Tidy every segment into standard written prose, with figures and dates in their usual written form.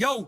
Yo,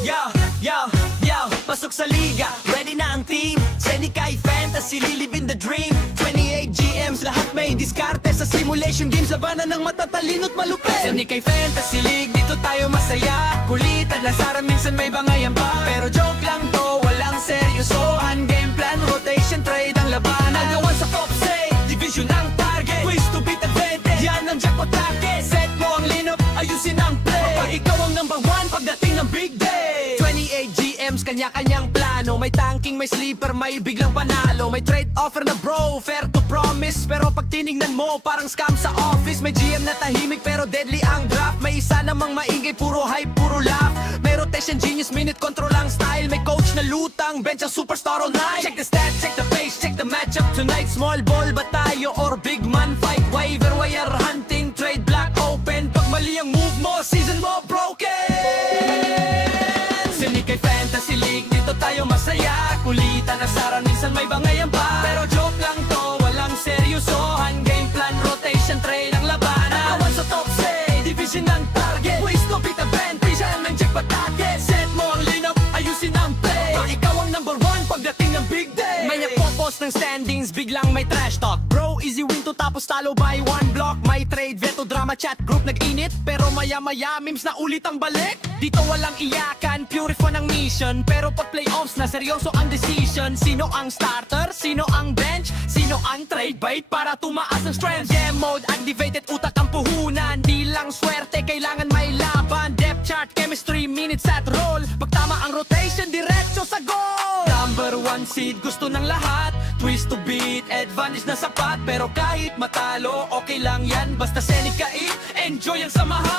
yo, yo, pasok sa liga, ready na ang team. Senikay Fantasy, lilibin the dream. 28 GMs, lahat may diskarte sa simulation games. Labanan ng matatalino't malupit. Senikay Fantasy League, dito tayo masaya. Kulitan na sara, minsan may bangayan pa. Pero joke lang to, walang seryosohan. Game plan, rotation, trade ang labanan. Agawan sa top say, division ang target. Twist to beat advantage, yan ang jackpot target. Set mo ang lineup, ayusin ang play. Kapag ikaw ang number one, pagdating ng big day. 28 GMs, kanya-kanyang plano. May tanking, may sleeper, may biglang panalo. May trade offer na bro, fair to promise. Pero pag tinignan mo, parang scam sa office. May GM na tahimik, pero deadly ang draft. May isa namang maingay, puro hype, puro laugh. May rotation genius, minute control ang style. May coach na lutang, bench ang superstar all night. Check the stats, check the pace, check the matchup tonight. Small ball ba tayo or big man fight? Waiver wire hunting, trade block open. Pag mali ang move mo, season mo broken. Senikay Fantasy League, dito tayo masaya. Kulitan na sara, minsan may bangayan pa. Pero joke lang to, walang seryosohan. Game plan, rotation, trade ang labanan. Agawan sa top say, division ang target. Waste to beat advantage, yan ang jackpot target. Set mo ang lineup, ayusin ang play. Pag ikaw ang number one, pagdating ng big day. May nagpo-post ng standings, biglang may trash talk. Bro, easy win to tapos talo by one block. May trade, veto, drama, chat, group nag-init. Pero maya-maya, memes na ulit ang balik. Dito walang iyakan, pure fun ang mission. Pero pag playoffs na, seryoso ang decision. Sino ang starter? Sino ang bench? Sino ang trade bait para tumaas ang strength? Game mode, activated, utak ang puhunan. Di lang swerte, kailangan may laban. Depth chart, chemistry, minutes at roll. Pag tama ang rotation, diretso sa goal. Number one seed, gusto ng lahat. Twist to beat, advantage na sapat. Pero kahit matalo, okay lang yan. Basta Senikay, enjoy ang samahan.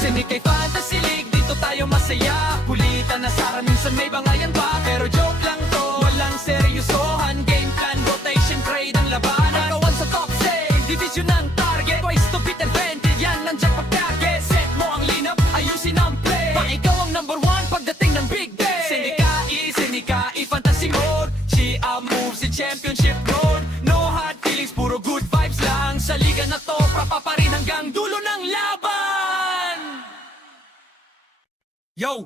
Senikay Fantasy League, dito tayo masaya. Kulitan na sara, minsan may bangayan pa. Pero joke lang to, walang seryosohan. Game plan, rotation, trade ang labanan. Agawan sa top say, division ang target. Twice to beat advantage, yan ang jackpot target. Set mo ang lineup, ayusin ang play. Pag ikaw ang number one, pagdating ng big day. Senikay Fantasy Mode. She moves in championship mode. No hard feelings, puro good vibes lang. Sa liga na to, pa rin hanggang dulo ng laban. Yo,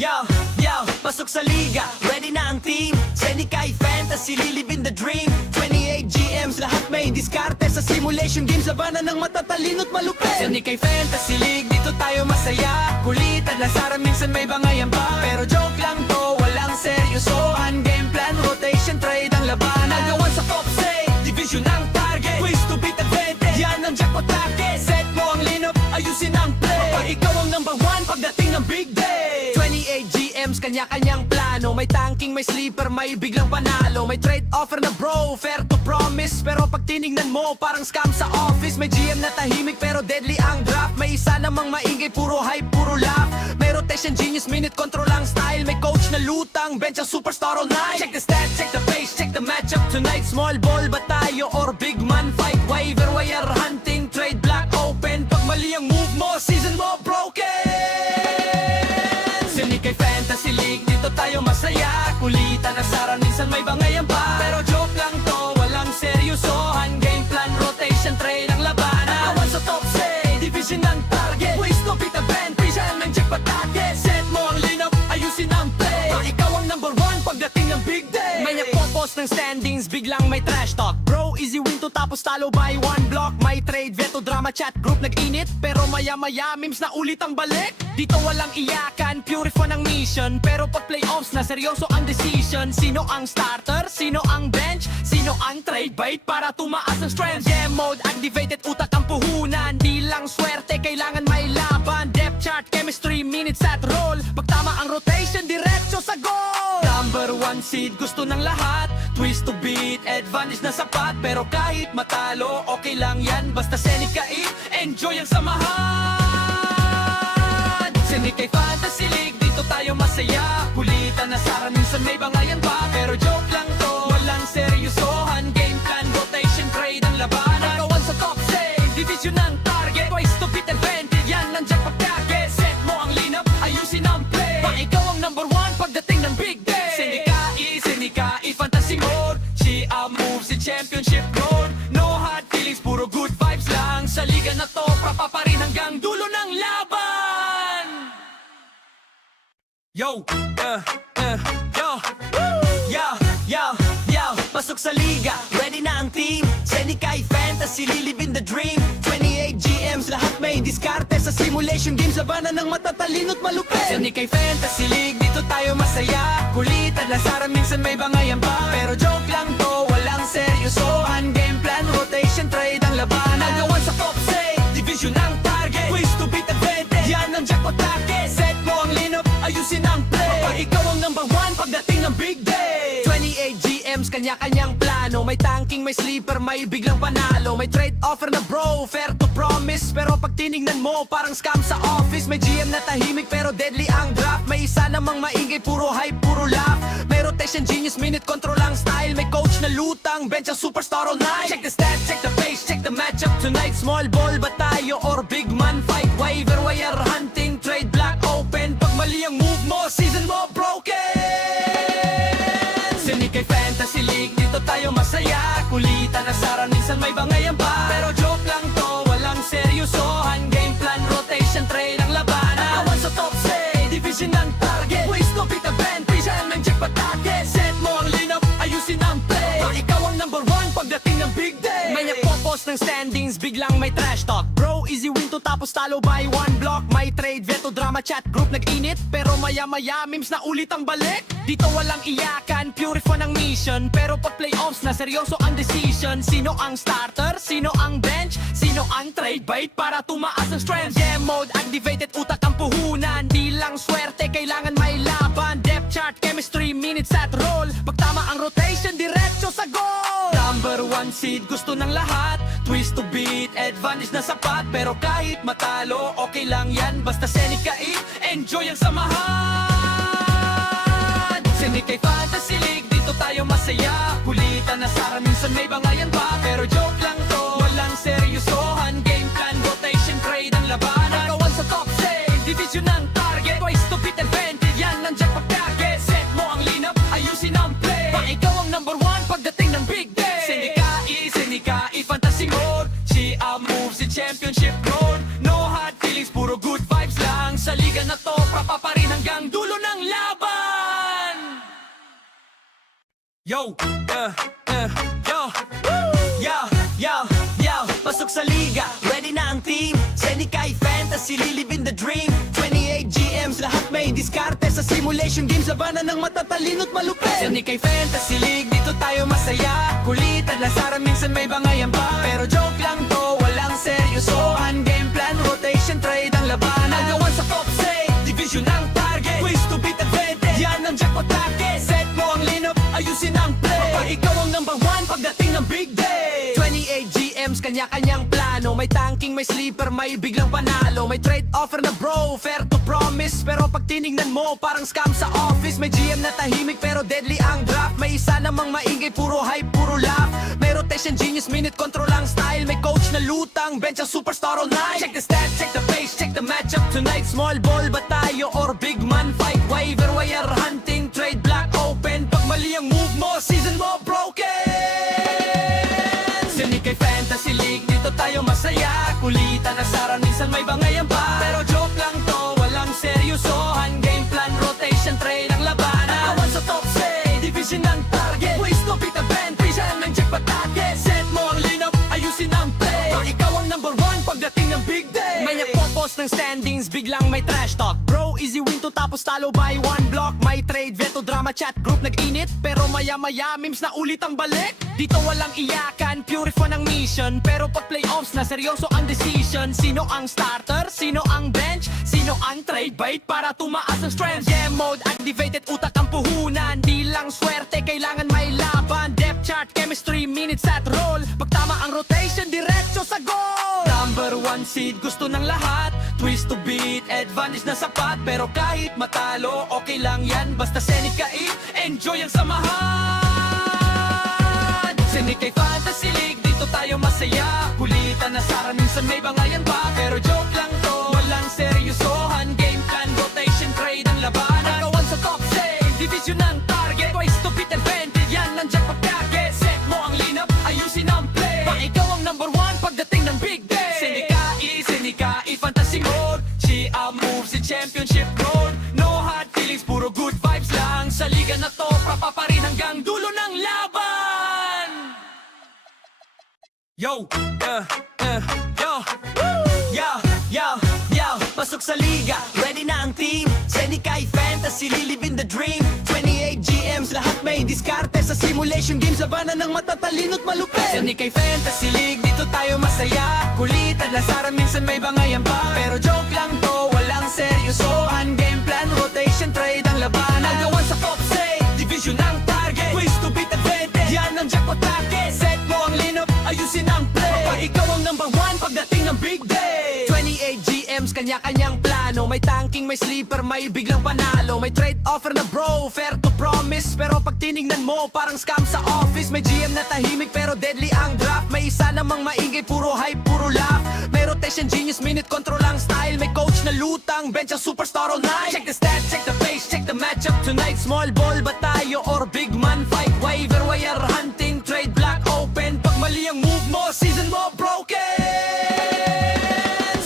yo, pasok sa liga, ready na ang team. Senikay Fantasy, lilibin the dream. 28 GMs, lahat may diskarte sa simulation games. Labanan ng matatalino't malupit. Senikay Fantasy League, dito tayo masaya. Kulitan na sara, minsan may bangayan pa. Pero joke lang to, walang seryosohan. Game plan, rotation, trade ang labanan. Agawan sa top say, division ang target. Twist to beat advantage, yan ang jackpot target. Set mo ang lineup, ayusin ang play. Kapag ikaw ang number one, pagdating ng big day. 28 GMs, kanya-kanyang plano. May tanking, may sleeper, may biglang panalo. May trade offer na bro, fair to promise. Pero pag tinignan mo, parang scam sa office. May GM na tahimik, pero deadly ang draft. May isa namang maingay, puro hype, puro laugh. May rotation genius, minute control ang style. May coach na lutang, bench ang superstar all night. Check the stats, check the pace, check the matchup tonight. Small ball ba tayo or big man fight? Waiver wire hunting, trade block open. Pag mali ang move mo, season mo broken. Senikay Fantasy League, dito tayo masaya. Kulitan na sara, minsan may bangayan pa. Pero joke lang to, walang seryosohan. Game plan, rotation, trade ang labanan. Agawan sa top say, division ang target. Waste to beat advantage, yan ang jackpot target. Set mo ang lineup, ayusin ang play. Pag ikaw ang number one, pagdating ng big day. May nagpo-post ng standings, biglang may trash talk. Bro, easy win to tapos talo by one block. May trade, veto, drama, chat, group nag-init. Pero maya-maya, memes na ulit ang balik. Dito walang iyakan, pure fun ang mission. Pero pag playoffs na, seryoso ang decision. Sino ang starter? Sino ang bench? Sino ang trade bait para tumaas ang strength? Game mode, activated, utak ang puhunan. Di lang swerte, kailangan may laban. Depth chart, chemistry, minutes at roll. Pag tama ang rotation, diretso sa goal. Number one seed, gusto ng lahat. Twist to beat, advantage na sapat. Pero kahit matalo, okay lang yan. Basta Senikay, enjoy ang samahan. Senikay Fantasy League, dito tayo masaya. Kulitan na sara, minsan may bangayan pa. Pero joke lang to, walang seryosohan. Game plan, rotation, trade ang labanan. Agawan sa top say, division ang target. Twice to beat advantage, yan ang jackpot target. Set mo ang lineup, ayusin ang play. Pag ikaw ang number one, pagdating ng big day. Senikay Fantasy Mode. She moves in championship mode. No hard feelings, Yo, yo, yo, pasok sa liga, ready na ang team. Senikay Fantasy, lilibin the dream. 28 GMs, lahat may diskarte sa simulation games. Labanan ng matatalino't malupit. Senikay Fantasy League, dito tayo masaya. Kulitan, lasaran, minsan may bangayan pa. Pero joke lang to, walang seryosohan. Game plan, rotation, trade ang labanan. Nagawan sa top say, division ang target. Wish to beat advantage, yan ang jackpot target. Set mo ang lineup, ayusin ang play. Kapag ikaw ang number one, pagdating ng big day. 28 GMs, kanya-kanyang plano. May tanking, may sleeper, may biglang panalo. May trade offer na bro, fair to promise. Pero pag tinignan mo, parang scam sa office. May GM na tahimik, pero deadly ang draft. May isa namang maingay, puro hype, puro laugh. May rotation genius, minute control ang style. May coach na lutang, bench ang superstar all night. Check the stats, check the pace, check the matchup tonight. Small ball ba tayo or big man fight? Waiver wire hunting, trade block open. Pag mali ang move mo, season mo broken. Senikay Fantasy League, dito tayo masaya. Kulitan, nasaran, minsan may bangayan pa. Pero joke lang to, walang seryosohan. Game plan, rotation, trade ang labanan. Nagawan sa top say, division ang target. Ways to beat advantage, yan ang jackpot target. Set mo ang lineup, ayusin ang play. Pag ikaw ang number one, pagdating ng big day. May nagpo-post ng standings, biglang may trash talk. Bro, easy win to tapos talo by one block. May trade, veto, drama, chat, group nag-init. Pero maya-maya, memes na ulit ang balik. Dito walang iyakan, pure fun ang mission. Pero pag playoffs na, seryoso ang decision. Sino ang starter? Sino ang bench? Sino ang trade bait para tumaas ang strength? Game mode, activated, utak ang puhunan. Di lang swerte, kailangan may laban. Depth chart, chemistry, minutes at roll. Pag tama ang rotation, diretso sa goal. Number one seed, gusto ng lahat. Twist to beat, advantage na sapat. Pero kahit matalo, okay lang yan. Basta Senikay, enjoy ang samahan. Senikay Fantasy League, dito tayo masaya. Kulitan, nasaran, minsan may bangayan pa. Pero joke lang to, walang seryosohan. Game plan, rotation, trade ang labanan. Nagawan sa top say, division ang target. Twice to beat advantage, yan ang jackpot target. Set mo ang lineup, ayusin ang play. Pag ikaw ang number one, pagdating ng big day. Senikay Fantasy Mode. She moves in championship mode. No hard feelings, puro good vibes lang. Sa liga na to, pa rin hanggang dulo ng laban. Yo, yo, pasok sa liga, ready na ang team. Senikay Fantasy, lilibin the dream. 28 GMs, lahat may diskarte sa simulation games. Labanan ng matatalino't malupit. Senikay Fantasy League, dito tayo masaya. Kulitan, lasaran, minsan may bangayan pa. Pero joke lang to, walang seryosohan. Game plan, rotation, trade ang labanan. Nagawan sa top say, division ang target. Ways to beat advantage, yan ang jackpot target. Set mo ang lineup, ayusin ang play. Kapag ikaw ang number one, pagdating ng big day. 28 GMs, kanya-kanyang plano. May tanking, may sleeper, may biglang panalo. May trade offer na bro, fair to promise. Pero pag tinignan mo, parang scam sa office. May GM na tahimik, pero deadly ang draft. May isa namang maingay, puro hype, puro laugh. May rotation genius, minute control ang style. May coach na lutang, bench ang superstar all night. Check the stats, check the pace, check the matchup tonight. Small ball ba tayo or big man fight? Waiver wire hunting, trade block open. Pag mali ang move mo, season mo broken. Senikay Fantasy League, dito tayo masaya. Kulitan, nasaran, minsan may bangayan pa. Pero joke lang to, walang seryosohan. Game plan, rotation, trade ang labanan. Nagawan sa top say, division ang target. Ways to beat advantage, yan ang jackpot target. Set mo ang lineup, ayusin ang play. Pag ikaw ang number one, pagdating ng big day. May nagpo-post ng standings, biglang may trash talk. Bro, easy win to tapos talo by one block. May trade, veto, drama, chat, group nag-init. Pero maya-maya, memes na ulit ang balik. Dito walang iyakan, pure fun ang mission. Pero pag playoffs na, seryoso ang decision. Sino ang starter? Sino ang bench? Sino ang trade bait para tumaas ang strength? Game mode, activated, utak ang puhunan. Di lang swerte, kailangan may laban. Depth chart, chemistry, minutes at roll. Pag tama ang rotation, diretso sa goal. Number one seed, gusto ng lahat. Twist to beat, advantage na sapat. Pero kahit matalo, okay lang yan. Basta Senikay, enjoy ang samahan. Senikay Fantasy League, dito tayo masaya. Kulitan, nasaran, minsan may bangayan pa. Pero joke lang to, walang seryosohan. Game plan, rotation, trade ang labanan. Nagawan sa top say, division ang target. Twice to beat advantage, yan ang jackpot target. Set mo ang lineup, ayusin ang play. Pag ikaw ang number one, pagdating ng big day. Senikay Fantasy Mode. She moves in championship mode. No hard feelings, papaparin hanggang dulo ng laban. Yo, yo, yo, pasok sa liga, ready na ang team. Senikay Fantasy, lilibin the dream. 28 GMs, lahat may diskarte sa simulation games. Labanan ng matatalino't malupit. Senikay Fantasy League, dito tayo masaya. Kulitan, lasaran, minsan may bangayan pa. Pero joke lang to, walang seryosohan. Game plan, rotation, trade ang labanan. Nagawan sa top say, division ang target. Ways to beat advantage, yan ang jackpot packet. Set mo ang lineup, ayusin ang play. Kapag ikaw ang number one, pagdating ng big day. 28 GMs, kanya-kanyang plano. May tanking, may sleeper, may biglang panalo. May trade offer na bro, fair to promise. Pero pag tinignan mo, parang scam sa office. May GM na tahimik pero deadly ang draft. May isa namang maingay, puro hype, puro laugh. May rotation genius, minute control ang style. May coach na lutang, bench ang superstar all night. Check the stats, check the pace, check the matchup tonight. Small ball ba tayo or big man fight? Waiver wire hunting, trade block open. Pag mali ang move mo, season mo broken.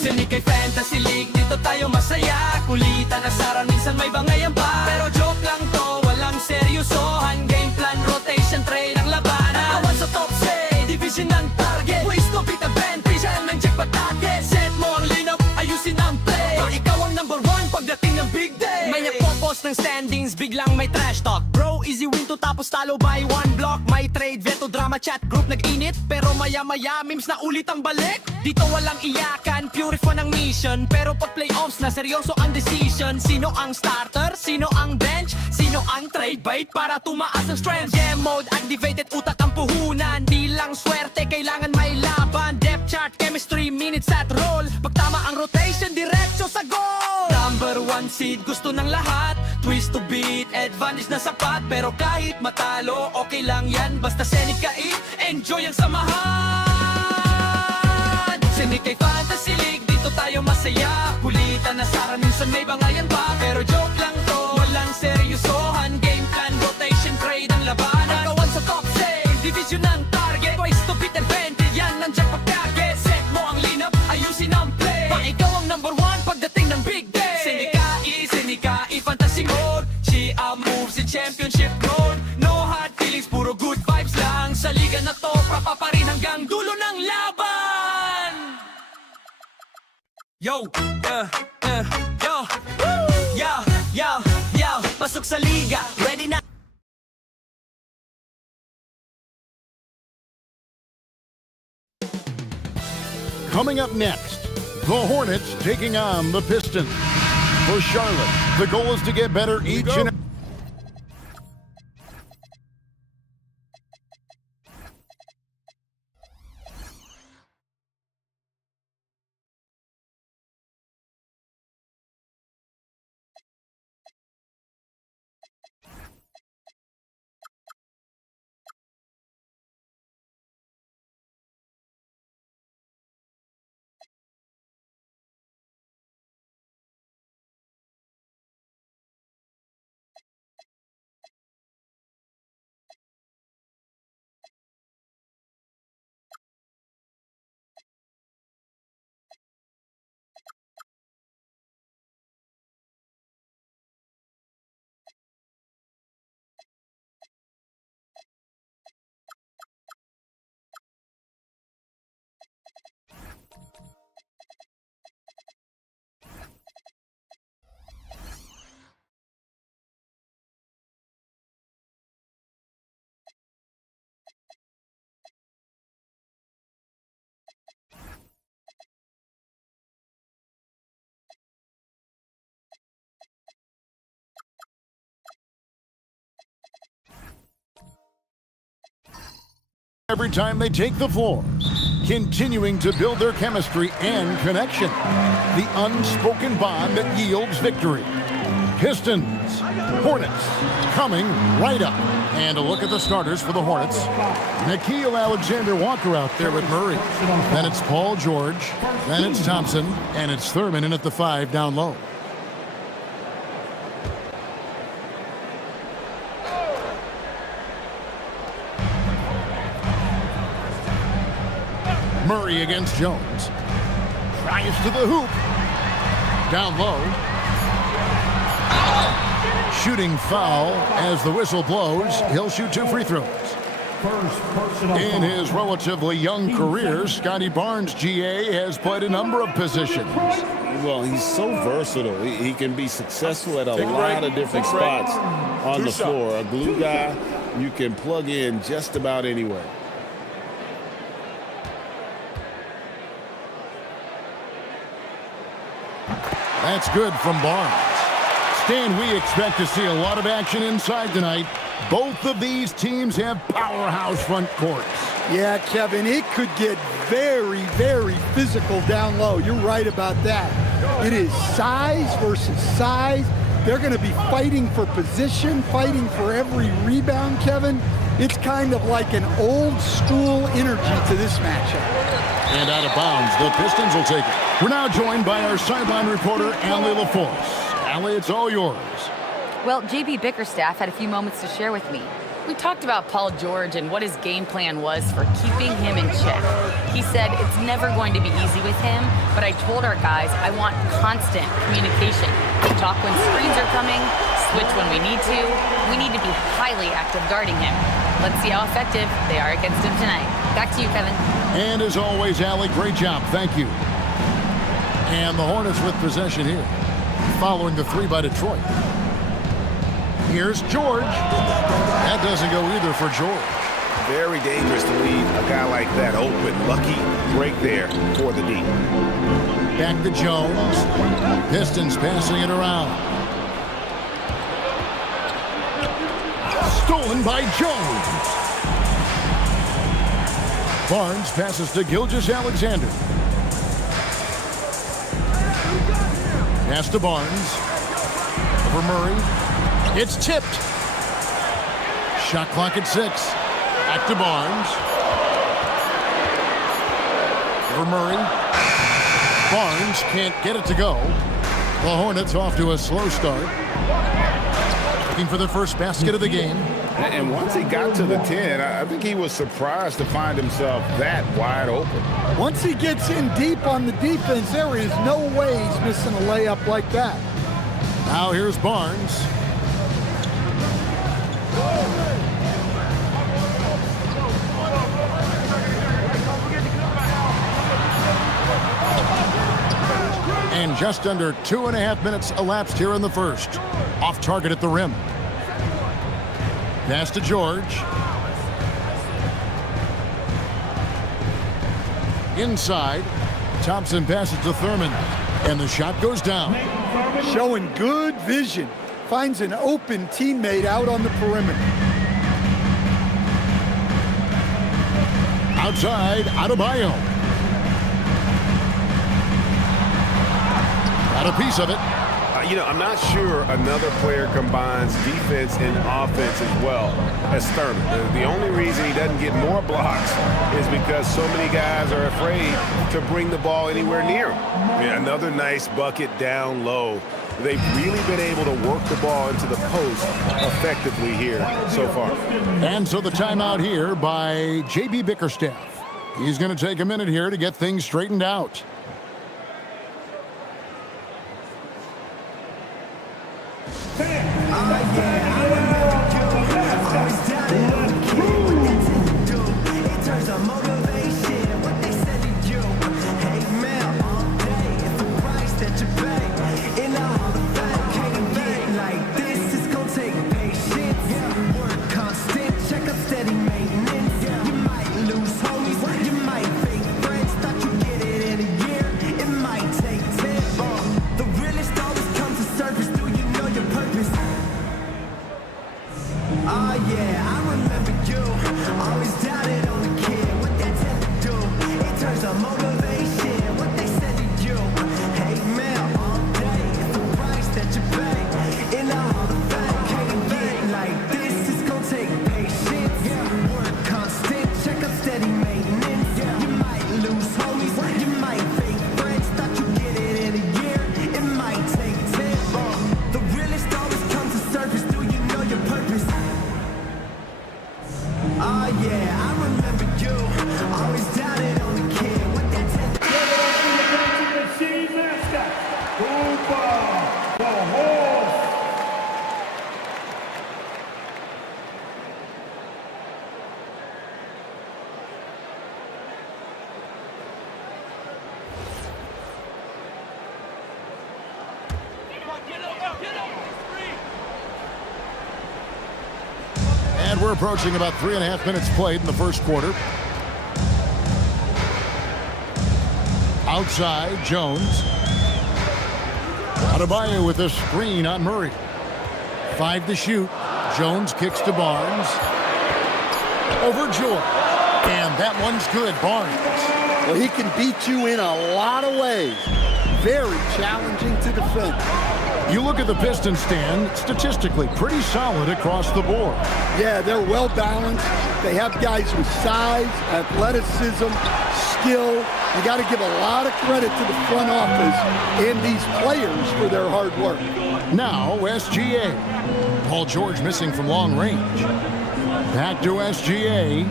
Senikay Fantasy League, dito tayo masaya. Kulitan, asaran, minsan may bangayan pa. Pero joke lang to, walang seryosohan. Game plan, rotation, trade ang labanan. Awan sa top say, division ang target. Ways to beat advantage, yan ang jackpot target. Set mo ang lineup, ayusin ang play. Pag ikaw ang number one, pagdating ng big day. May nagpo-post ng standings, biglang may trash talk. Bro, easy win to tapos talo by one block. May trade, veto, drama, chat group nag-init. Pero maya-maya, memes na ulit ang balik. Dito walang iyakan, pure fun ang mission. Pero pag playoffs na, seryoso ang decision. Sino ang starter? Sino ang bench? Sino ang trade bait para tumaas ang strength? Game mode, activated, utak ang puhunan. Di lang swerte, kailangan may laban. Depth chart, chemistry, minutes at roll. Pag tama ang rotation, diretso sa goal. Number one seed, gusto ng lahat. Twist to beat, advantage na sapat. Pero kahit matalo, okay lang yan. Basta Senikay, enjoy ang samahan. Senikay Fantasy League, dito tayo masaya. Kulitan, asaran, minsan may bangayan pa. Pero joke lang to, walang seryosohan. Game plan, rotation, trade ang labanan. Pagkawan sa top say, division ang target. Twice to beat advantage, yan ang jackpot packet. Set mo ang lineup, ayusin ang play. Pag ikaw ang number one, pagdating ng big day. Senikay Fantasy Mode. Chia moves in championship mode. No hard feelings, puro good vibes lang. Sa liga na to, papaparin hanggang dulo ng laban. Yo, yo, pasok sa liga, ready na. Coming up next, the Hornets taking on the Piston. For Charlotte, the goal is to get better each and every time they take the floor, continuing to build their chemistry and connection. The unspoken bond that yields victory. Pistons, Hornets, coming right up. And a look at the starters for the Hornets. Nickeil Alexander-Walker out there with Murray. Then it's Paul George. Then it's Thompson. And it's Thurman in at the 5 down low. Murray against Jones. Tries to the hoop. Down low. Shooting foul as the whistle blows. He'll shoot 2 free throws. In his relatively young career, Scotty Barnes, GA, has played a number of positions. Well, he's so versatile. He can be successful at a lot of different spots on the floor. A glue guy you can plug in just about anywhere. That's good from Barnes. Stan, we expect to see a lot of action inside tonight. Both of these teams have powerhouse front courts. Yeah, Kevin, it could get very, very physical down low. You're right about that. It is size versus size. They're going to be fighting for position, fighting for every rebound, Kevin. It's kind of like an old school energy to this matchup. And out of bounds, the Pistons will take it. We're now joined by our sideline reporter, Allie LaForce. Allie, it's all yours. Well, JB Bickerstaff had a few moments to share with me. We talked about Paul George and what his game plan was for keeping him in check. He said it's never going to be easy with him, but I told our guys I want constant communication. Talk when screens are coming, switch when we need to. We need to be highly active guarding him. Let's see how effective they are against him tonight. Back to you, Kevin. And as always, Allie, great job. Thank you. And the Hornets with possession here, following the 3 by Detroit. Here's George. That doesn't go either for George. Very dangerous to leave a guy like that open. Lucky break there for the D. Back to Jones. Pistons passing it around. Stolen by Jones. Barnes passes to Gilgeous-Alexander. Pass to Barnes. Over Murray. It's tipped. Shot clock at 6. Back to Barnes. Over Murray. Barnes can't get it to go. The Hornets off to a slow start. Looking for the first basket of the game. And once he got to the 10, I think he was surprised to find himself that wide open. Once he gets in deep on the defense, there is no way he's missing a layup like that. Now here's Barnes. And just under 2.5 minutes elapsed here in the first. Off target at the rim. Pass to George. Inside. Thompson passes to Thurman. And the shot goes down. Showing good vision. Finds an open teammate out on the perimeter. Outside, Adebayo. Got a piece of it. I'm not sure another player combines defense and offense as well as Thurman. The only reason he doesn't get more blocks is because so many guys are afraid to bring the ball anywhere near him. Another nice bucket down low. They've really been able to work the ball into the post effectively here so far. And so the timeout here by JB Bickerstaff. He's going to take a minute here to get things straightened out. And we're approaching about 3.5 minutes played in the first quarter. Outside, Jones. Adebayo with a screen on Murray. 5 to shoot. Jones kicks to Barnes. Over George. And that one's good, Barnes. Well, he can beat you in a lot of ways. Very challenging to defend. You look at the Piston stand, statistically pretty solid across the board. Yeah, they're well balanced. They have guys with size, athleticism, skill. You got to give a lot of credit to the front office and these players for their hard work. Now, SGA. Paul George missing from long range. Back to SGA.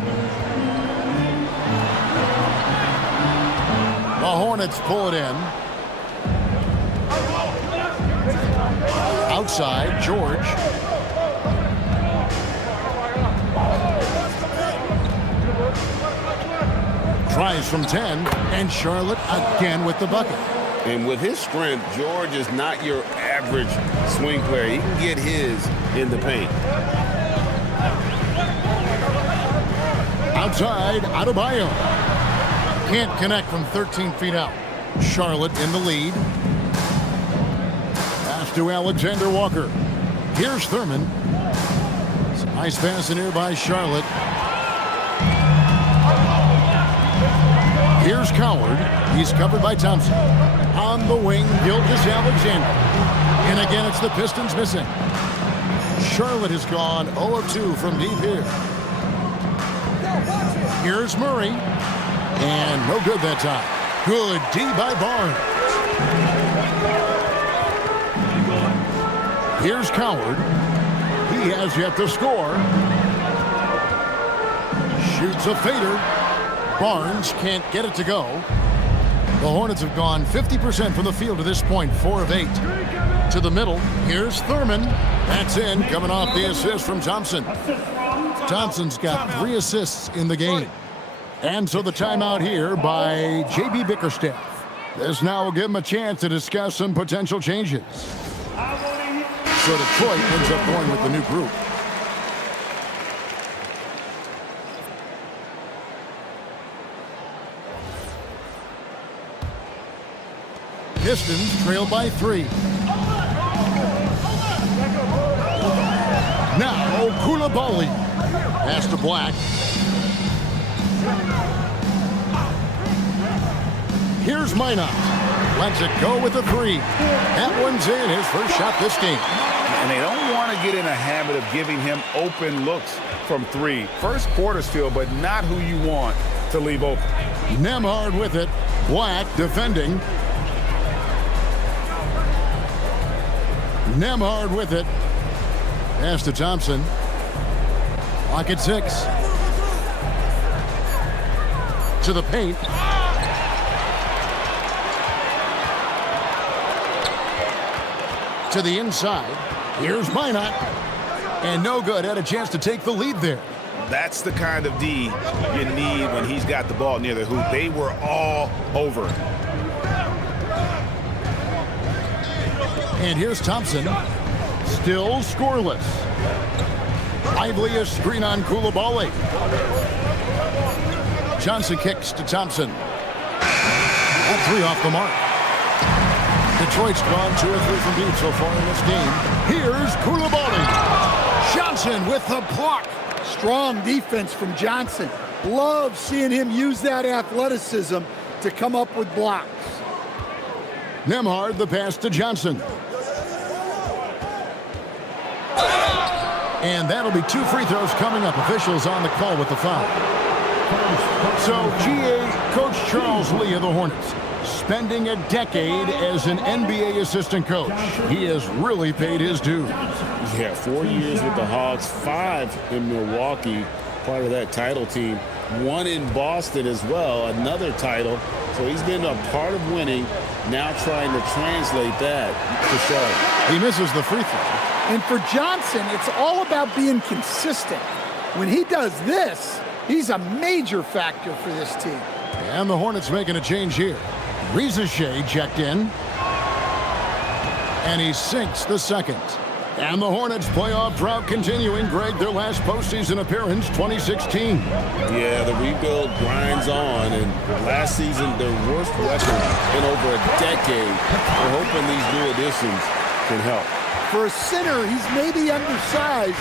The Hornets pull it in. Outside, George. Tries from 10, and Charlotte again with the bucket. And with his strength, George is not your average swing player. He can get his in the paint. Outside, Adebayo. Can't connect from 13 feet out. Charlotte in the lead. Pass to Alexander Walker. Here's Thurman. It's a nice pass in here by Charlotte. Here's Coward. He's covered by Thompson. On the wing, Gilgeous-Alexander. And again, it's the Pistons missing. Charlotte has gone 0 of 2 from deep here. Here's Murray. And no good that time. Good D by Barnes. Here's Coward. He has yet to score. Shoots a fader. Barnes can't get it to go. The Hornets have gone 50% from the field to this point, 4 of 8. To the middle, here's Thurman. That's in, coming off the assist from Thompson. Thompson's got 3 assists in the game. And so the timeout here by J.B. Bickerstaff. This now will give him a chance to discuss some potential changes. So Detroit ends up going with the new group. Pistons trail by 3. Now Koulibaly. Pass to Black. Here's Minot. Lets it go with a 3. That one's in, his first shot this game. And they don't want to get in a habit of giving him open looks from 3. First quarter still, but not who you want to leave open. Nembhard with it. Black defending. Nembhard with it. Pass to Thompson. Clock at 6. To the paint. To the inside. Here's Minot. And no good. Had a chance to take the lead there. That's the kind of D you need when he's got the ball near the hoop. They were all over it. And here's Thompson. Still scoreless. Lively a screen on Koulibaly. Johnson kicks to Thompson. That 3 off the mark. Detroit's gone 2 or 3 from deep so far in this game. Here's Koulibaly. Johnson with the block. Strong defense from Johnson. Love seeing him use that athleticism to come up with blocks. Nembhard the pass to Johnson. And that'll be 2 free throws coming up. Officials on the call with the foul. So, GA Coach Charles Lee of the Hornets, spending a decade as an NBA assistant coach. He has really paid his dues. Yeah, 4 years with the Hawks, 5 in Milwaukee, part of that title team. 1 in Boston as well, another title. So he's been a part of winning, now trying to translate that to Charlotte. He misses the free throw. And for Johnson, it's all about being consistent. When he does this, he's a major factor for this team. And the Hornets making a change here. Rizachet checked in. And he sinks the second. And the Hornets playoff drought continuing. Greg, their last postseason appearance, 2016. Yeah, the rebuild grinds on, and last season, their worst record in over a decade. We're hoping these new additions can help. For a center, he's maybe undersized,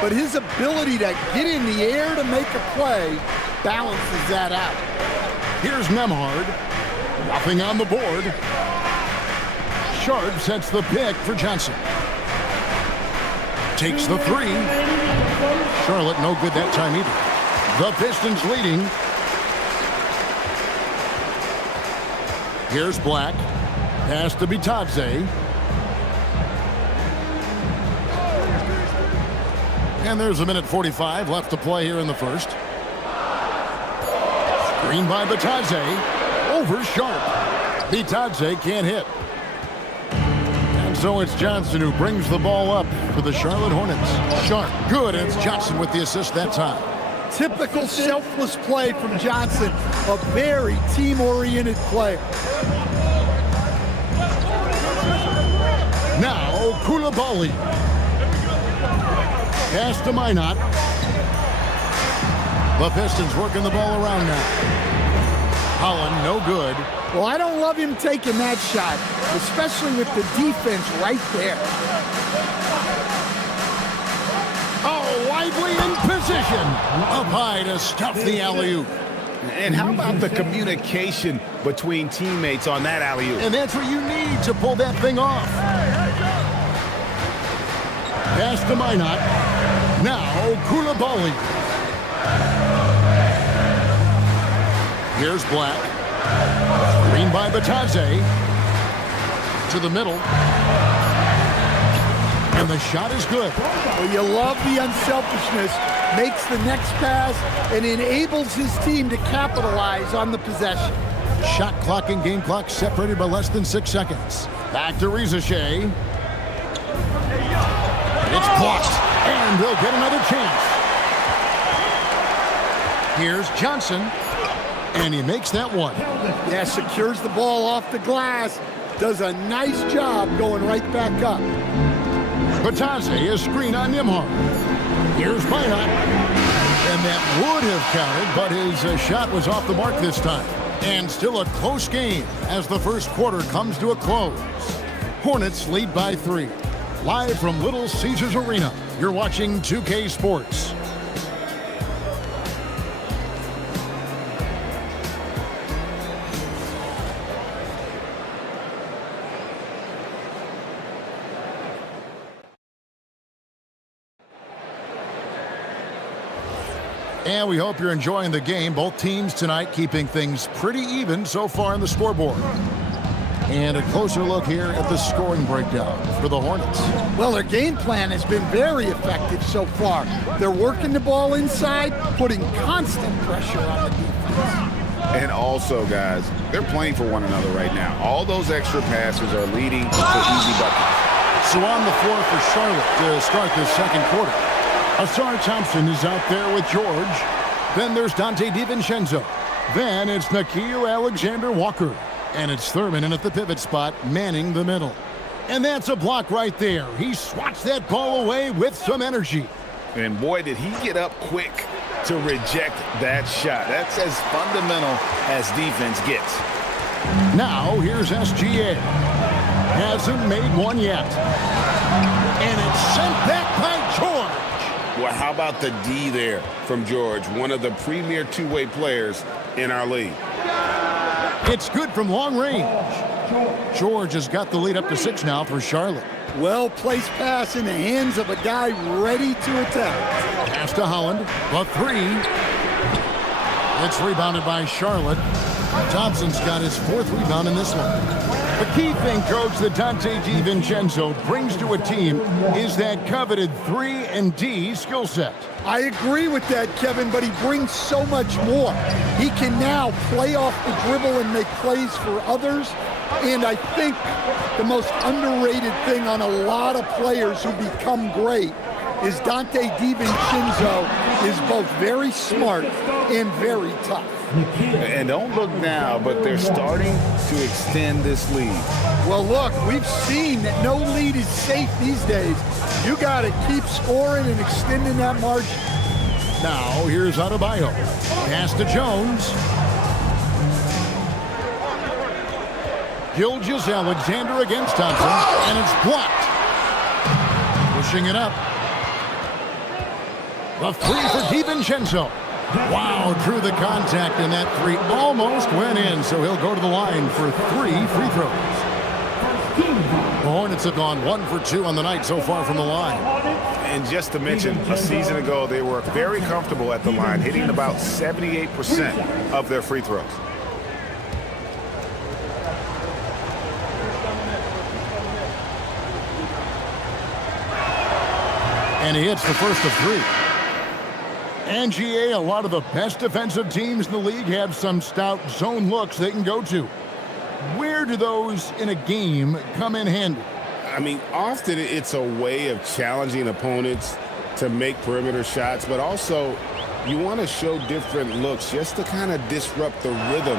but his ability to get in the air to make a play balances that out. Here's Nemhard. Nothing on the board. Sharp sets the pick for Johnson. Takes the three. Charlotte no good that time either. The Pistons leading. Here's Black. Pass to Bitadze. And there's a minute 45 left to play here in the first. Screen by Bitadze. Over Sharp. Bitadze can't hit. And so it's Johnson who brings the ball up for the Charlotte Hornets. Sharp, good, and it's Johnson with the assist that time. Typical selfless play from Johnson, a very team-oriented player. Now, Koulibaly. Pass to Minot. The Pistons working the ball around now. Holland, no good. Well, I don't love him taking that shot, especially with the defense right there. Oh, Lively in position. Up high to stuff the alley-oop. And how about the communication between teammates on that alley-oop? And that's what you need to pull that thing off. Pass to Minot. Now, Koulibaly. Here's Black. Screen by Bitadze. To the middle. And the shot is good. Well, you love the unselfishness. Makes the next pass and enables his team to capitalize on the possession. Shot clock and game clock separated by less than 6 seconds. Back to Rizachet. It's blocked, and they'll get another chance. Here's Johnson, and he makes that one. Yeah, secures the ball off the glass. Does a nice job going right back up. Bitadze is screen on Nemhard. Here's Minot. And that would have counted, but his shot was off the mark this time. And still a close game as the first quarter comes to a close. Hornets lead by 3. Live from Little Caesars Arena, you're watching 2K Sports. And we hope you're enjoying the game. Both teams tonight keeping things pretty even so far on the scoreboard. And a closer look here at the scoring breakdown for the Hornets. Well, their game plan has been very effective so far. They're working the ball inside, putting constant pressure on the defense. And also, guys, they're playing for one another right now. All those extra passes are leading to easy buckets. So on the floor for Charlotte to start this second quarter. Asar Thompson is out there with George. Then there's Dante DiVincenzo. Then it's Nickeil Alexander-Walker. And it's Thurman in at the pivot spot, manning the middle. And that's a block right there. He swats that ball away with some energy. And boy, did he get up quick to reject that shot. That's as fundamental as defense gets. Now, here's SGA. Hasn't made one yet. And it's sent back by George. Well, how about the D there from George, one of the premier two-way players in our league. It's good from long range. George has got the lead up to 6 now for Charlotte. Well-placed pass in the hands of a guy ready to attack. Pass to Holland. The 3. It's rebounded by Charlotte. Thompson's got his 4th rebound in this one. The key thing, Coach, that Dante DiVincenzo brings to a team is that coveted 3-and-D skill set. I agree with that, Kevin, but he brings so much more. He can now play off the dribble and make plays for others. And I think the most underrated thing on a lot of players who become great is Dante DiVincenzo is both very smart and very tough. And don't look now, but they're starting to extend this lead. Well, look, we've seen that no lead is safe these days. You got to keep scoring and extending that margin. Now, here's Adebayo. Pass to Jones. Gilgeous-Alexander against Thompson, and it's blocked. Pushing it up. The three for DiVincenzo. Wow, drew the contact, and that three almost went in, so he'll go to the line for 3 free throws. The Hornets have gone 1 for 2 on the night so far from the line. And just to mention, a season ago, they were very comfortable at the line, hitting about 78% of their free throws. And he hits the first of 3. And GA, a lot of the best defensive teams in the league have some stout zone looks they can go to. Where do those in a game come in handy? I mean, often it's a way of challenging opponents to make perimeter shots, but also you want to show different looks just to kind of disrupt the rhythm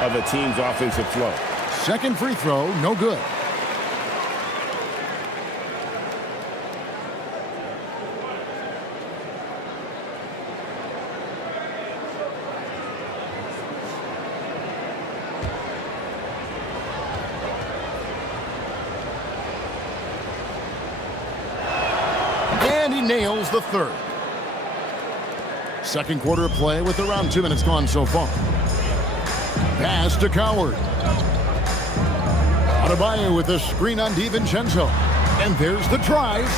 of a team's offensive flow. Second free throw, no good. And he nails the third. Second quarter of play with around 2 minutes gone so far. Pass to Coward. Adebayo with the screen on DiVincenzo. And there's the drive.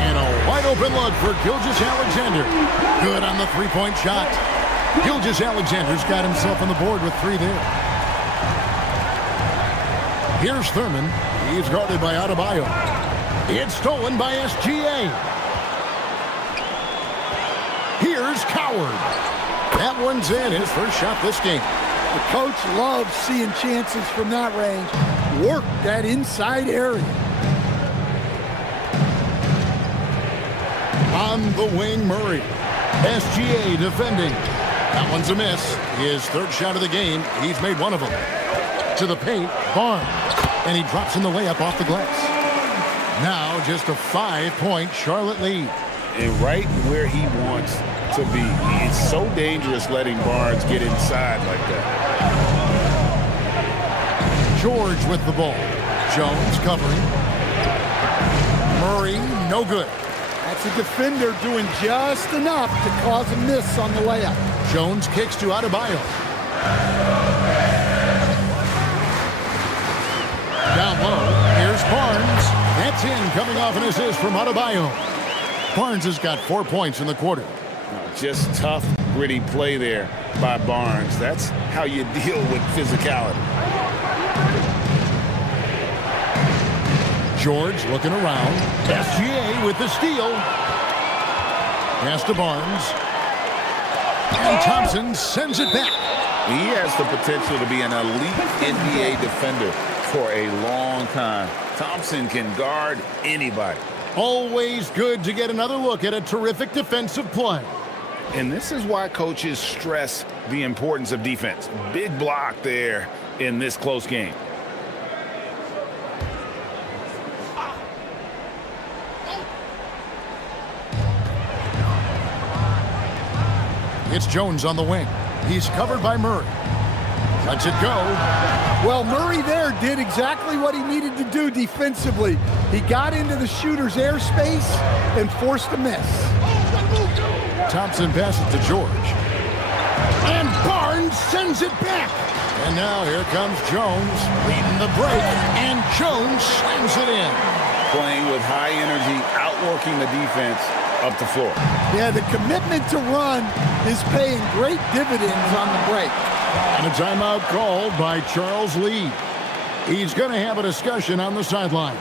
And a wide open look for Gilgeous-Alexander. Good on the three-point shot. Gilgeous-Alexander's got himself on the board with 3 there. Here's Thurman. He's guarded by Adebayo. It's stolen by SGA. Here's Coward. That one's in, his first shot this game. The coach loves seeing chances from that range. Work that inside area. On the wing, Murray. SGA defending. That one's a miss. His third shot of the game. He's made one of them. To the paint, Barnes. And he drops in the layup off the glass. Now just a 5-point Charlotte lead. And right where he wants to be. It's so dangerous letting Barnes get inside like that. George with the ball. Jones covering. Murray, no good. That's a defender doing just enough to cause a miss on the layup. Jones kicks to Adebayo. Down low, here's Barnes. That's in, coming off an assist from Adebayo. Barnes has got 4 points in the quarter. Just tough, gritty play there by Barnes. That's how you deal with physicality. George looking around. SGA with the steal. Pass to Barnes. And Thompson sends it back. He has the potential to be an elite NBA defender for a long time. Thompson can guard anybody. Always good to get another look at a terrific defensive play. And this is why coaches stress the importance of defense. Big block there in this close game. It's Jones on the wing. He's covered by Murray. Lets it go. Well, Murray there did exactly what he needed to do defensively. He got into the shooter's airspace and forced a miss. Thompson passes to George. And Barnes sends it back. And now here comes Jones leading the break. And Jones slams it in. Playing with high energy, outworking the defense up the floor. Yeah, the commitment to run is paying great dividends on the break. And a timeout called by Charles Lee. He's going to have a discussion on the sideline.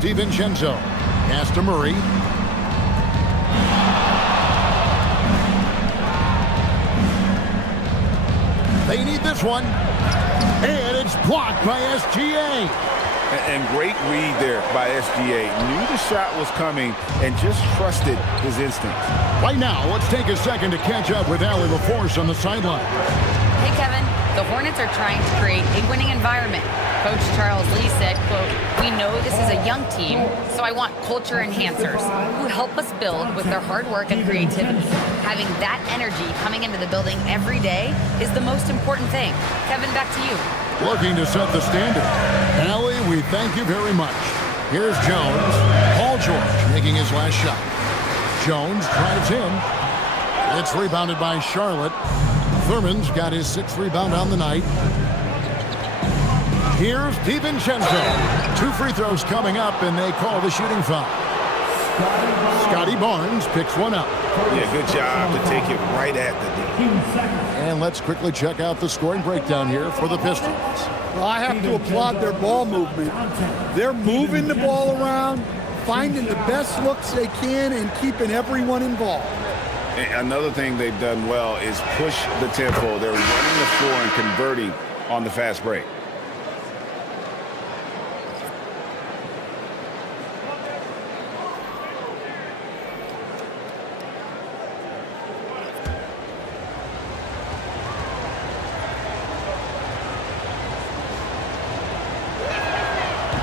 DiVincenzo. Pass to Murray. They need this one. And it's blocked by SGA. And great read there by SGA. Knew the shot was coming and just trusted his instincts. Right now, let's take a second to catch up with Allie LaForce on the sideline. Hey, Kevin. The Hornets are trying to create a winning environment. Coach Charles Lee said, quote, "We know this is a young team, so I want culture enhancers who help us build with their hard work and creativity. Having that energy coming into the building every day is the most important thing." Kevin, back to you. Looking to set the standard. Allie, we thank you very much. Here's Jones. Paul George making his last shot. Jones drives in. It's rebounded by Charlotte. Thurman's got his 6th rebound on the night. Here's DiVincenzo. 2 free throws coming up, and they call the shooting foul. Scotty Barnes picks one up. Yeah, good job to take it right at the D. And let's quickly check out the scoring breakdown here for the Pistons. Well, I have to applaud their ball movement. They're moving the ball around, finding the best looks they can, and keeping everyone involved. Another thing they've done well is push the tempo. They're running the floor and converting on the fast break.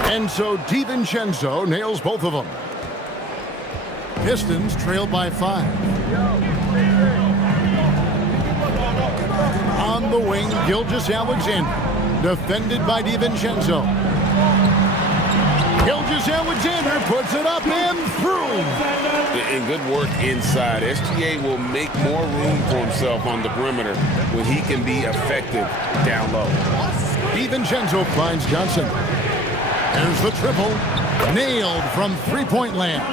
And so DiVincenzo nails both of them. Pistons trailed by 5. On the wing, Gilgeous-Alexander. Defended by DiVincenzo. Gilgeous-Alexander puts it up and through. And good work inside. SGA will make more room for himself on the perimeter when he can be effective down low. DiVincenzo finds Johnson. There's the triple. Nailed from three-point land.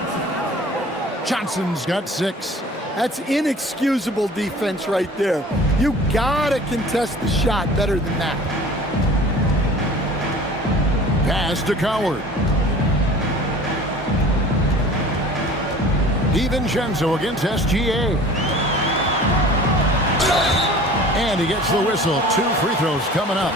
Johnson's got 6. That's inexcusable defense right there. You gotta contest the shot better than that. Pass to Coward. DiVincenzo against SGA. And he gets the whistle. 2 free throws coming up.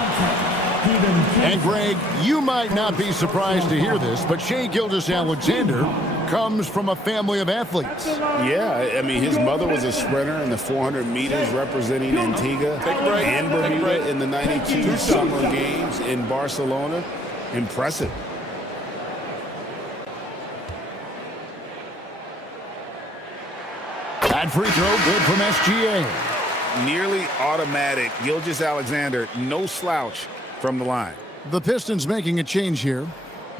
And Greg, you might not be surprised to hear this, but Shai Gilgeous-Alexander comes from a family of athletes. Yeah, I mean, his mother was a sprinter in the 400 meters representing Antigua and Bermuda in the 92 Summer Games in Barcelona. Impressive. That free throw good from SGA. Nearly automatic. Gilgeous-Alexander, no slouch from the line. The Pistons making a change here.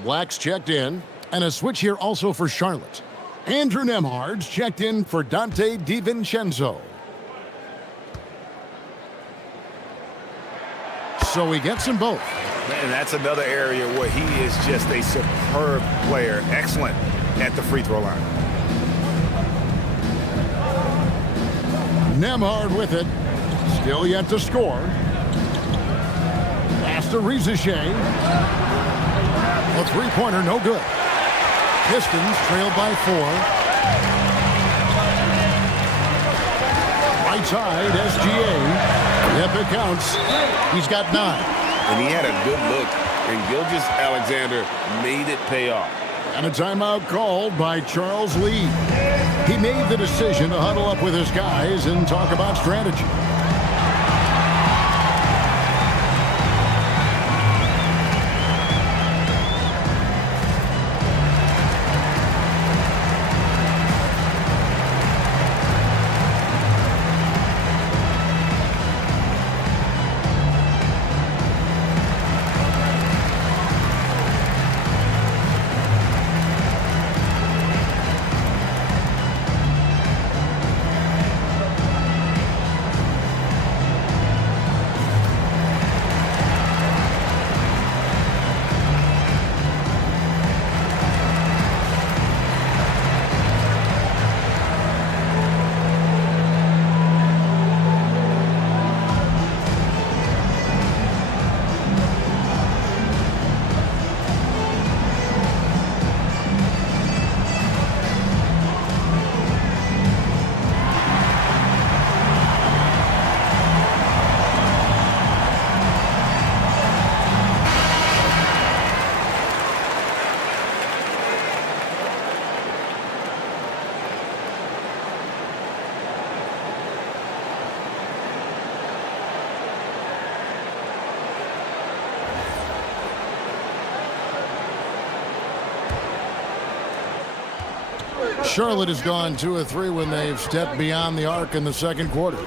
Black's checked in, and a switch here also for Charlotte. Andrew Nembhard's checked in for Dante DiVincenzo. So he gets them both. And that's another area where he is just a superb player. Excellent at the free throw line. Nembhard with it. Still yet to score. Pass to Rizashea. A three-pointer, no good. Pistons trailed by 4. Right side, SGA. If it counts, he's got 9. And he had a good look, and Gilgeous-Alexander made it pay off. And a timeout called by Charles Lee. He made the decision to huddle up with his guys and talk about strategy. Charlotte has gone 2 of 3 when they've stepped beyond the arc in the second quarter.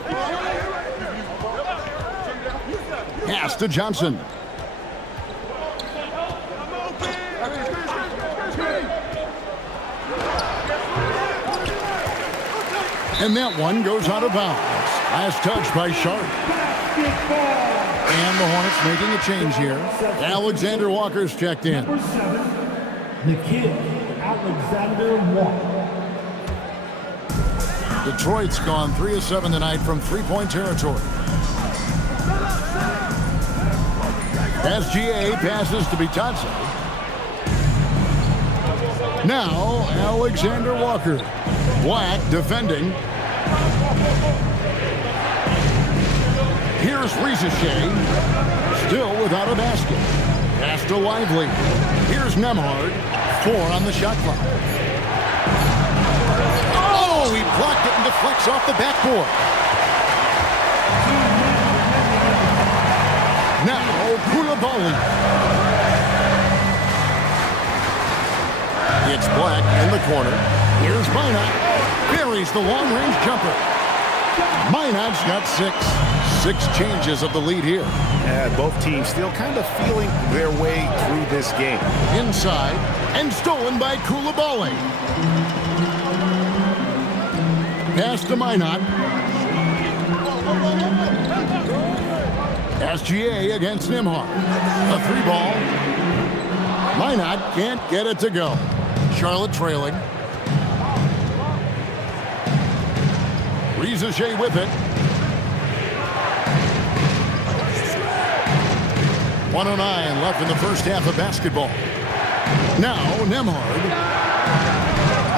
Pass to Johnson. And that one goes out of bounds. Last touch by Sharp. And the Hornets making a change here. Alexander Walker's checked in. Number 7, the kid, Alexander Walker. Detroit's gone 3 of 7 tonight from three-point territory. SGA passes to Bitadze. Now Alexander Walker. Black defending. Here's Rizichet, still without a basket. Pass to Lively. Here's Nemhard, 4 on the shot clock. Oh, he blocked it and deflects off the backboard. Now Koulibaly. It's Black in the corner. Here's Minot. Buries the long-range jumper. Minot's got 6. 6 changes of the lead here. Both teams still kind of feeling their way through this game. Inside and stolen by Koulibaly. Pass to Minot. SGA against Nimhar. A 3-ball. Minot can't get it to go. Charlotte trailing. Rizichet with it. 1:09 left in the first half of basketball. Now Nemhard.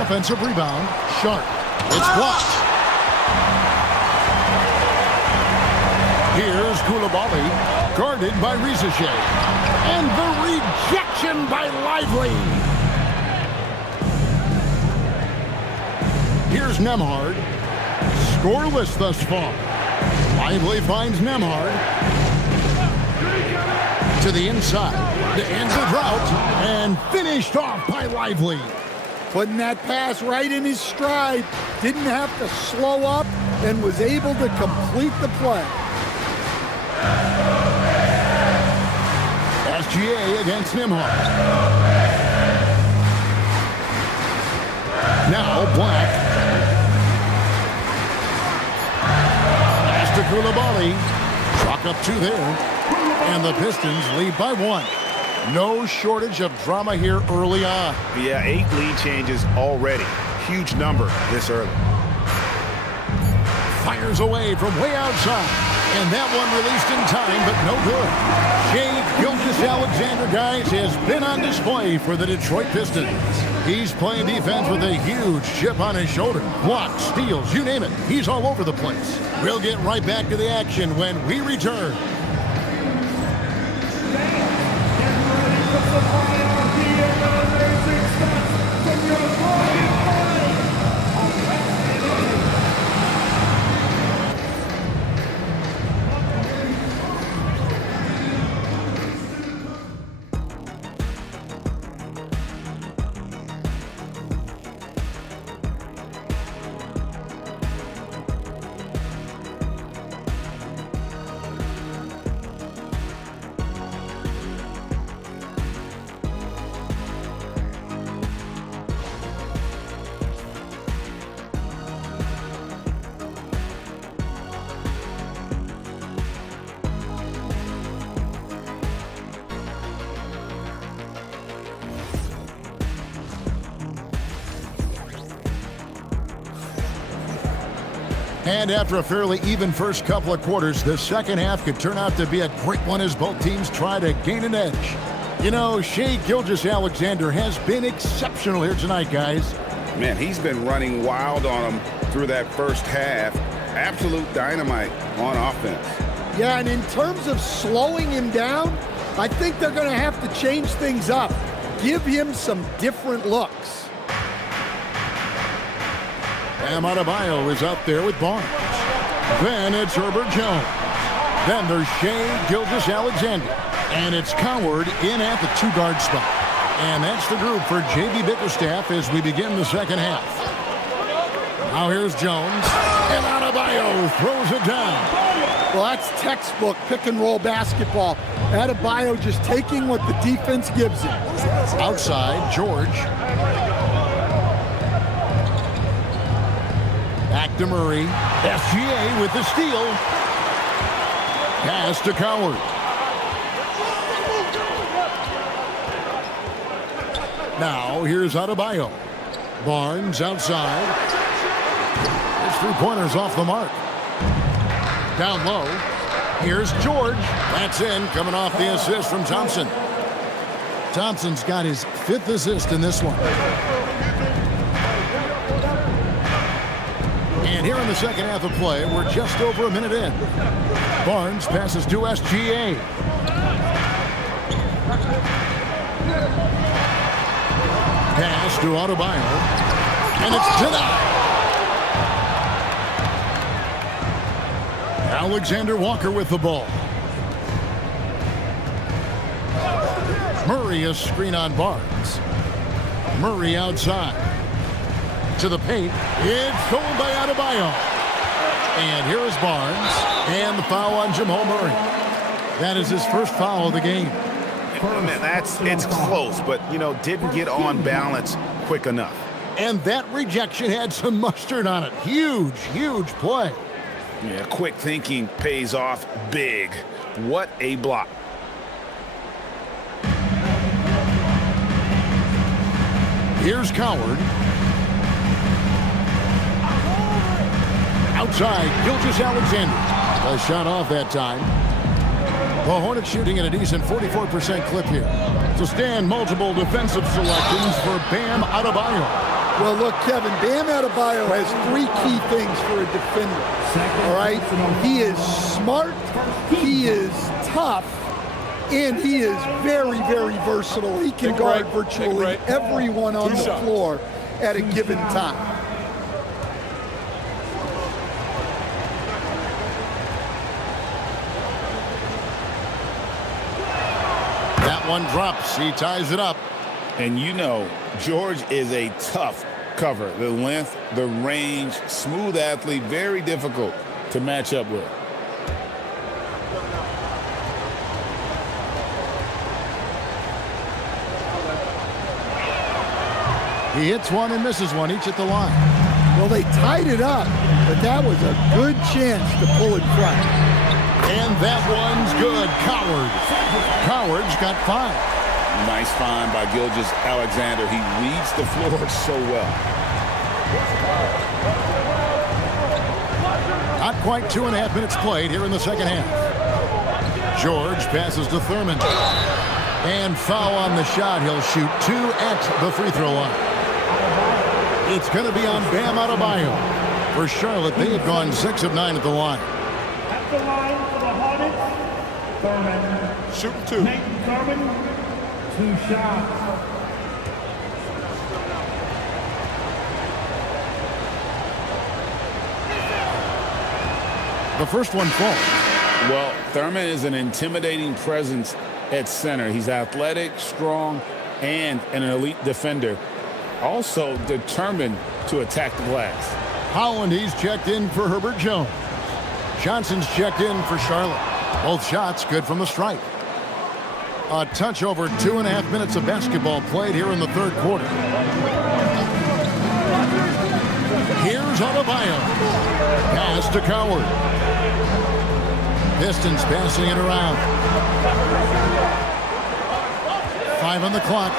Offensive rebound. Sharp. It's blocked. Here's Koulibaly. Guarded by Rizichet. And the rejection by Lively. Here's Nemhard. Scoreless thus far. Lively finds Nemhard. To the inside. To end the drought. And finished off by Lively. Putting that pass right in his stride. Didn't have to slow up and was able to complete the play. SGA against Nimhard. Now Black. Pass to Koulibaly. Chalk up 2 there. And the Pistons lead by 1. No shortage of drama here early on. Yeah, 8 lead changes already. Huge number this early. Fires away from way outside. And that one released in time, but no good. Shai Gilgeous-Alexander, guys, has been on display for the Detroit Pistons. He's playing defense with a huge chip on his shoulder. Blocks, steals, you name it. He's all over the place. We'll get right back to the action when we return. And after a fairly even first couple of quarters, the second half could turn out to be a great one as both teams try to gain an edge. You know, Shai Gilgeous-Alexander has been exceptional here tonight, guys. Man, he's been running wild on them through that first half. Absolute dynamite on offense. Yeah, and in terms of slowing him down, I think they're going to have to change things up. Give him some different looks. Bam Adebayo is out there with Barnes. Then it's Herbert Jones. Then there's Shai Gilgeous-Alexander. And it's Coward in at the 2-guard spot. And that's the group for J.B. Bickerstaff as we begin the second half. Now here's Jones. And Adebayo throws it down. Well, that's textbook pick-and-roll basketball. Adebayo just taking what the defense gives him. Outside, George. Back to Murray. SGA with the steal. Pass to Coward. Now, here's Adebayo. Barnes outside. His three-pointers off the mark. Down low. Here's George. That's in, coming off the assist from Thompson. Thompson's got his 5th assist in this one. And here in the second half of play, we're just over a minute in. Barnes passes to SGA. Pass to Adebayo. And it's denied. Alexander Walker with the ball. Murray a screen on Barnes. Murray outside. To the paint. It's stolen by Adebayo. And here is Barnes. And the foul on Jamal Murray. That is his first foul of the game. It's close, but, didn't get on balance quick enough. And that rejection had some mustard on it. Huge, huge play. Yeah, quick thinking pays off big. What a block. Here's Coward. Outside, Gilgeous-Alexander. A shot off that time. The Hornets shooting at a decent 44% clip here. To stand multiple defensive selections for Bam Adebayo. Well, look, Kevin, Bam Adebayo has 3 key things for a defender. All right? He is smart, he is tough, and he is very, very versatile. He can guard virtually everyone on the floor at a given time. That one drops. He ties it up. And George is a tough cover. The length, the range, smooth athlete, very difficult to match up with. He hits one and misses one, each at the line. Well, they tied it up, but that was a good chance to pull in front. And that one's good. Coward's got 5. Nice find by Gilgeous-Alexander. He reads the floor so well. Not quite 2.5 minutes played here in the second half. George passes to Thurman. And foul on the shot. He'll shoot 2 at the free throw line. It's going to be on Bam Adebayo. For Charlotte, they have gone 6 of 9 at the line. At the line for the Hornets, Thurman. Shooting 2. Nathan Thurman, 2 shots. The first one falls. Well, Thurman is an intimidating presence at center. He's athletic, strong, and an elite defender. Also determined to attack the glass. Holland, he's checked in for Herbert Jones. Johnson's checked in for Charlotte. Both shots good from the stripe. A touch over 2.5 minutes of basketball played here in the third quarter. Here's Adebayo. Pass to Coward. Pistons passing it around. 5 on the clock.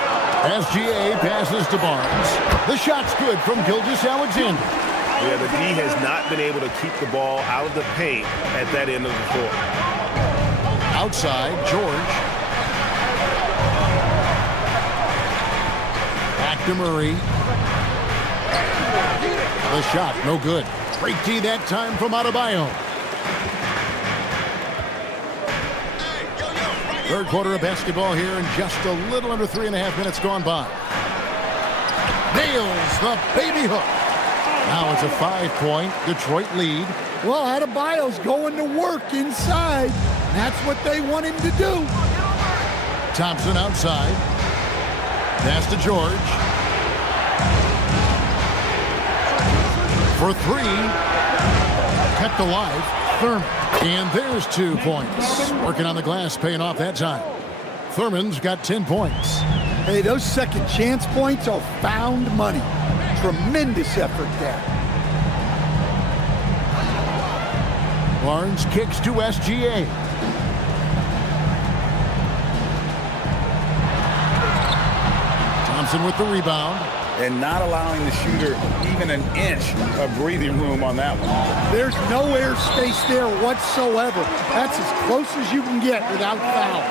SGA passes to Barnes. The shot's good from Gilgeous-Alexander. Yeah, the D has not been able to keep the ball out of the paint at that end of the floor. Outside, George. Back to Murray. The shot, no good. Great D that time from Adebayo. Third quarter of basketball here and just a little under 3.5 minutes gone by. Nails the baby hook. Now it's a 5-point Detroit lead. Well, Adebayo's going to work inside. That's what they want him to do. Thompson outside. Pass to George. For three. Kept alive. Thurman. And there's 2 points. Working on the glass, paying off that time. Thurman's got 10 points. Hey, those second chance points are found money. Tremendous effort there. Barnes kicks to SGA. Thompson with the rebound. And not allowing the shooter even an inch of breathing room on that one. There's no air space there whatsoever. That's as close as you can get without foul.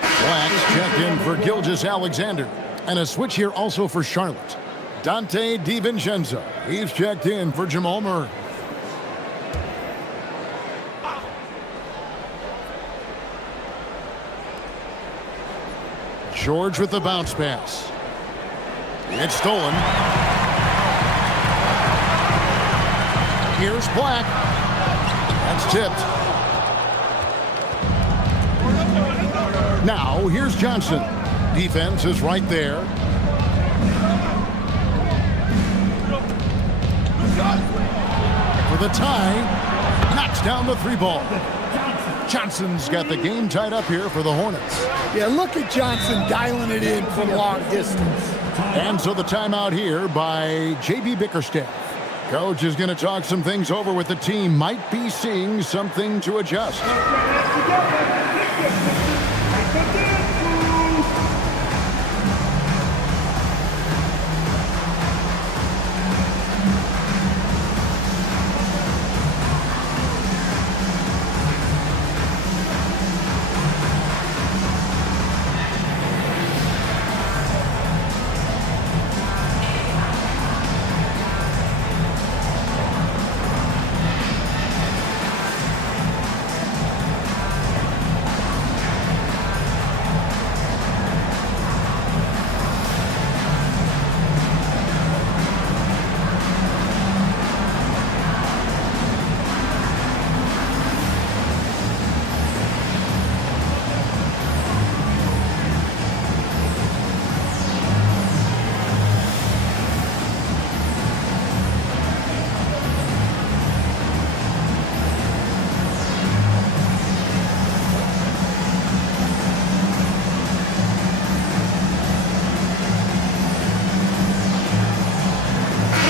Black's checked in for Gilgeous-Alexander. And a switch here also for Charlotte. Dante DiVincenzo. He's checked in for Jamal Murray. George with the bounce pass. It's stolen. Here's Black. That's tipped. Now, here's Johnson. Defense is right there. For the tie. Knocks down the 3 ball. Johnson's got the game tied up here for the Hornets. Yeah, look at Johnson dialing it in from long distance. And so the timeout here by J.B. Bickerstaff. Coach is going to talk some things over with the team. Might be seeing something to adjust.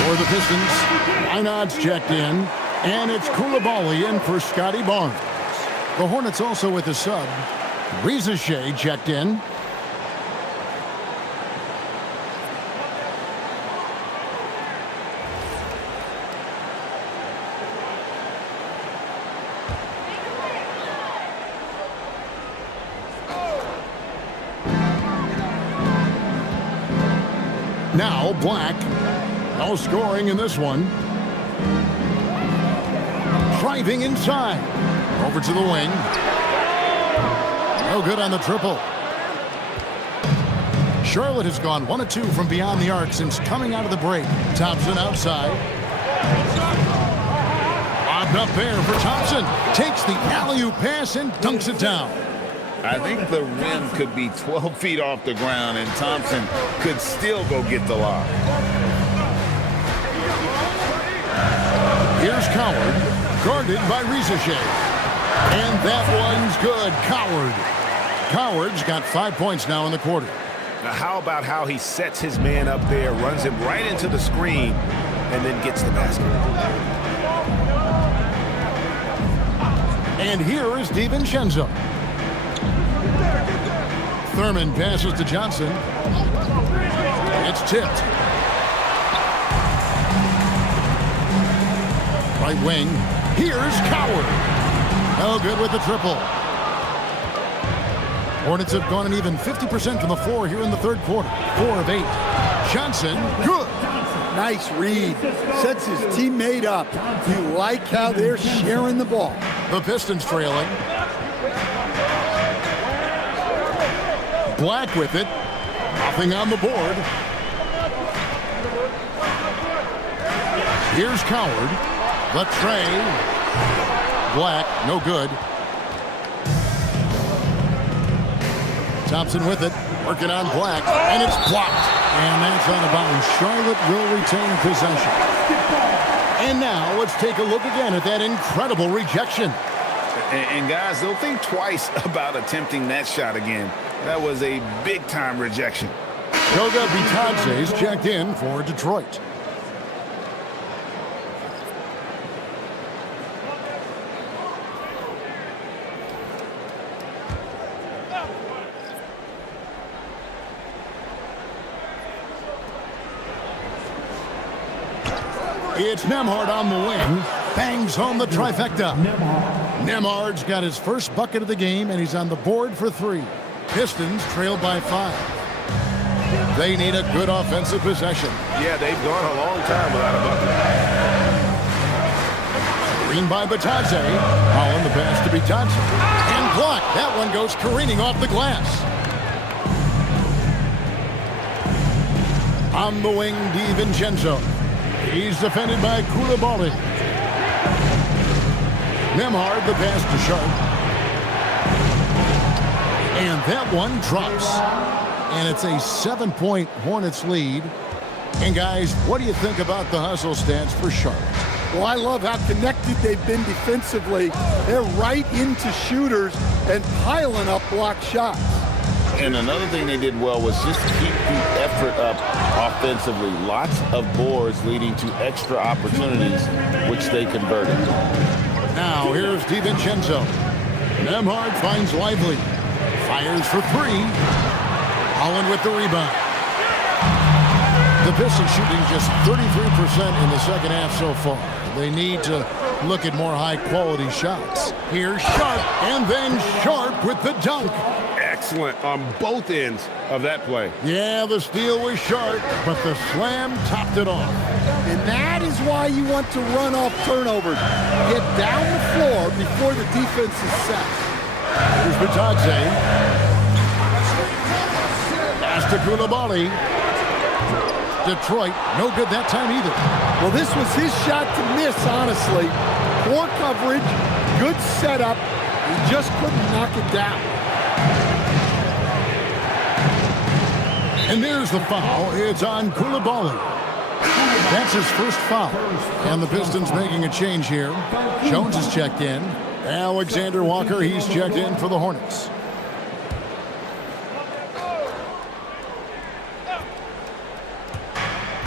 The Pistons, Einad's checked in, and it's Koulibaly in for Scotty Barnes. The Hornets also with a sub. Rizachet checked in. Now Black. No scoring in this one. Driving inside. Over to the wing. No good on the triple. Charlotte has gone 1 of 2 from beyond the arc since coming out of the break. Thompson outside. Lobbed up there for Thompson. Takes the alley-oop pass and dunks it down. I think the rim could be 12 feet off the ground, and Thompson could still go get the lob. Here's Coward, guarded by Rizachet. And that one's good. Coward's got 5 points now in the quarter. Now, how about how he sets his man up there, runs him right into the screen, and then gets the basket. And here is DiVincenzo. Thurman passes to Johnson. It's tipped. Right wing. Here's Coward. No good with the triple. Hornets have gone an even 50% from the floor here in the third quarter. 4 of 8. Johnson, good. Nice read. Sets his teammate up. You like how they're sharing the ball. The Pistons trailing. Black with it. Nothing on the board. Here's Coward. The tray. Black, no good. Thompson with it, working on Black, and it's blocked. And that's out of bounds. Charlotte will retain possession. And now let's take a look again at that incredible rejection. And guys, they'll think twice about attempting that shot again. That was a big-time rejection. Goga Bitadze's checked in for Detroit. It's Nembhard on the wing. Bangs home the trifecta. Nembhard's got his first bucket of the game, and he's on the board for 3. Pistons trail by 5. They need a good offensive possession. Yeah, they've gone a long time without a bucket. Screen by Bitadze. Holland the pass to Bitadze. And blocked. That one goes careening off the glass. On the wing, DiVincenzo. He's defended by Koulibaly. Nembhard the pass to Sharp. And that one drops. And it's a 7-point Hornets lead. And guys, what do you think about the hustle stats for Sharp? Well, I love how connected they've been defensively. They're right into shooters and piling up block shots. And another thing they did well was just keep the effort up offensively. Lots of boards leading to extra opportunities, which they converted. Now here's DiVincenzo. Nembhard finds Lively. Fires for 3. Holland with the rebound. The Pistons shooting just 33% in the second half so far. They need to look at more high-quality shots. Here's Sharp, and then Sharp with the dunk. Excellent on both ends of that play. Yeah, the steal was Sharp, but the slam topped it off. And that is why you want to run off turnovers. Get down the floor before the defense is set. Here's Bitadze. Pass to Koulibaly. Detroit, no good that time either. Well, this was his shot to miss, honestly. Poor coverage, good setup. He just couldn't knock it down. And there's the foul. It's on Koulibaly. That's his first foul. And the Pistons making a change here. Jones is checked in. Alexander Walker, he's checked in for the Hornets.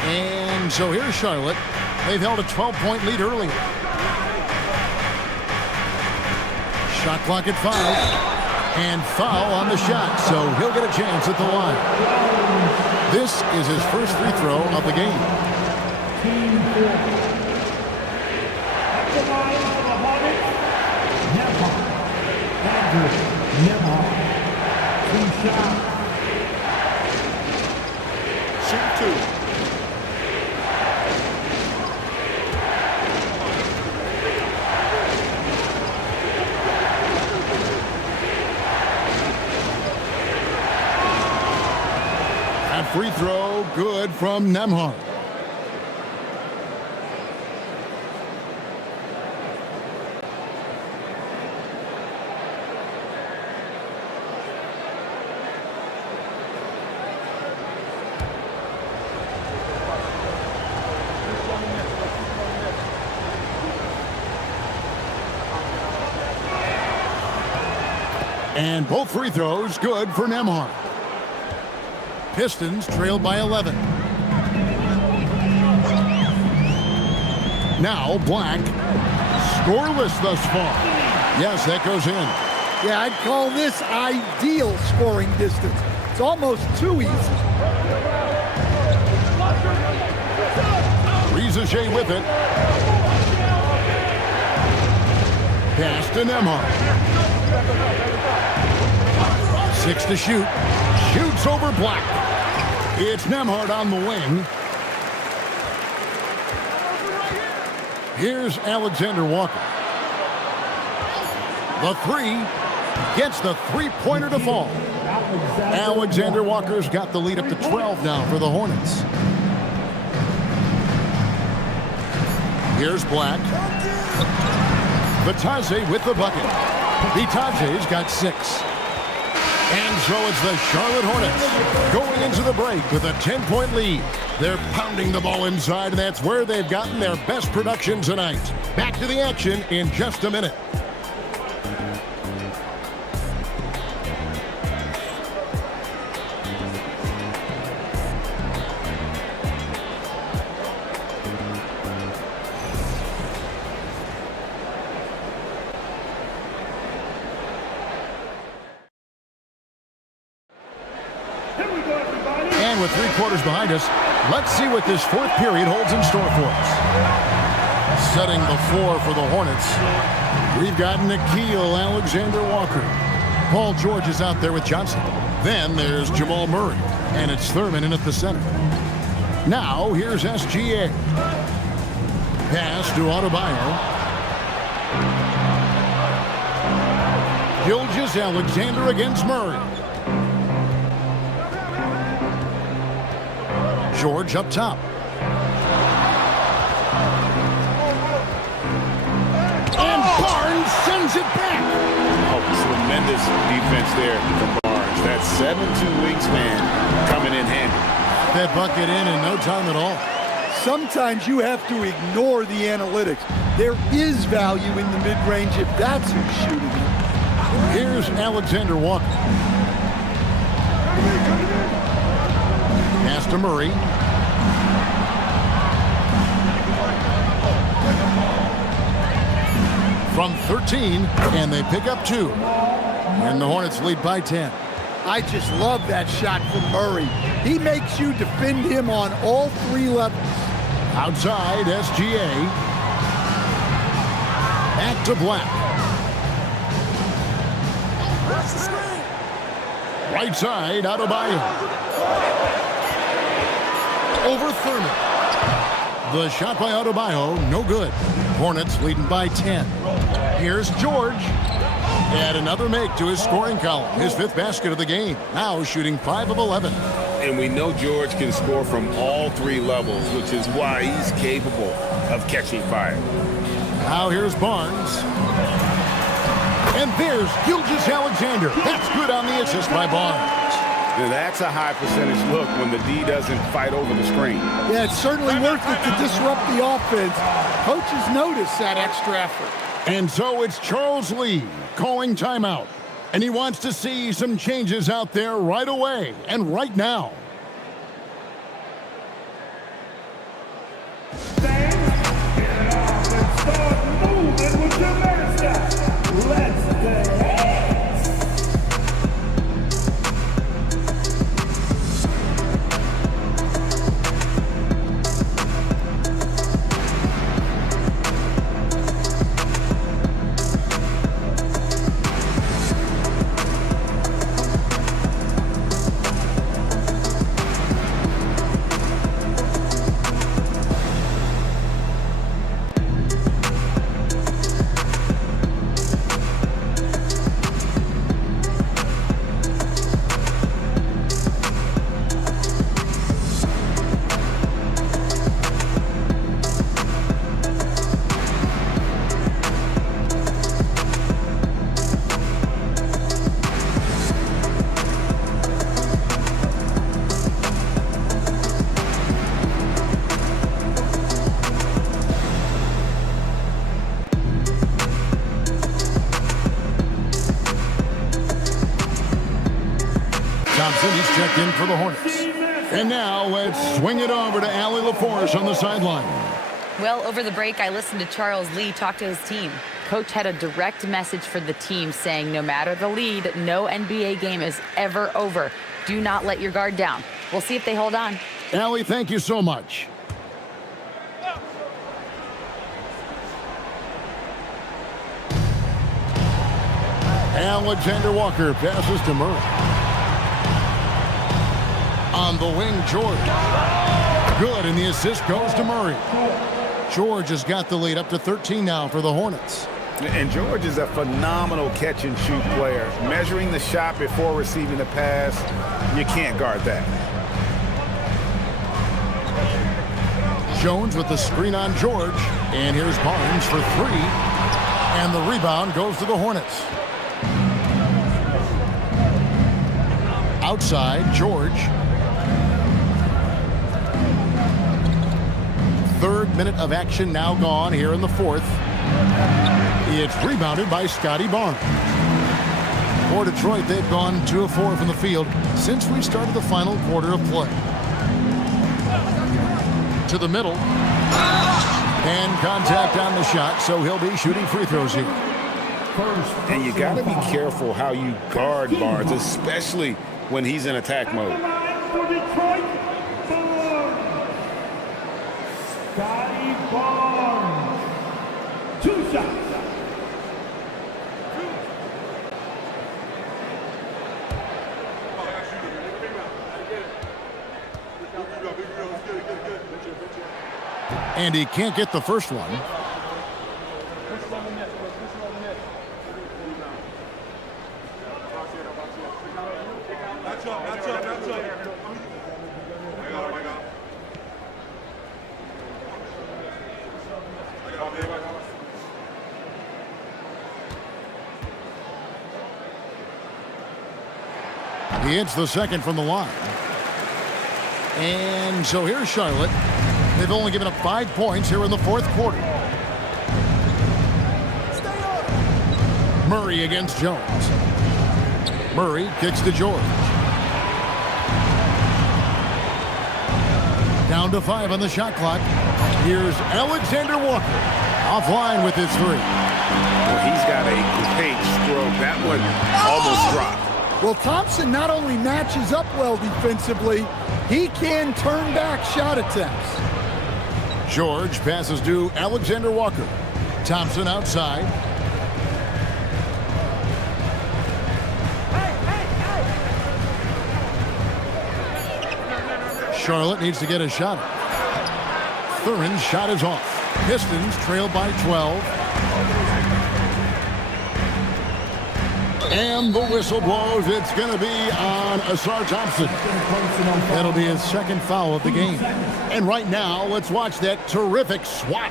And so here's Charlotte. They've held a 12-point lead earlier. Shot clock at 5. And foul on the shot, so he'll get a chance at the line. This is his first free throw of the game. Team 4. At the line for the Hornets, Nembhard. Andrew Nembhard. 2 shots. Shoot 2. Free throw, good from Nembhard. And both free throws good for Nembhard. Pistons trail by 11. Now Black, scoreless thus far. Yes, that goes in. Yeah, I'd call this ideal scoring distance. It's almost too easy. Rizage with it. Pass to Nembhard. 6 to shoot. Shoots over Black. It's Nembhard on the wing. Here's Alexander Walker. The 3 gets the three-pointer to fall. Alexander Walker's got the lead up to 12 now for the Hornets. Here's Black. Bitadze with the bucket. Bitadze's got 6. And so it's the Charlotte Hornets going into the break with a 10-point lead. They're pounding the ball inside, and that's where they've gotten their best production tonight. Back to the action in just a minute. And with 3 quarters behind us, let's see what this fourth period holds in store for us. Setting the floor for the Hornets, we've got Nickeil Alexander-Walker. Paul George is out there with Johnson. Then there's Jamal Murray, and it's Thurman in at the center. Now here's SGA. Pass to Adebayo. Gilgeous-Alexander against Murray. George up top. And Barnes sends it back. Oh, tremendous defense there from Barnes. That 7'2" wingspan coming in handy. That bucket in no time at all. Sometimes you have to ignore the analytics. There is value in the mid-range if that's who's shooting it. Here's Alexander-Walker. Pass to Murray. From 13, and they pick up 2. And the Hornets lead by 10. I just love that shot from Murray. He makes you defend him on all 3 levels. Outside, SGA. Back to Black. Right side, Adebayo. Over Thurman. The shot by Adebayo, no good. Hornets leading by 10. Here's George. Add another make to his scoring column. His 5th basket of the game. Now shooting 5 of 11. And we know George can score from all 3 levels, which is why he's capable of catching fire. Now here's Barnes. And there's Gilgeous-Alexander. That's good on the assist by Barnes. Now that's a high percentage look when the D doesn't fight over the screen. Yeah, it's certainly worth it to disrupt the offense. Coaches notice that extra effort. And so it's Charles Lee calling timeout. And he wants to see some changes out there right away and right now. Start moving with your mascot. Let's dance. He's checked in for the Hornets. And now let's swing it over to Allie LaForce on the sideline. Well, over the break, I listened to Charles Lee talk to his team. Coach had a direct message for the team saying no matter the lead, no NBA game is ever over. Do not let your guard down. We'll see if they hold on. Allie, thank you so much. Alexander-Walker passes to Murray. On the wing, George. Good, and the assist goes to Murray. George has got the lead up to 13 now for the Hornets. And George is a phenomenal catch-and-shoot player. Measuring the shot before receiving the pass, you can't guard that. Jones with the screen on George. And here's Barnes for 3. And the rebound goes to the Hornets. Outside, George. Third minute of action now gone here in the fourth. It's rebounded by Scotty Barnes. For Detroit, they've gone 2 of 4 from the field since we started the final quarter of play. To the middle. And contact on the shot, so he'll be shooting free throws here. And you got to be careful how you guard Barnes, especially when he's in attack mode. For Detroit, Scotty Barnes. 2 shots. And he can't get the first one. He hits the second from the line. And so here's Charlotte. They've only given up 5 points here in the fourth quarter. Murray against Jones. Murray kicks to George. Down to 5 on the shot clock. Here's Alexander Walker. Offline with his 3. Well, he's got a great stroke. That one almost dropped. Well, Thompson not only matches up well defensively, he can turn back shot attempts. George passes to Alexander Walker. Thompson outside. Charlotte needs to get a shot. Thurin's shot is off. Pistons trail by 12. And the whistle blows. It's going to be on Asar Thompson. That'll be his second foul of the game. And right now, let's watch that terrific swat.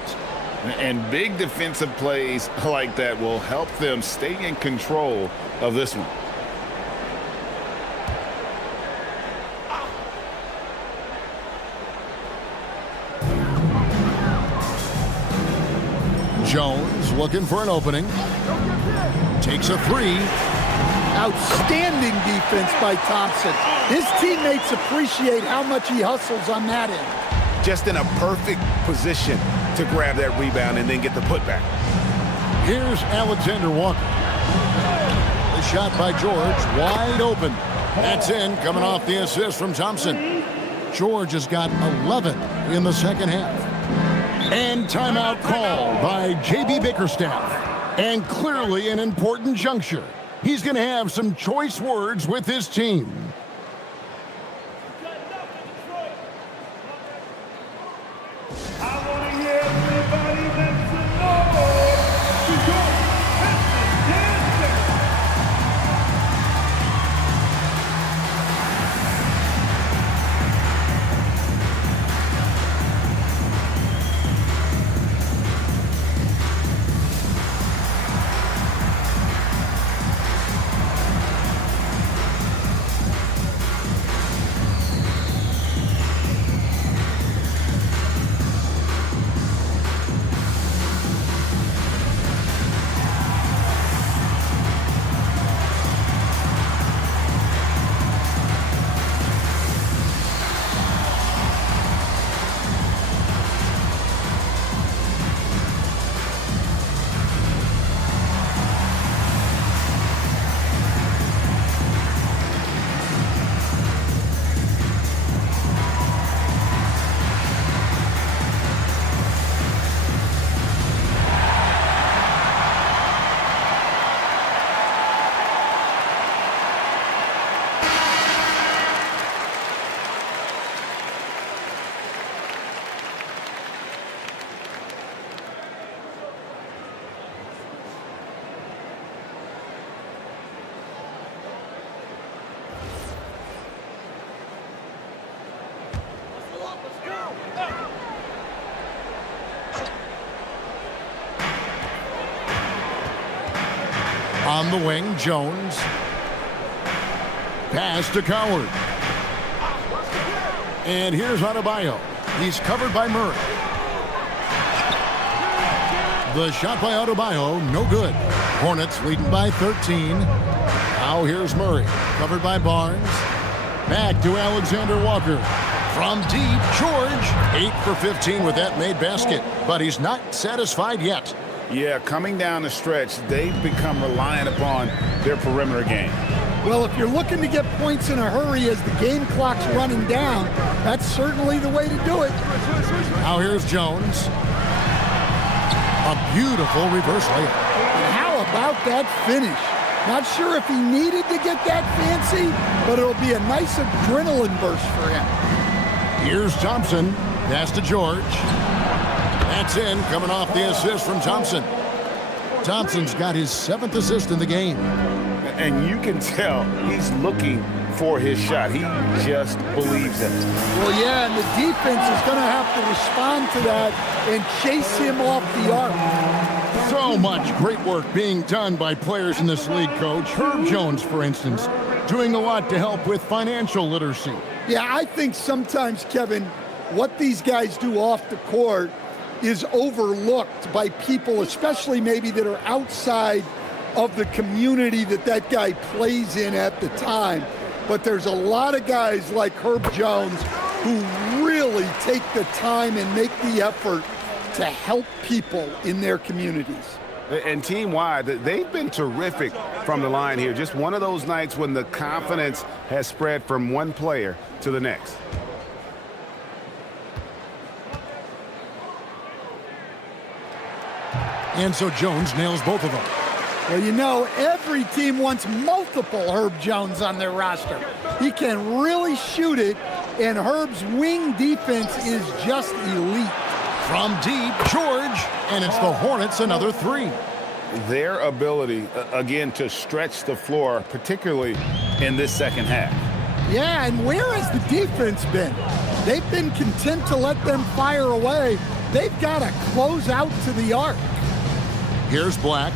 And big defensive plays like that will help them stay in control of this one. Jones looking for an opening. Takes a 3. Outstanding defense by Thompson. His teammates appreciate how much he hustles on that end. Just in a perfect position to grab that rebound and then get the putback. Here's Alexander Walker. The shot by George, wide open. That's in, coming off the assist from Thompson. George has got 11 in the second half. And timeout called by J.B. Bickerstaff. And clearly an important juncture. He's going to have some choice words with his team. I want to hear everybody make some noise. Detroit Pistons dancing. On the wing, Jones. Pass to Coward. And here's Adebayo. He's covered by Murray. The shot by Adebayo, no good. Hornets leading by 13. Now here's Murray, covered by Barnes. Back to Alexander Walker. From deep, George, 8 for 15 with that made basket. But he's not satisfied yet. Yeah, coming down the stretch, they've become reliant upon their perimeter game. Well, if you're looking to get points in a hurry as the game clock's running down, that's certainly the way to do it. Now here's Jones. A beautiful reverse layup. And how about that finish? Not sure if he needed to get that fancy, but it'll be a nice adrenaline burst for him. Here's Thompson. Pass to George. That's in, coming off the assist from Thompson. Thompson's got his 7th assist in the game. And you can tell he's looking for his shot. He just believes it. Well, yeah, and the defense is going to have to respond to that and chase him off the arc. So much great work being done by players in this league, Coach. Herb Jones, for instance, doing a lot to help with financial literacy. Yeah, I think sometimes, Kevin, what these guys do off the court is overlooked by people, especially maybe that are outside of the community that guy plays in at the time. But there's a lot of guys like Herb Jones who really take the time and make the effort to help people in their communities. And team-wide, they've been terrific from the line here. Just one of those nights when the confidence has spread from one player to the next. And so Jones nails both of them. Well, you know, every team wants multiple Herb Jones on their roster. He can really shoot it, and Herb's wing defense is just elite. From deep, George, and it's the Hornets another 3. Their ability, again, to stretch the floor, particularly in this second half. Yeah, and where has the defense been? They've been content to let them fire away. They've got to close out to the arc. Here's Black.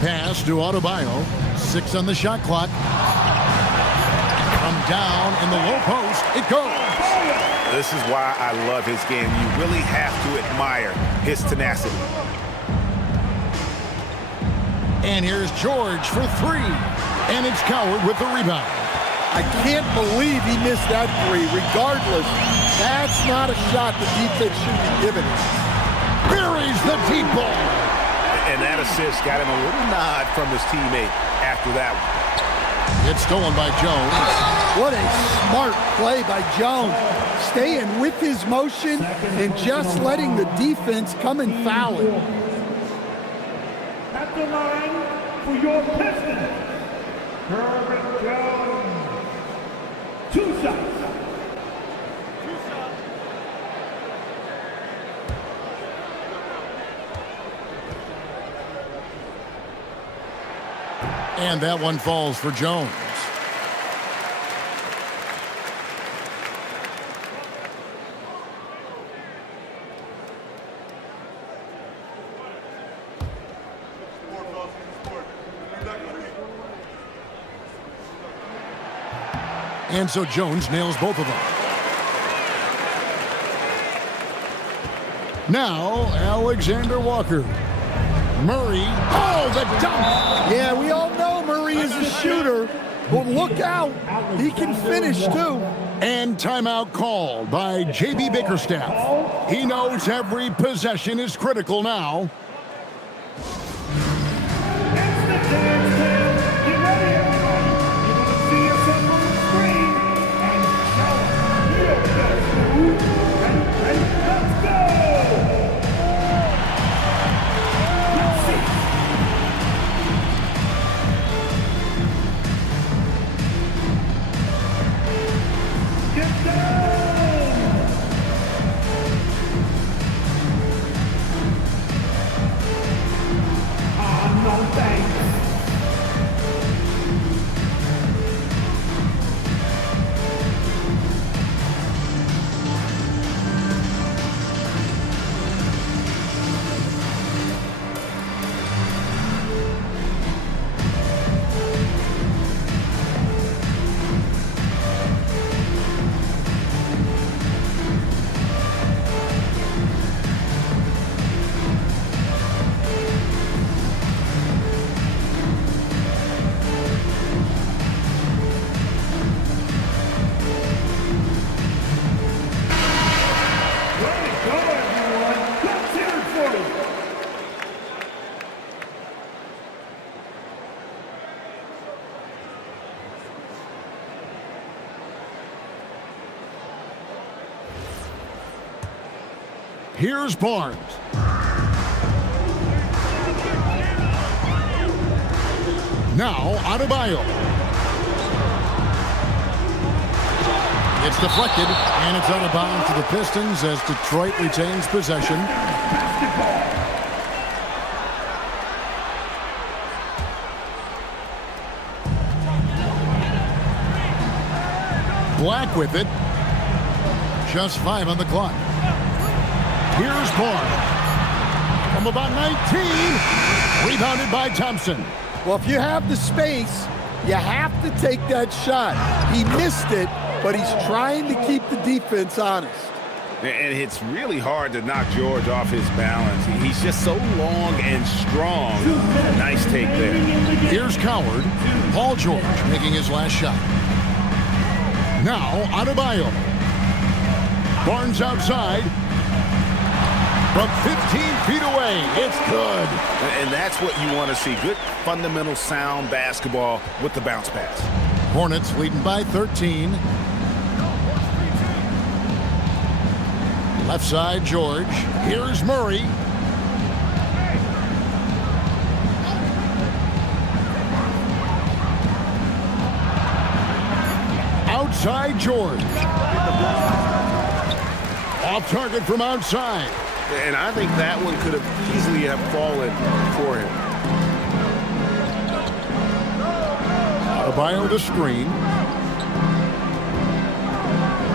Pass to Adebayo. 6 on the shot clock. From down in the low post, it goes. This is why I love his game. You really have to admire his tenacity. And here's George for 3. And it's Coward with the rebound. I can't believe he missed that 3. Regardless, that's not a shot the defense should be giving. Buries the deep ball. And that assist got him a little nod from his teammate after that one. It's stolen by Jones. What a smart play by Jones. Staying with his motion and just letting the defense come and foul him. At the line for your Piston, Herb Jones. 2 shots. And that one falls for Jones. And so Jones nails both of them. Now, Alexander Walker. Murray. Oh, the dunk! Yeah, we all know Murray is a shooter, but look out. He can finish, too. And timeout called by JB Bickerstaff. He knows every possession is critical now. Here's Barnes. Now Adebayo. It's deflected, and it's out of bounds to the Pistons as Detroit retains possession. Black with it. Just 5 on the clock. Here's Barnes. From about 19. Rebounded by Thompson. Well, if you have the space, you have to take that shot. He missed it, but he's trying to keep the defense honest. And it's really hard to knock George off his balance. He's just so long and strong. Nice take there. Here's Coward. Paul George making his last shot. Now Adebayo. Barnes outside. From 15 feet away, it's good. And that's what you want to see. Good, fundamental, sound basketball with the bounce pass. Hornets leading by 13. Left side, George. Here's Murray. Outside, George. Off target from outside. And I think that one could have easily have fallen for him. Adebayo the screen.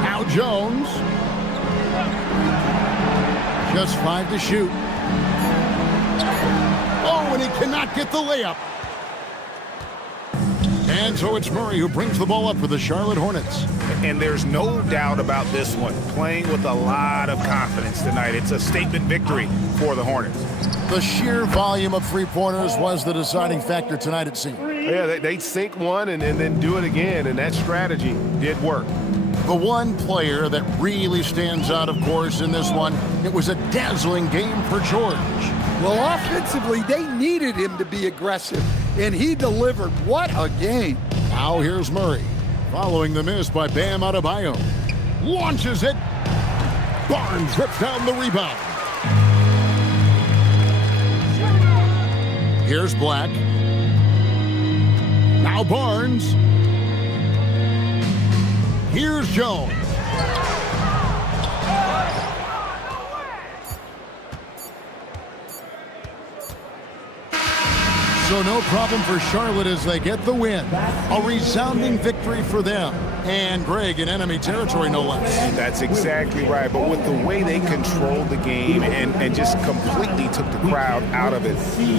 Now Jones. Just 5 to shoot. Oh, and he cannot get the layup. And so it's Murray who brings the ball up for the Charlotte Hornets. And there's no doubt about this one. Playing with a lot of confidence tonight. It's a statement victory for the Hornets. The sheer volume of three-pointers was the deciding factor tonight, it seemed. Yeah, they sink one and then do it again, and that strategy did work. The one player that really stands out, of course, in this one, it was a dazzling game for George. Well, offensively, they needed him to be aggressive, and he delivered. What a game. Now here's Murray. Following the miss by Bam Adebayo. Launches it. Barnes rips down the rebound. Here's Black. Now Barnes. Here's Jones. So no problem for Charlotte as they get the win. A resounding victory for them. And Greg in enemy territory, no less. That's exactly right. But with the way they controlled the game and just completely took the crowd out of it,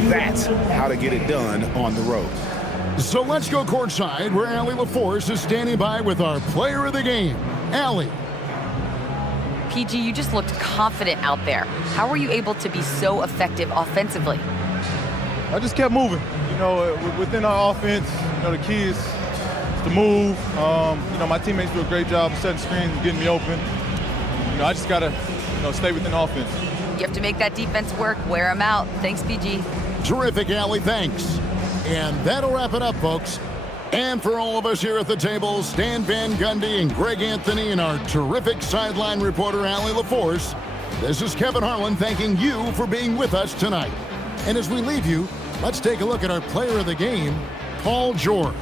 that's how to get it done on the road. So let's go courtside where Allie LaForce is standing by with our player of the game. Allie. PG, you just looked confident out there. How were you able to be so effective offensively? I just kept moving. You know, within our offense, you know, the key is to move. You know, my teammates do a great job of setting screens, getting me open. You know, I just got to, you know, stay within offense. You have to make that defense work. Wear them out. Thanks, PG. Terrific, Allie. Thanks. And that'll wrap it up, folks. And for all of us here at the table, Stan Van Gundy and Greg Anthony and our terrific sideline reporter, Allie LaForce, this is Kevin Harlan thanking you for being with us tonight. And as we leave you, let's take a look at our player of the game, Paul George.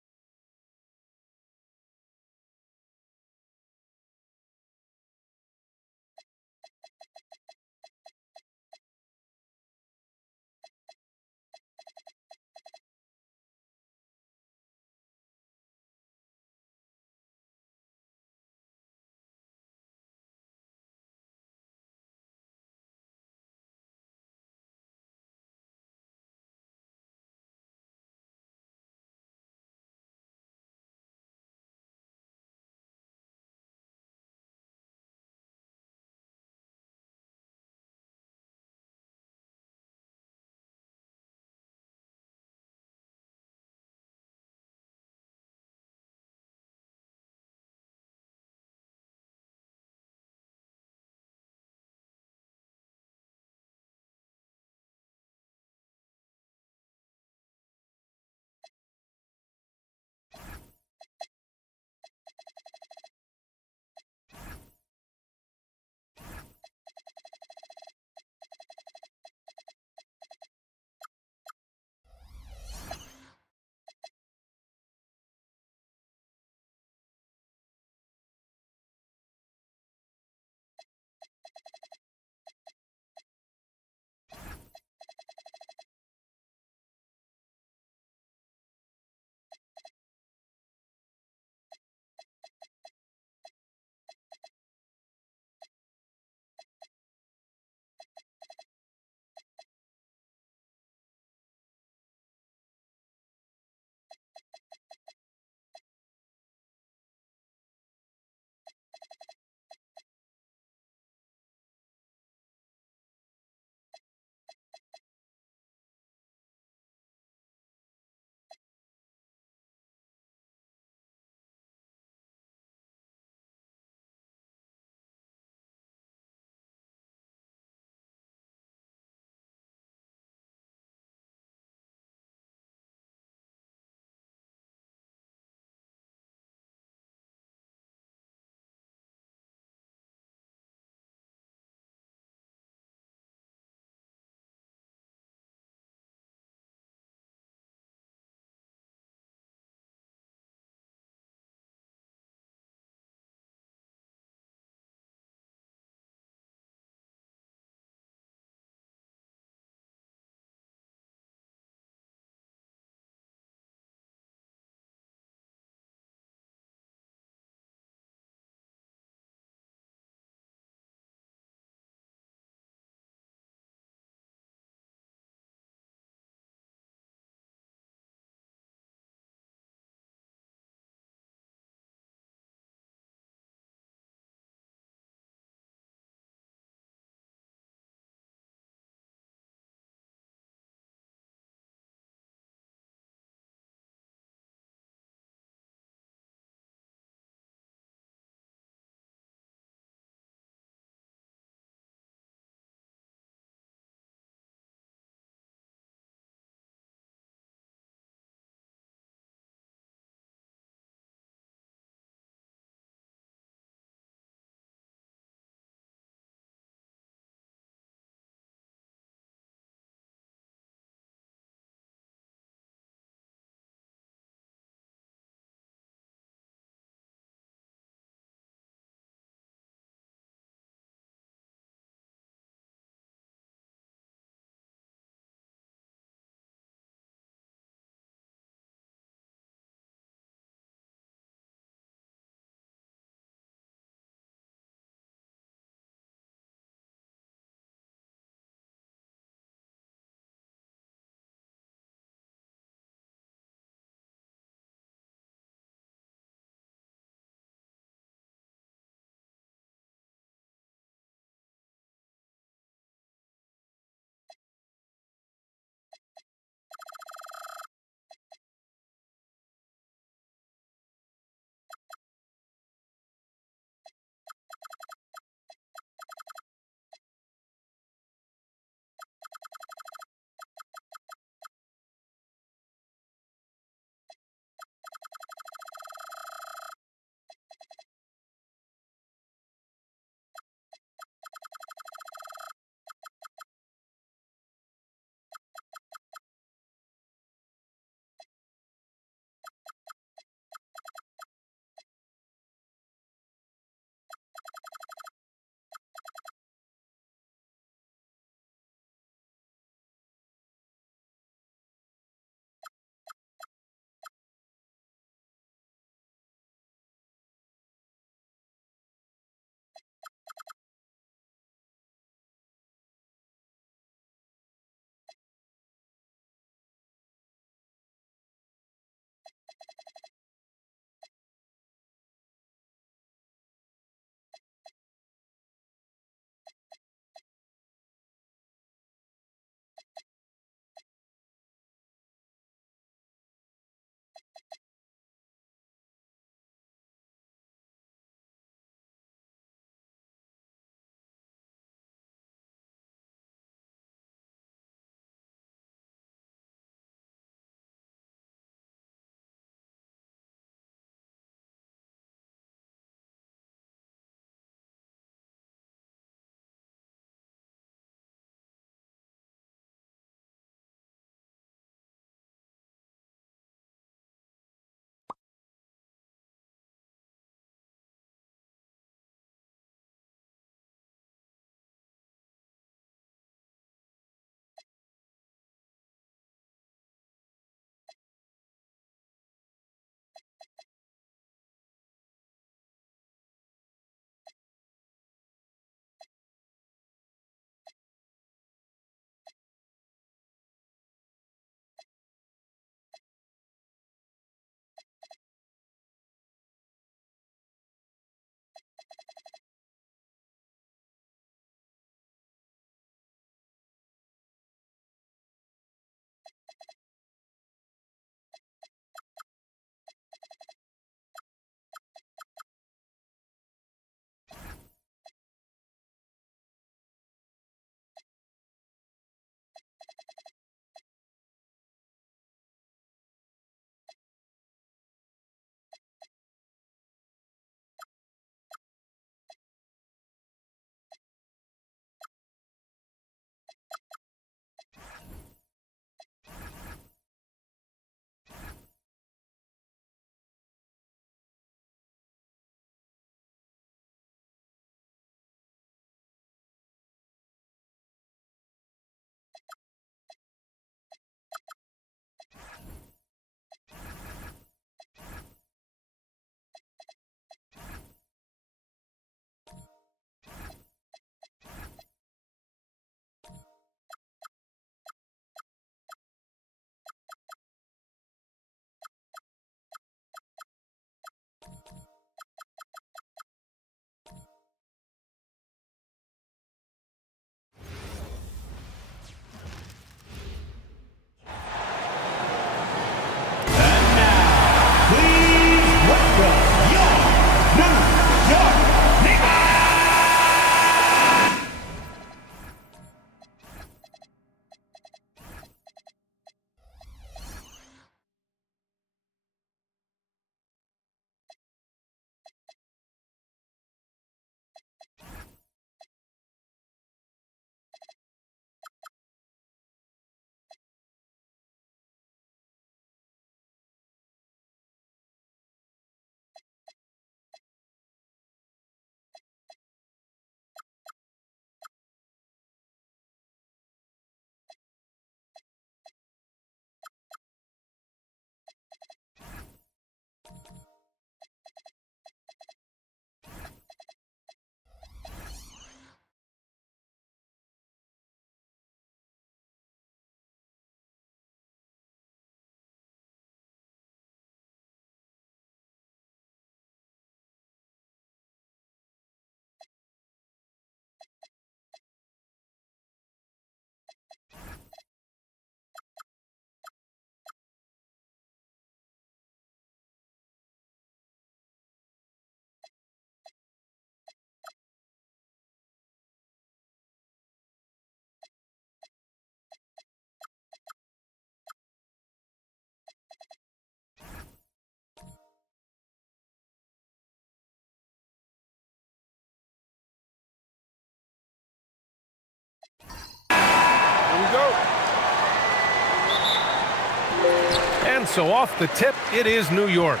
And so off the tip, it is New York.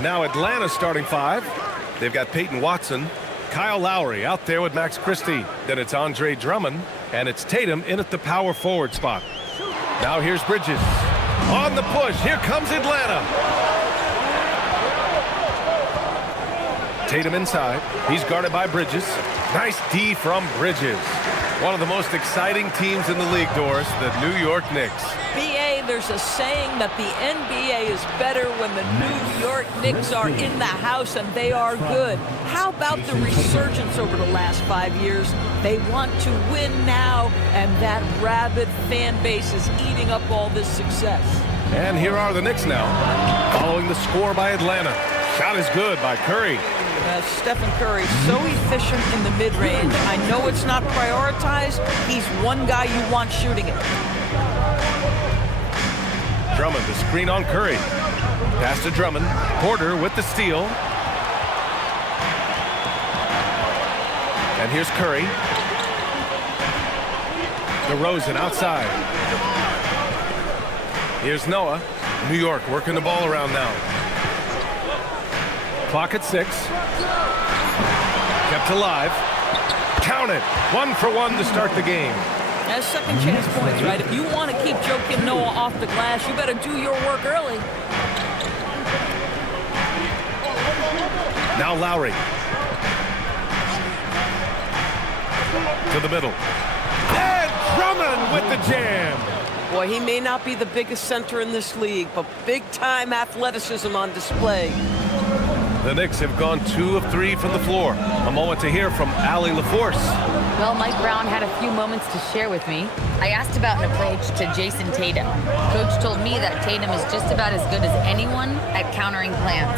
Now Atlanta starting 5. They've got Peyton Watson, Kyle Lowry out there with Max Christie. Then it's Andre Drummond, and it's Tatum in at the power forward spot. Now here's Bridges. On the push, here comes Atlanta. Tatum inside. He's guarded by Bridges. Nice D from Bridges. One of the most exciting teams in the league, Doris, the New York Knicks. BA, there's a saying that the NBA is better when the New York Knicks are in the house and they are good. How about the resurgence over the last 5 years? They want to win now, and that rabid fan base is eating up all this success. And here are the Knicks now, following the score by Atlanta. Shot is good by Curry. Stephen Curry, so efficient in the mid-range. I know it's not prioritized. He's one guy you want shooting it. Drummond, the screen on Curry. Pass to Drummond. Porter with the steal. And here's Curry. DeRozan outside. Here's Noah. New York working the ball around now. Clock at 6. Kept alive. Count it. 1 for 1 to start the game. That's second chance points, right? If you want to keep Joakim Noah off the glass, you better do your work early. Now Lowry. To the middle. And Drummond with the jam. Boy, he may not be the biggest center in this league, but big-time athleticism on display. The Knicks have gone 2 of 3 from the floor. A moment to hear from Allie LaForce. Well, Mike Brown had a few moments to share with me. I asked about an approach to Jason Tatum. Coach told me that Tatum is just about as good as anyone at countering plans.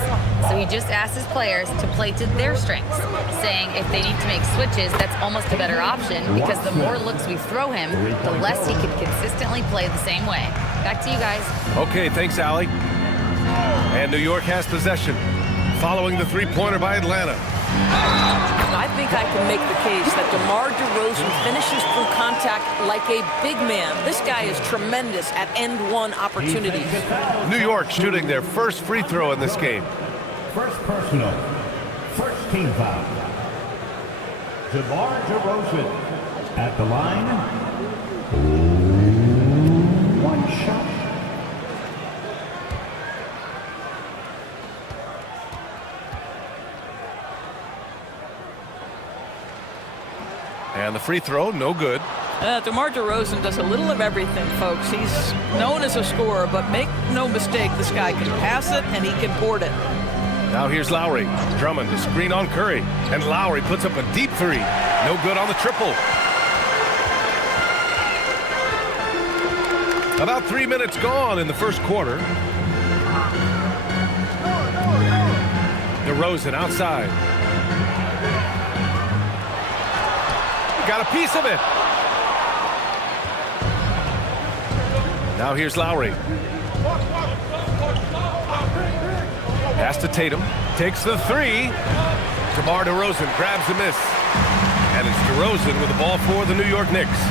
So he just asked his players to play to their strengths, saying if they need to make switches, that's almost a better option because the more looks we throw him, the less he can consistently play the same way. Back to you guys. Okay, thanks, Allie. And New York has possession, following the three-pointer by Atlanta. I think I can make the case that DeMar DeRozan finishes through contact like a big man. This guy is tremendous at end-one opportunities. New York shooting their first free throw in this game. First personal. First team foul. DeMar DeRozan at the line. 1 shot. And the free throw, no good. DeMar DeRozan does a little of everything, folks. He's known as a scorer, but make no mistake, this guy can pass it and he can board it. Now here's Lowry. Drummond to screen on Curry. And Lowry puts up a deep 3. No good on the triple. About 3 minutes gone in the first quarter. DeRozan outside. Got a piece of it. Now here's Lowry. Pass to Tatum. Takes the 3. DeMar DeRozan grabs the miss. And it's DeRozan with the ball for the New York Knicks.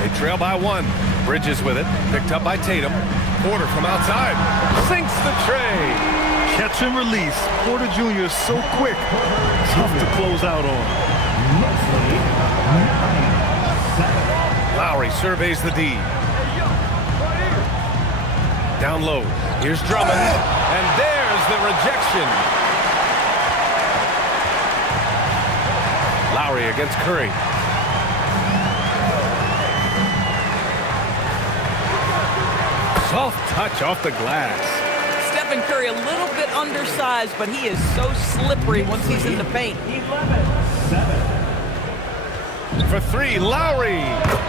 They trail by 1. Bridges with it. Picked up by Tatum. Porter from outside. Sinks the tray. Catch and release. Porter Jr. is so quick. Tough to close out on. Lowry surveys the D. Down low. Here's Drummond. And there's the rejection. Lowry against Curry. Soft touch off the glass. Stephen Curry a little bit undersized, but he is so slippery once he's in the paint. 11-7. For 3, Lowry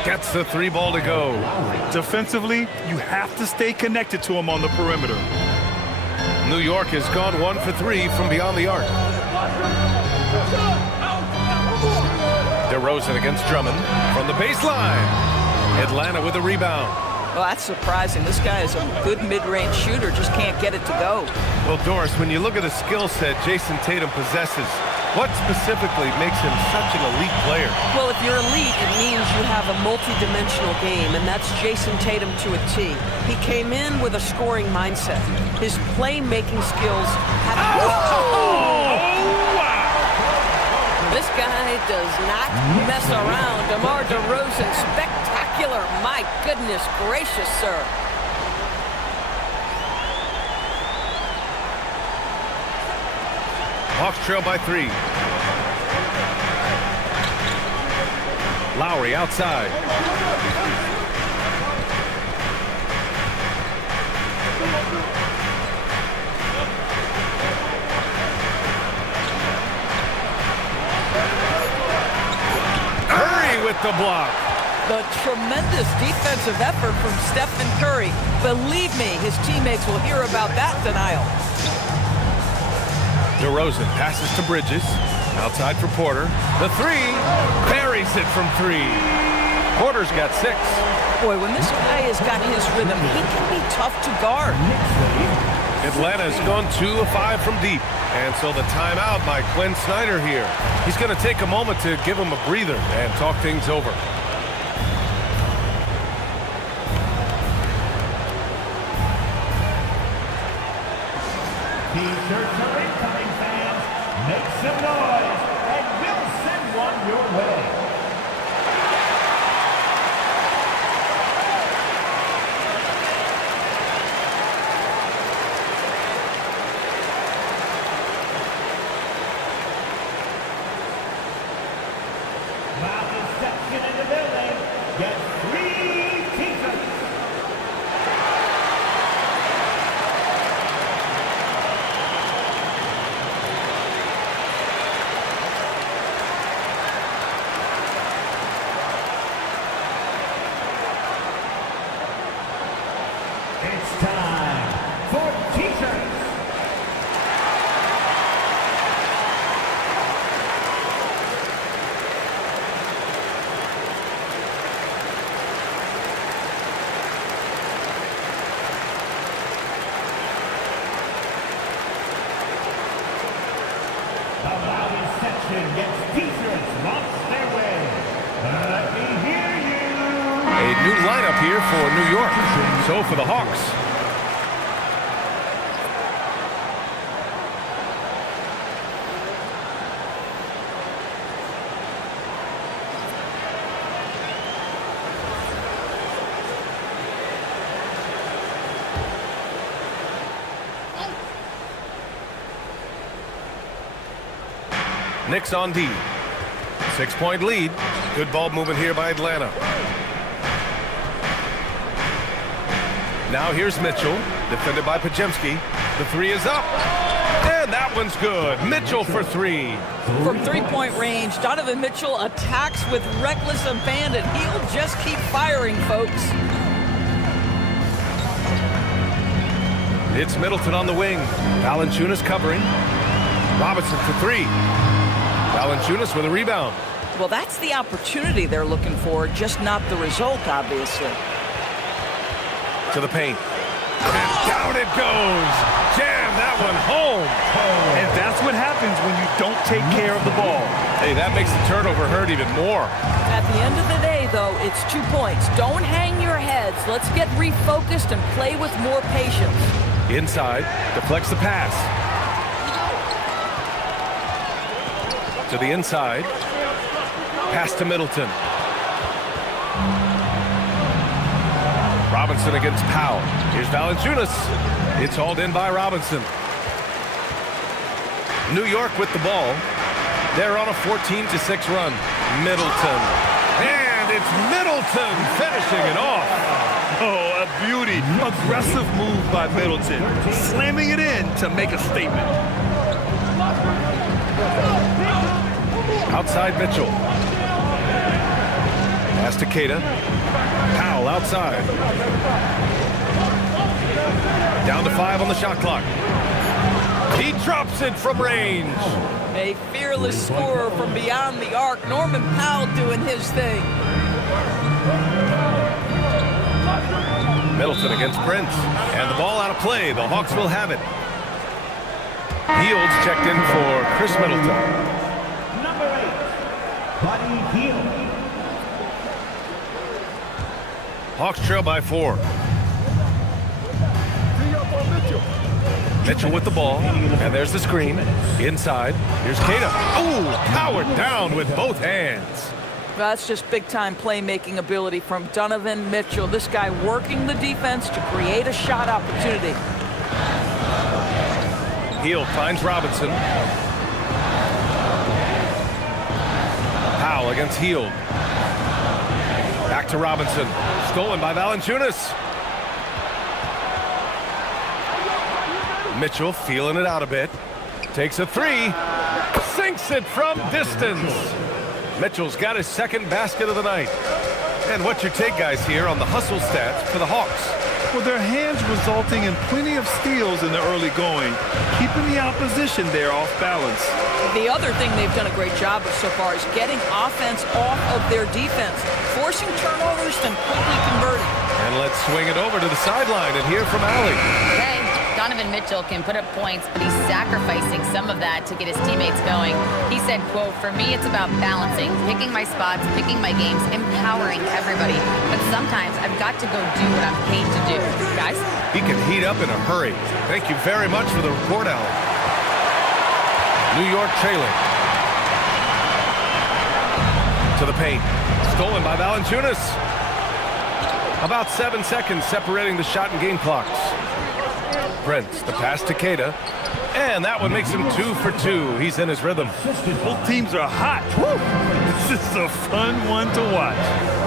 gets the 3 ball to go. Defensively, you have to stay connected to him on the perimeter. New York has gone 1 for 3 from beyond the arc. DeRozan against Drummond from the baseline. Atlanta with a rebound. Well, that's surprising. This guy is a good mid-range shooter, just can't get it to go. Well, Doris, when you look at the skill set Jason Tatum possesses, what specifically makes him such an elite player? Well, if you're elite, it means you have have a multi-dimensional game, and that's Jason Tatum to a T. He came in with a scoring mindset. His playmaking skills have... This guy does not mess around. DeMar DeRozan, spectacular. My goodness gracious, sir. Hawks trail by 3. Lowry outside. Curry with the block. The tremendous defensive effort from Stephen Curry. Believe me, his teammates will hear about that denial. DeRozan passes to Bridges. Outside for Porter. The 3. Buries it from 3. Porter's got 6. Boy, when this guy has got his rhythm, he can be tough to guard. Atlanta's gone 2 of 5 from deep. And so the timeout by Quinn Snyder here. He's going to take a moment to give him a breather and talk things over. T-shirts are incoming, fans. Make some noise, and we'll send one your way. Foul reception in the building. Get 3 T-shirts. It's time for T-shirts. The loudest section gets T-shirts launched their way. Let me hear you. A new lineup here for New York. So for the Hawks. Knicks on D. 6-point lead. Good ball movement here by Atlanta. Now here's Mitchell, defended by Pajemski. The 3 is up, and that one's good. Mitchell for 3. From three-point range, Donovan Mitchell attacks with reckless abandon. He'll just keep firing, folks. It's Middleton on the wing. Valanciunas covering. Robinson for 3. Valanciunas with a rebound. Well, that's the opportunity they're looking for, just not the result, obviously. To the paint. And down it goes. Jam that one home. And that's what happens when you don't take care of the ball. Hey, that makes the turnover hurt even more. At the end of the day, though, it's 2 points. Don't hang your heads. Let's get refocused and play with more patience. Inside, deflects the pass. To the inside. Pass to Middleton. Robinson against Powell. Here's Valanciunas. It's hauled in by Robinson. New York with the ball. They're on a 14-6 run. Middleton. And it's Middleton finishing it off. Oh, a beauty. Aggressive move by Middleton. Slamming it in to make a statement. Outside Mitchell. Pass to Keita. Powell outside. Down to 5 on the shot clock. He drops it from range. A fearless scorer from beyond the arc. Norman Powell doing his thing. Middleton against Prince. And the ball out of play. The Hawks will have it. Fields checked in for Chris Middleton. Number 8, Buddy Hield. Hawks trail by 4. Mitchell with the ball, and there's the screen. Inside, here's Kata. Oh, powered down with both hands. That's just big-time playmaking ability from Donovan Mitchell. This guy working the defense to create a shot opportunity. Hield finds Robinson. Powell against Hield. Back to Robinson. Stolen by Valanciunas. Mitchell feeling it out a bit. Takes a 3. Sinks it from distance. Mitchell's got his second basket of the night. And what's your take, guys, here on the hustle stats for the Hawks? Well, their hands resulting in plenty of steals in the early going, keeping the opposition there off balance. The other thing they've done a great job of so far is getting offense off of their defense, forcing turnovers and quickly converting. And let's swing it over to the sideline and hear from Allie. Okay, Donovan Mitchell can put up points, but he's sacrificing some of that to get his teammates going. He said, quote, "For me, it's about balancing, picking my spots, picking my games, empowering everybody. But sometimes I've got to go do what I'm paid to do." Guys? He can heat up in a hurry. Thank you very much for the report, Allie. New York trailing. To the paint. Stolen by Valanciunas. About 7 seconds separating the shot and game clocks. Prince, the pass to Kata. And that one makes him 2 for 2. He's in his rhythm. Both teams are hot. Woo! This is a fun one to watch.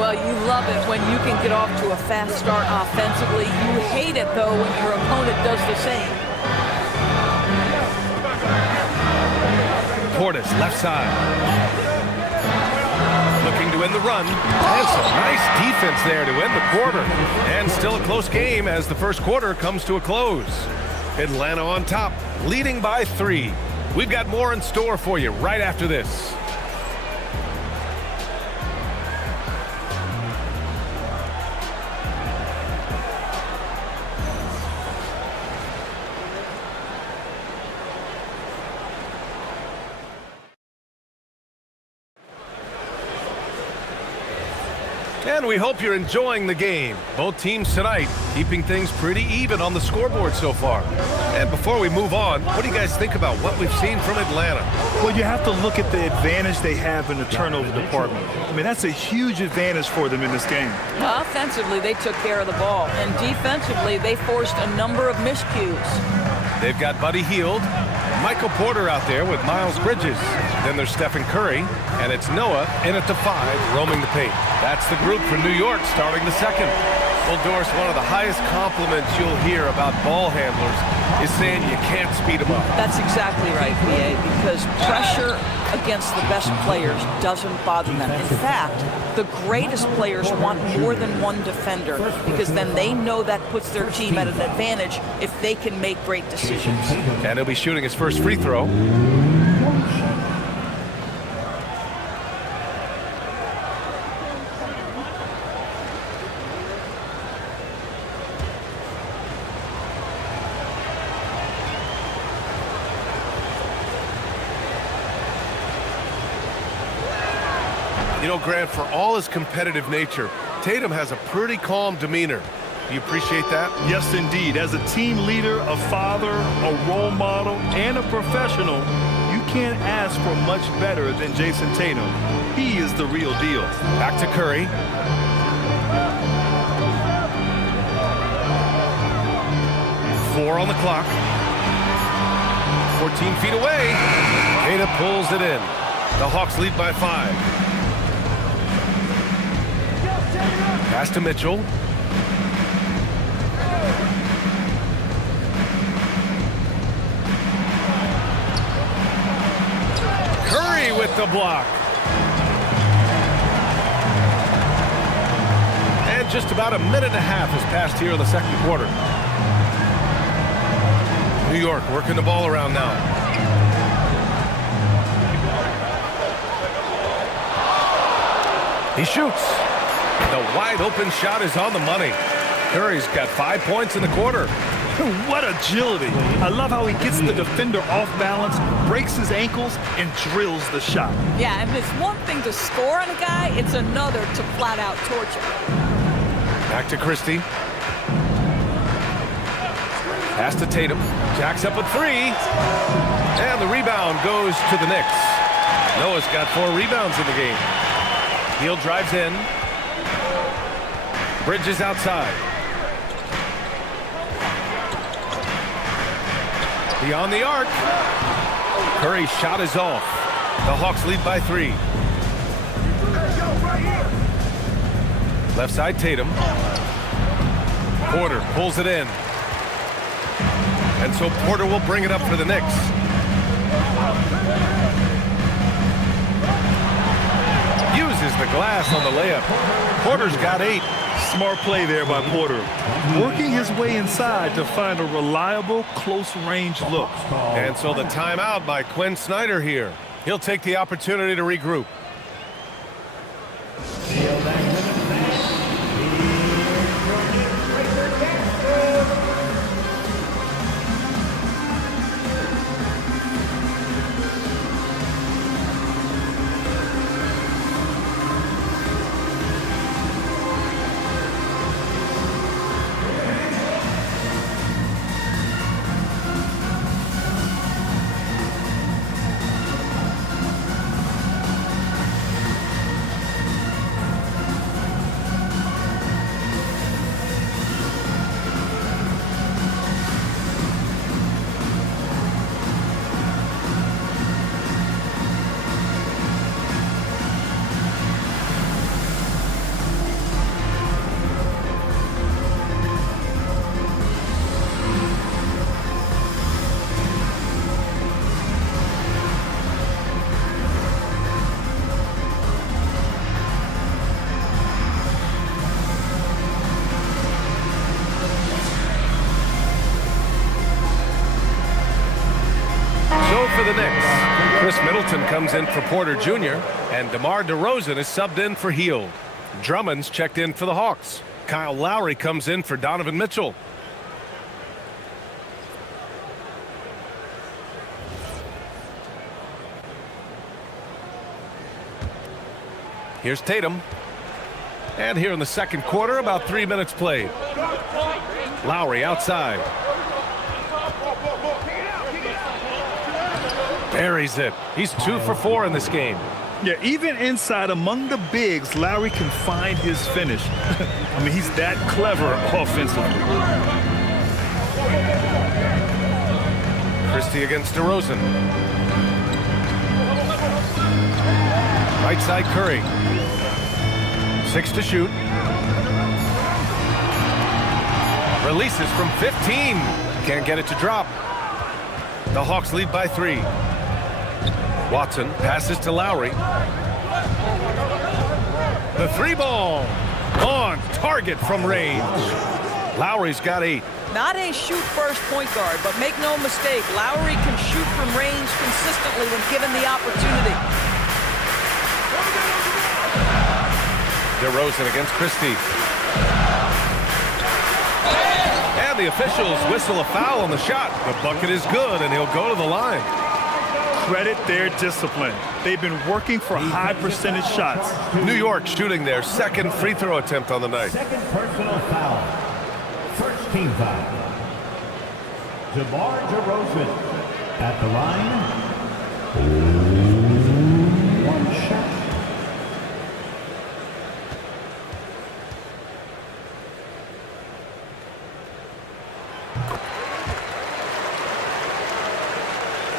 Well, you love it when you can get off to a fast start offensively. You hate it, though, when your opponent does the same. Hornets, left side. Looking to win the run. And some nice defense there to end the quarter. And still a close game as the first quarter comes to a close. Atlanta on top, leading by 3. We've got more in store for you right after this. And we hope you're enjoying the game. Both teams tonight keeping things pretty even on the scoreboard so far. And before we move on, what do you guys think about what we've seen from Atlanta? Well, you have to look at the advantage they have in the turnover department. I mean, that's a huge advantage for them in this game. Offensively, they took care of the ball. And defensively, they forced a number of miscues. They've got Buddy Hield, Michael Porter out there with Miles Bridges. Then there's Stephen Curry, and it's Noah in at the 5, roaming the paint. That's the group for New York starting the second. Well, Doris, one of the highest compliments you'll hear about ball handlers is saying you can't speed them up. That's exactly right, BA, because pressure against the best players doesn't bother them. In fact, the greatest players want more than one defender because then they know that puts their team at an advantage if they can make great decisions. And he'll be shooting his first free throw. You know, Grant, for all his competitive nature, Tatum has a pretty calm demeanor. Do you appreciate that? Yes, indeed. As a team leader, a father, a role model, and a professional, you can't ask for much better than Jason Tatum. He is the real deal. Back to Curry. Four on the clock. 14 feet away. Kata pulls it in. The Hawks lead by 5. Pass to Mitchell. Curry with the block. And just about a minute and a half has passed here in the second quarter. New York working the ball around now. He shoots. The wide open shot is on the money. Curry's got 5 points in the quarter. What agility. I love how he gets the defender off balance, breaks his ankles, and drills the shot. Yeah, and it's one thing to score on a guy, it's another to flat out torture. Back to Christie. Pass to Tatum. Jacks up a three. And the rebound goes to the Knicks. Noah's got 4 rebounds in the game. Hield drives in. Bridges outside. Beyond the arc. Curry's shot is off. The Hawks lead by 3. Left side Tatum. Porter pulls it in. And so Porter will bring it up for the Knicks. Uses the glass on the layup. Porter's got 8. Smart play there by Porter. Working his way inside to find a reliable, close-range look. And so the timeout by Quinn Snyder here. He'll take the opportunity to regroup. For the Knicks, Chris Middleton comes in for Porter Jr. and DeMar DeRozan is subbed in for Hield. Drummond's checked in for the Hawks. Kyle Lowry comes in for Donovan Mitchell. Here's Tatum. And here in the second quarter, about 3 minutes played. Lowry outside. Buries it. He's 2 for 4 in this game. Yeah, even inside among the bigs, Lowry can find his finish. I mean, he's that clever offensively. Christie against DeRozan. Right side Curry. 6 to shoot. Releases from 15. Can't get it to drop. The Hawks lead by 3. Watson passes to Lowry. The 3-ball on target from range. Lowry's got 8. Not a shoot-first point guard, but make no mistake, Lowry can shoot from range consistently when given the opportunity. DeRozan against Christie. And the officials whistle a foul on the shot. The bucket is good, and he'll go to the line. Credit their discipline. They've been working for high percentage shots. New York shooting their second free throw attempt on the night. Second personal foul. First team foul. DeMar DeRozan at the line. 1 shot.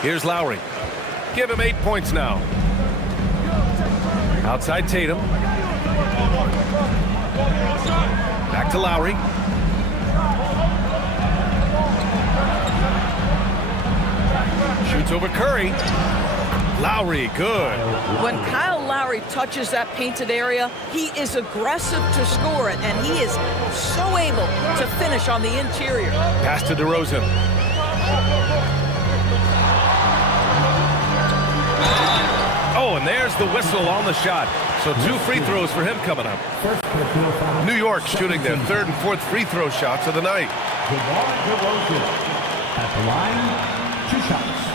Here's Lowry. Give him 8 points now. Outside Tatum. Back to Lowry. Shoots over Curry. Lowry, good. When Kyle Lowry touches that painted area, he is aggressive to score it, and he is so able to finish on the interior. Pass to DeRozan. Oh, and there's the whistle on the shot. So 2 free throws for him coming up. New York shooting their 3rd and 4th free throw shots of the night. DeMar DeRozan at the line, 2 shots.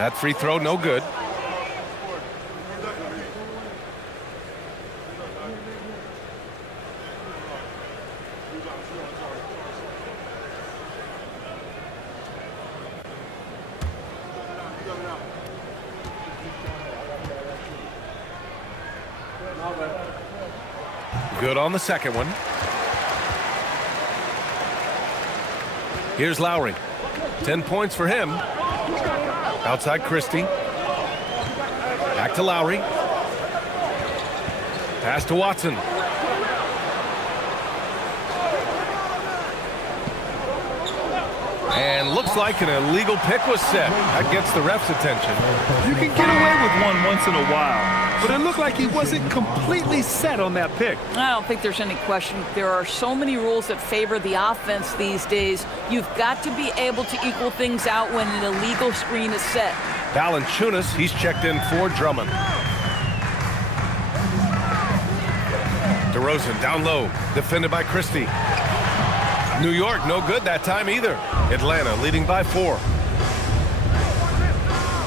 That free throw, no good. Good on the second one. Here's Lowry. 10 points for him. Outside Christie. Back to Lowry. Pass to Watson. And looks like an illegal pick was set. That gets the ref's attention. You can get away with one once in a while, but it looked like he wasn't completely set on that pick. I don't think there's any question. There are so many rules that favor the offense these days. You've got to be able to equal things out when an illegal screen is set. Valanciunas, he's checked in for Drummond. DeRozan down low, defended by Christie. New York, no good that time either. Atlanta leading by 4.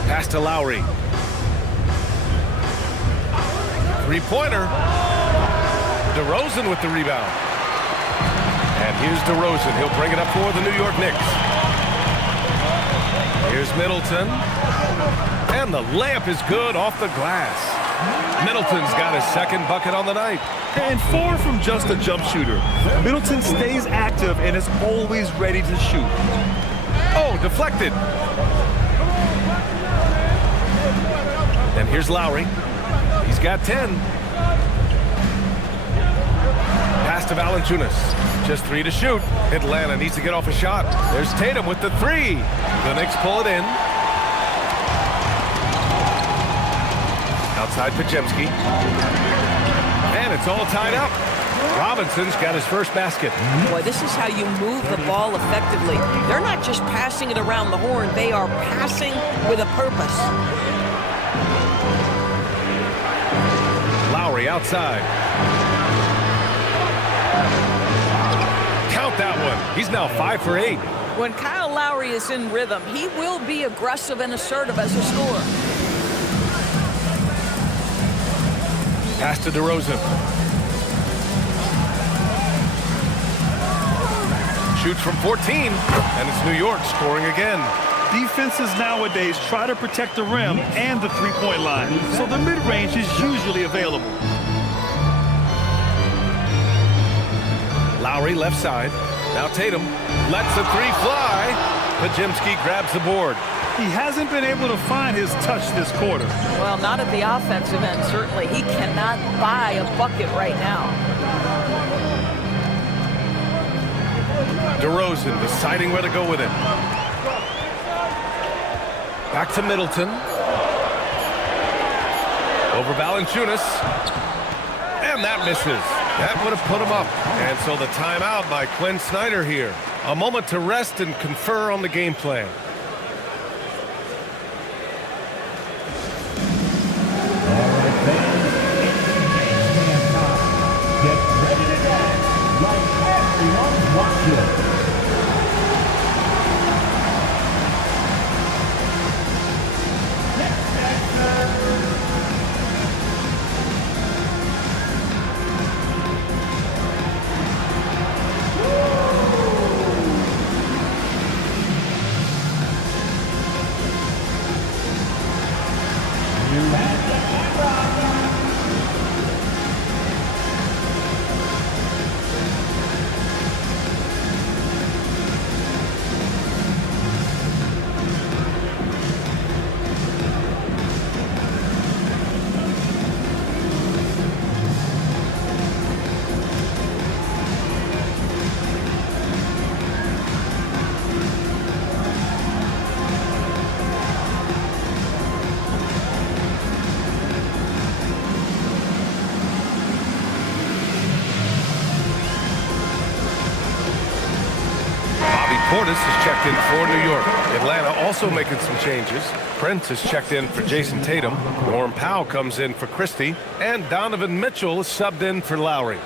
Pass to Lowry. Three-pointer. DeRozan with the rebound. And here's DeRozan. He'll bring it up for the New York Knicks. Here's Middleton. And the layup is good off the glass. Middleton's got his second bucket on the night. And far from just a jump shooter, Middleton stays active and is always ready to shoot. Oh, deflected. And here's Lowry. He's got 10. Pass to Valanciunas. Just 3 to shoot. Atlanta needs to get off a shot. There's Tatum with the 3. The Knicks pull it in. Outside Pajemski. And it's all tied up. Robinson's got his first basket. Boy, this is how you move the ball effectively. They're not just passing it around the horn. They are passing with a purpose. Lowry outside. Count that one. He's now 5 for 8. When Kyle Lowry is in rhythm, he will be aggressive and assertive as a scorer. Pass to DeRozan. Shoots from 14, and it's New York scoring again. Defenses nowadays try to protect the rim and the three-point line, so the mid-range is usually available. Lowry left side. Now Tatum lets the 3 fly. Pajemski grabs the board. He hasn't been able to find his touch this quarter. Well, not at the offensive end, certainly. He cannot buy a bucket right now. DeRozan deciding where to go with it. Back to Middleton. Over Valanciunas. And that misses. That would have put him up. And so the timeout by Quinn Snyder here. A moment to rest and confer on the game plan. Portis is checked in for New York. Atlanta also making some changes. Prince is checked in for Jason Tatum. Norm Powell comes in for Christie. And Donovan Mitchell is subbed in for Lowry.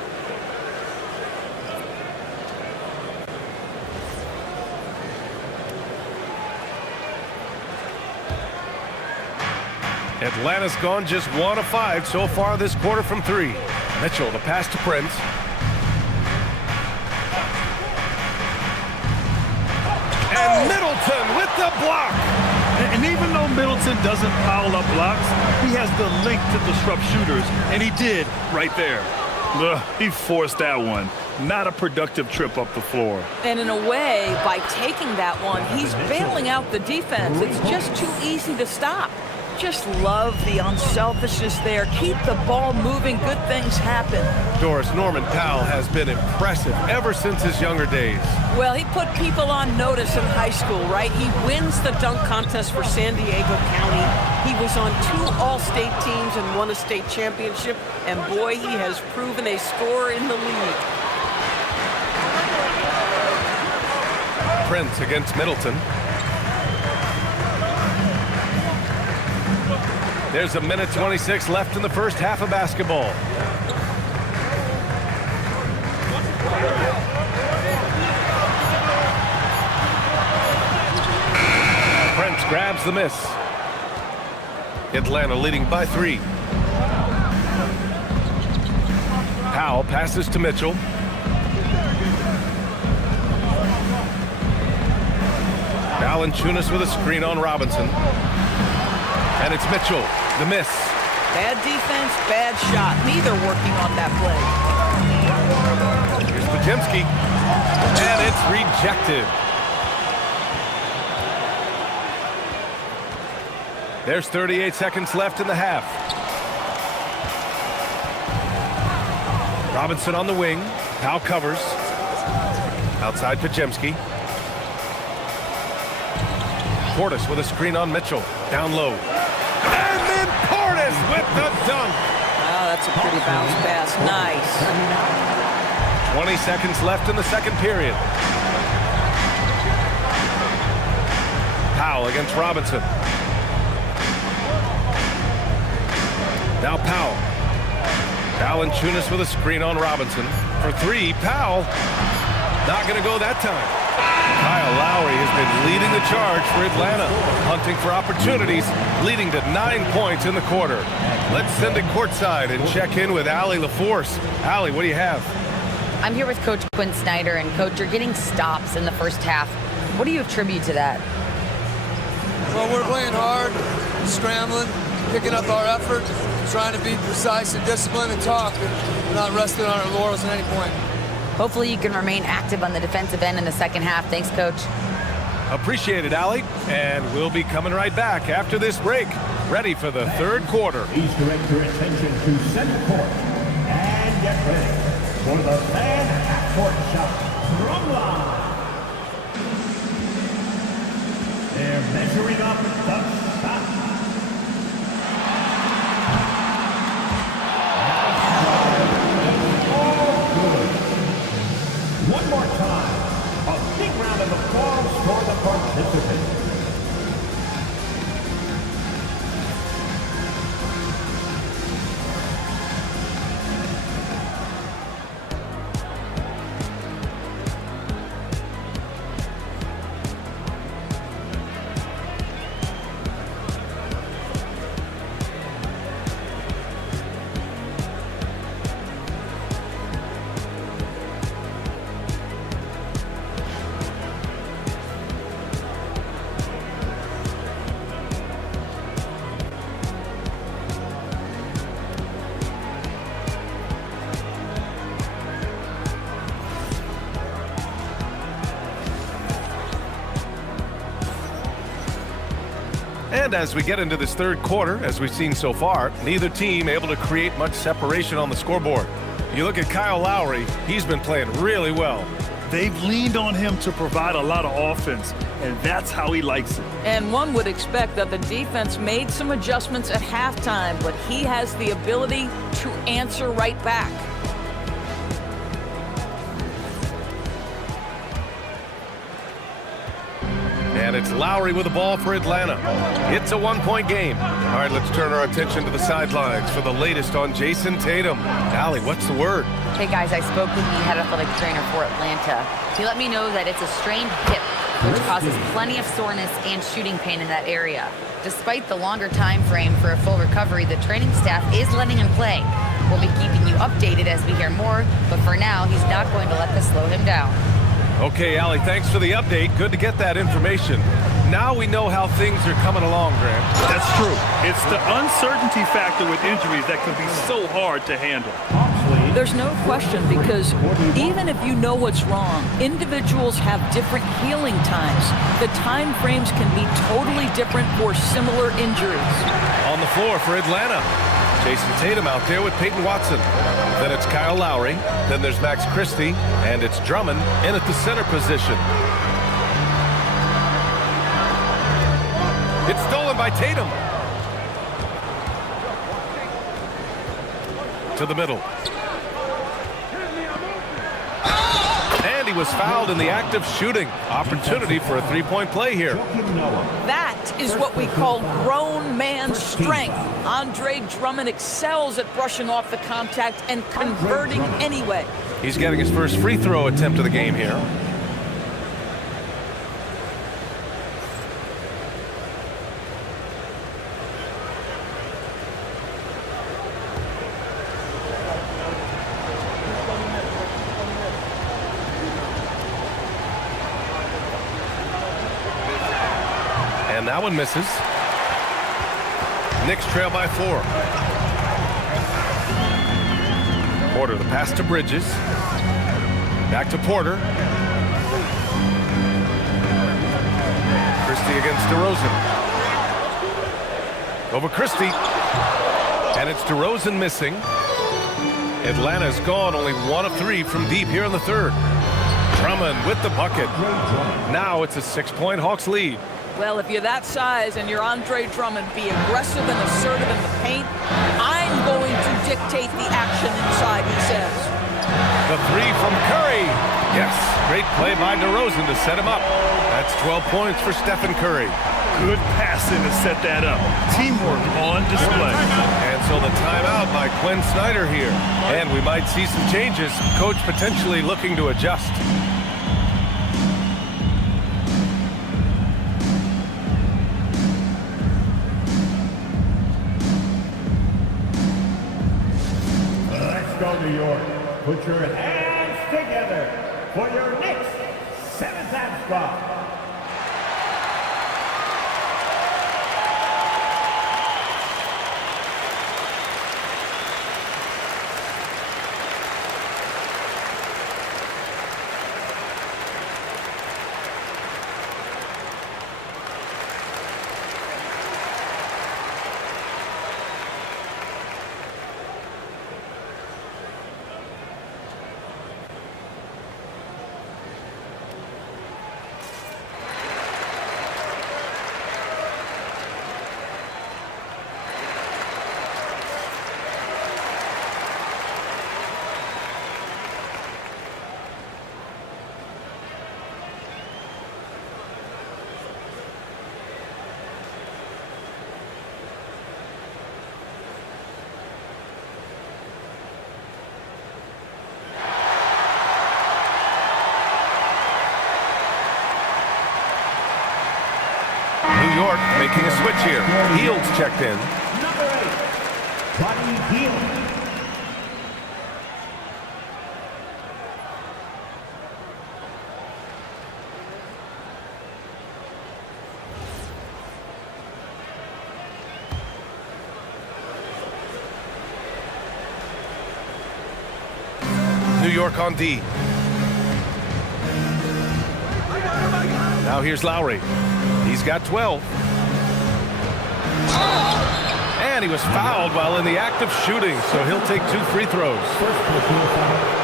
Atlanta's gone just 1 of 5 so far this quarter from 3. Mitchell, the pass to Prince. And Middleton with the block. And even though Middleton doesn't pile up blocks, he has the length to disrupt shooters, and he did right there. Ugh, he forced that one. Not a productive trip up the floor. And in a way, by taking that one, he's bailing out the defense. It's just too easy to stop. Just love the unselfishness there. Keep the ball moving. Good things happen. Doris, Norman Powell has been impressive ever since his younger days. Well, he put people on notice in high school, right? He wins the dunk contest for San Diego County. He was on 2 All-State teams and won a state championship. And boy, he has proven a scorer in the league. Prince against Middleton. There's a minute 26 left in the first half of basketball. Prince grabs the miss. Atlanta leading by 3. Powell passes to Mitchell. Valanciunas with a screen on Robinson. And it's Mitchell, the miss. Bad defense, bad shot. Neither working on that play. Here's Pajemski. And it's rejected. There's 38 seconds left in the half. Robinson on the wing. Powell covers. Outside Pajemski. Portis with a screen on Mitchell. Down low. And then Portis with the dunk. Wow, that's a pretty bounce pass. Nice. 20 seconds left in the second period. Powell against Robinson. Now Powell. Valanciunas with a screen on Robinson. For 3, Powell. Not going to go that time. Kyle Lowry has been leading the charge for Atlanta, hunting for opportunities, leading to 9 points in the quarter. Let's send it courtside and check in with Allie LaForce. Allie, what do you have? I'm here with Coach Quinn Snyder, and Coach, you're getting stops in the first half. What do you attribute to that? Well, we're playing hard, scrambling, picking up our effort, trying to be precise and disciplined and tough, and not resting on our laurels at any point. Hopefully you can remain active on the defensive end in the second half. Thanks, Coach. Appreciate it, Allie. And we'll be coming right back after this break. Ready for the third quarter. Please direct your attention to center court. And get ready for the fan half-court shot from line. They're measuring up the shot. One more time, a big round of applause for the participants. And as we get into this third quarter, as we've seen so far, neither team able to create much separation on the scoreboard. You look at Kyle Lowry, he's been playing really well. They've leaned on him to provide a lot of offense, and that's how he likes it. And one would expect that the defense made some adjustments at halftime, but he has the ability to answer right back. And it's Lowry with the ball for Atlanta. It's a 1-point game. All right, let's turn our attention to the sidelines for the latest on Jason Tatum. Allie, what's the word? Hey, guys, I spoke with the head athletic trainer for Atlanta. He let me know that it's a strained hip which causes plenty of soreness and shooting pain in that area. Despite the longer time frame for a full recovery, the training staff is letting him play. We'll be keeping you updated as we hear more, but for now, he's not going to let this slow him down. Okay, Allie, thanks for the update. Good to get that information. Now we know how things are coming along, Grant. That's true. It's the uncertainty factor with injuries that can be so hard to handle. There's no question, because even if you know what's wrong, individuals have different healing times. The time frames can be totally different for similar injuries. On the floor for Atlanta, Jason Tatum out there with Peyton Watson. Then it's Kyle Lowry. Then there's Max Christie. And it's Drummond in at the center position. It's stolen by Tatum. To the middle. And he was fouled in the act of shooting. Opportunity for a three-point play here. That is what we call grown man strength. Andre Drummond excels at brushing off the contact and converting anyway. He's getting his first free throw attempt of the game here. And that one misses. Knicks trail by 4. Porter, the pass to Bridges. Back to Porter. Christie against DeRozan. Over Christie. And it's DeRozan missing. Atlanta's gone only 1 of 3 from deep here in the third. Drummond with the bucket. Now it's a 6-point Hawks lead. Well, if you're that size and you're Andre Drummond, be aggressive and assertive in the paint. I'm going to dictate the action inside, he says. The 3 from Curry. Yes, great play by DeRozan to set him up. That's 12 points for Stephen Curry. Good passing to set that up. Teamwork on display. And so the timeout by Quinn Snyder here. And we might see some changes. Coach potentially looking to adjust. New York, put your hands together for your Knicks 7th squad. New York making a switch here. Hields checked in. Number 8, Buddy Hield. New York on D. Now here's Lowry. He's got 12. And he was fouled while in the act of shooting, so he'll take 2 free throws.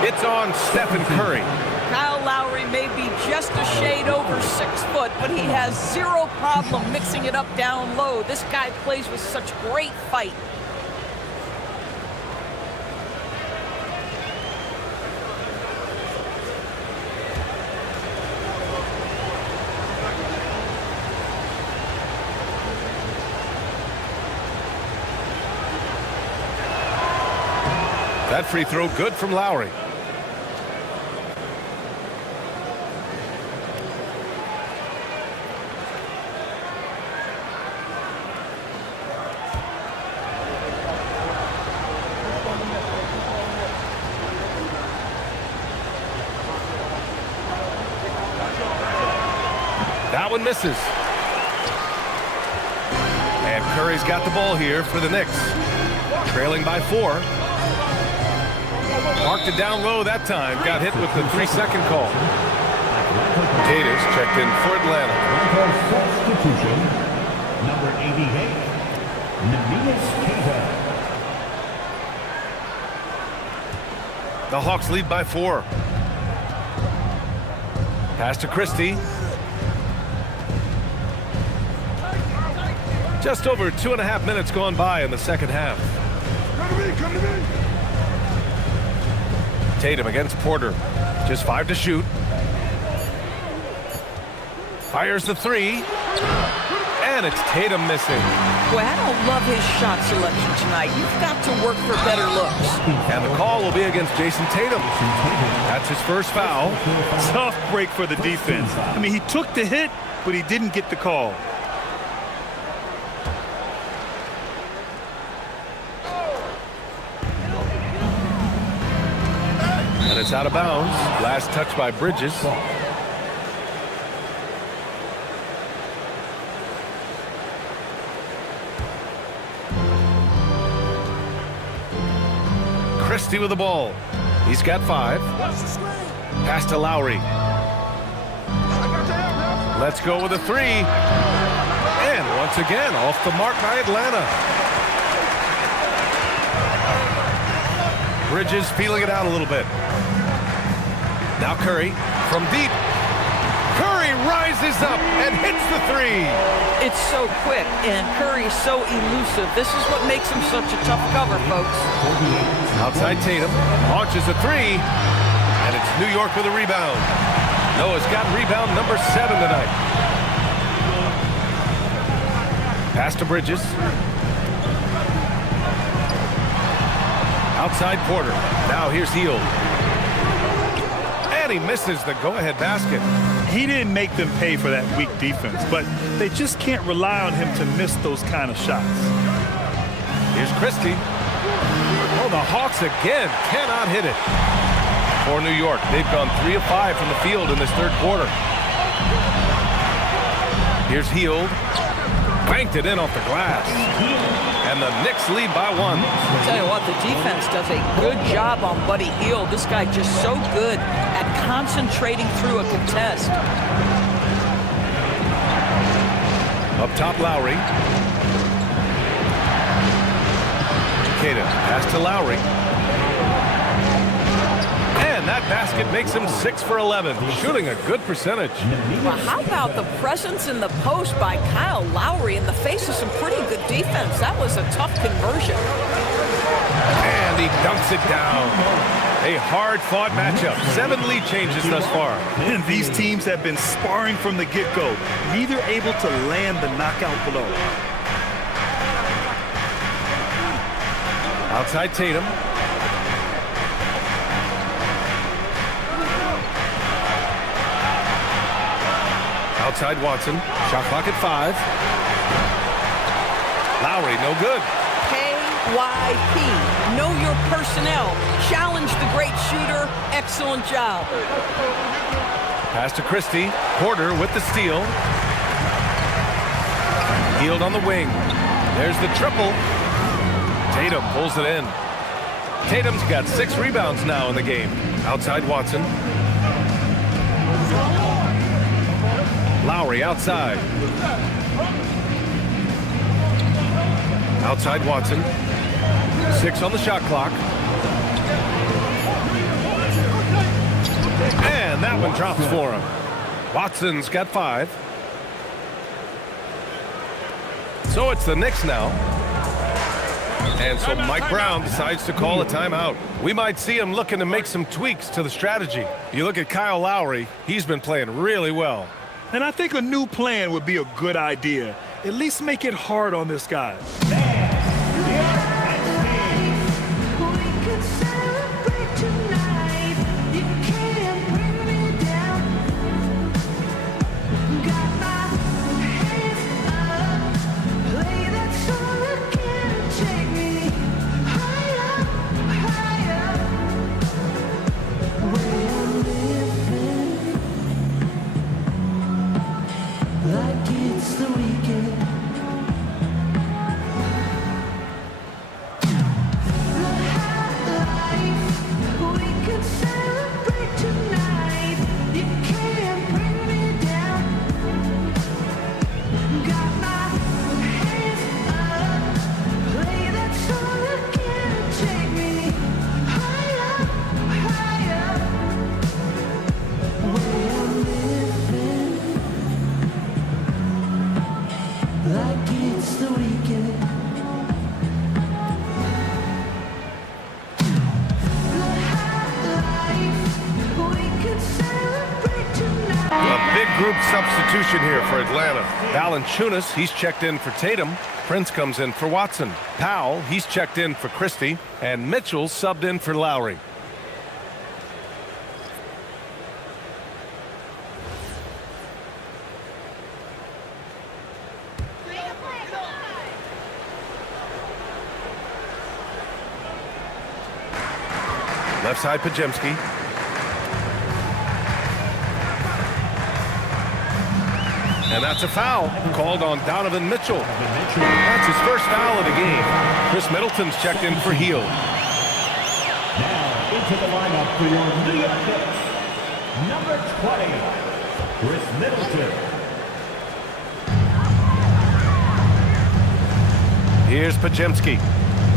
It's on Stephen Curry. Kyle Lowry may be just a shade over 6 foot, but he has zero problem mixing it up down low. This guy plays with such great fight. That free throw good from Lowry. That one misses. And Curry's got the ball here for the Knicks. Trailing by 4. Marked it down low that time. Got hit with the 3-second call. Gators checked in for Atlanta. Substitution, number 88, Neemias Queta. The Hawks lead by 4. Pass to Christie. Just over 2.5 minutes gone by in the second half. Come to me. Tatum against Porter. Just 5 to shoot. Fires the 3. And it's Tatum missing. Boy, I don't love his shot selection tonight. You've got to work for better looks. And the call will be against Jason Tatum. That's his first foul. Tough break for the defense. I mean, he took the hit, but he didn't get the call. And it's out of bounds. Last touch by Bridges. Christie with the ball. He's got 5. Pass to Lowry. Let's go with a 3. And once again, off the mark by Atlanta. Bridges feeling it out a little bit. Now Curry from deep. Curry rises up and hits the 3. It's so quick, and Curry's so elusive. This is what makes him such a tough cover, folks. Outside Tatum. Launches a 3. And it's New York with a rebound. Noah's got rebound number 7 tonight. Pass to Bridges. Outside Porter. Now here's Hield. And he misses the go-ahead basket. He didn't make them pay for that weak defense, but they just can't rely on him to miss those kind of shots. Here's Christie. Oh, the Hawks again cannot hit it. For New York, they've gone 3 of 5 from the field in this third quarter. Here's Hield. Banked it in off the glass. And the Knicks lead by 1. I'll tell you what, the defense does a good job on Buddy Hield. This guy just so good at concentrating through a contest. Up top, Lowry. Queta, pass to Lowry. And that basket makes him 6 for 11, shooting a good percentage. Well, how about the presence in the post by Kyle Lowry in the face of some pretty good defense? That was a tough conversion. And he dunks it down. A hard-fought matchup. 7 lead changes thus far. And these teams have been sparring from the get-go, neither able to land the knockout blow. Outside Tatum. Outside Watson. Shot clock at 5. Lowry, no good. KYP. Know your personnel. Challenge the great shooter. Excellent job. Pass to Christie. Porter with the steal. Hield on the wing. There's the triple. Tatum pulls it in. Tatum's got 6 rebounds now in the game. Outside Watson. Lowry outside. Outside Watson. 6 on the shot clock. And that one drops for him. Watson's got 5. So it's the Knicks now. And so Mike Brown decides to call a timeout. We might see him looking to make some tweaks to the strategy. You look at Kyle Lowry, he's been playing really well. And I think a new plan would be a good idea. At least make it hard on this guy. group substitution here for Atlanta. Valanciunas, he's checked in for Tatum. Prince comes in for Watson. Powell, he's checked in for Christie. And Mitchell subbed in for Lowry. Left side, Pajemski. And that's a foul called on Donovan Mitchell. That's his first foul of the game. Chris Middleton's checked in for Heel. Now into the lineup for your New York Knicks, number 20, Chris Middleton. Here's Pajemski.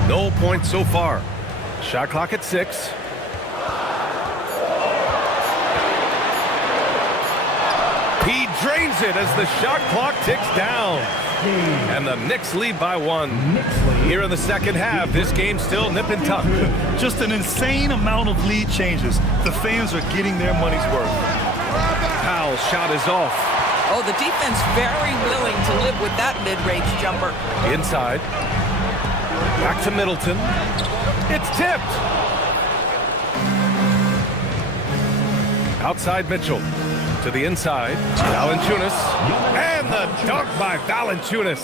No points so far. Shot clock at 6. He drains it as the shot clock ticks down. And the Knicks lead by 1. Here in the second half, this game's still nip and tuck. Just an insane amount of lead changes. The fans are getting their money's worth. Powell's shot is off. Oh, the defense very willing to live with that mid-range jumper. Inside. Back to Middleton. It's tipped. Outside Mitchell. To the inside. Valanciunas. And the dunk by Valanciunas.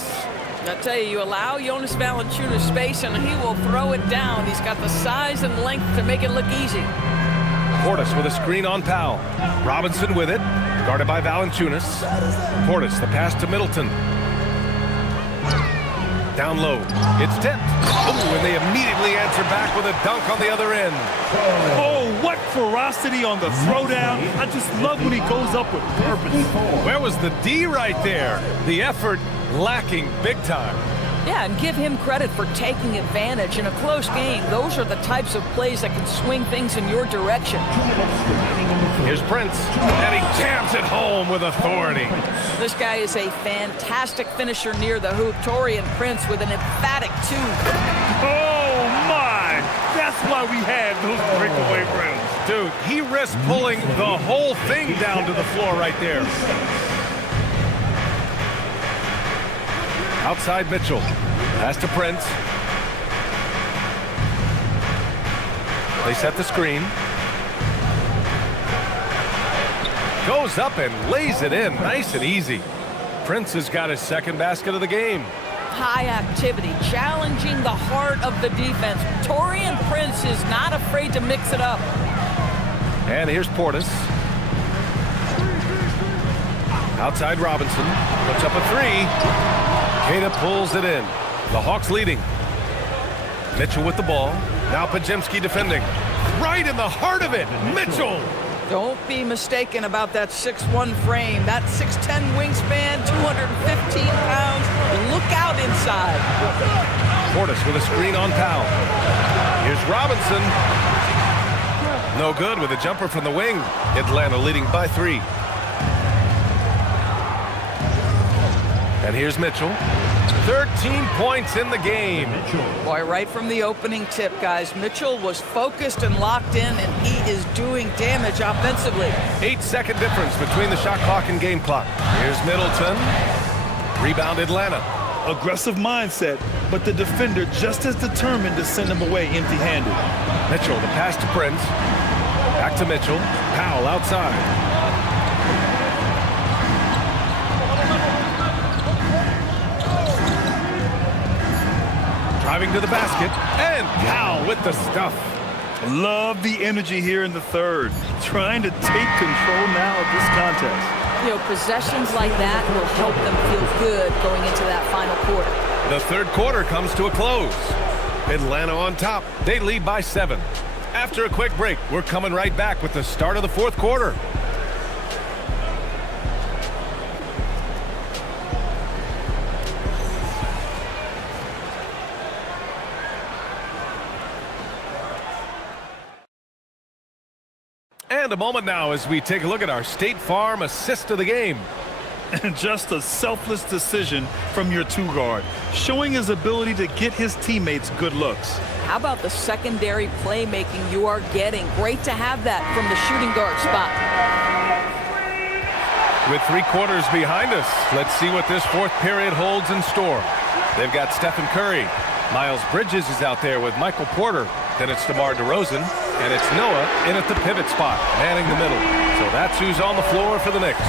I tell you, you allow Jonas Valanciunas space and he will throw it down. He's got the size and length to make it look easy. Portis with a screen on Powell. Robinson with it. Guarded by Valanciunas. Portis, the pass to Middleton. Down low. It's tipped. Oh, and they immediately answer back with a dunk on the other end. Oh, what ferocity on the throwdown. I just love when he goes up with purpose. Where was the D right there? The effort lacking big time. Yeah, and give him credit for taking advantage in a close game. Those are the types of plays that can swing things in your direction. Here's Prince, and he jams it home with authority. This guy is a fantastic finisher near the hoop. Taurean Prince with an emphatic 2. Oh, my! That's why we had those breakaway rims. Dude, he risked pulling the whole thing down to the floor right there. Outside Mitchell. Pass to Prince. They set the screen. Goes up and lays it in nice and easy. Prince has got his second basket of the game. High activity, challenging the heart of the defense. Taurean Prince is not afraid to mix it up. And here's Portis. Outside Robinson. Puts up a 3. Queta pulls it in. The Hawks leading. Mitchell with the ball. Now Pajemski defending. Right in the heart of it. Mitchell. Don't be mistaken about that 6'1 frame. That 6'10 wingspan, 215 pounds. Look out inside. Portis with a screen on Powell. Here's Robinson. No good with a jumper from the wing. Atlanta leading by 3. And here's Mitchell. 13 points in the game. Boy, right from the opening tip, guys, Mitchell was focused and locked in, and he is doing damage offensively. 8-second difference between the shot clock and game clock. Here's Middleton. Rebound Atlanta. Aggressive mindset, but the defender just as determined to send him away empty-handed. Mitchell, the pass to Prince. Back to Mitchell. Powell outside. Driving to the basket, and Powell with the stuff. Love the energy here in the third. Trying to take control now of this contest. You know, possessions like that will help them feel good going into that final quarter. The third quarter comes to a close. Atlanta on top. They lead by 7. After a quick break, we're coming right back with the start of the fourth quarter. And a moment now as we take a look at our State Farm assist of the game. And just a selfless decision from your 2-guard, showing his ability to get his teammates good looks. How about the secondary playmaking you are getting? Great to have that from the shooting guard spot. With 3 quarters behind us, let's see what this fourth period holds in store. They've got Stephen Curry. Miles Bridges is out there with Michael Porter. Then it's DeMar DeRozan, and it's Noah in at the pivot spot, manning the middle. So that's who's on the floor for the Knicks.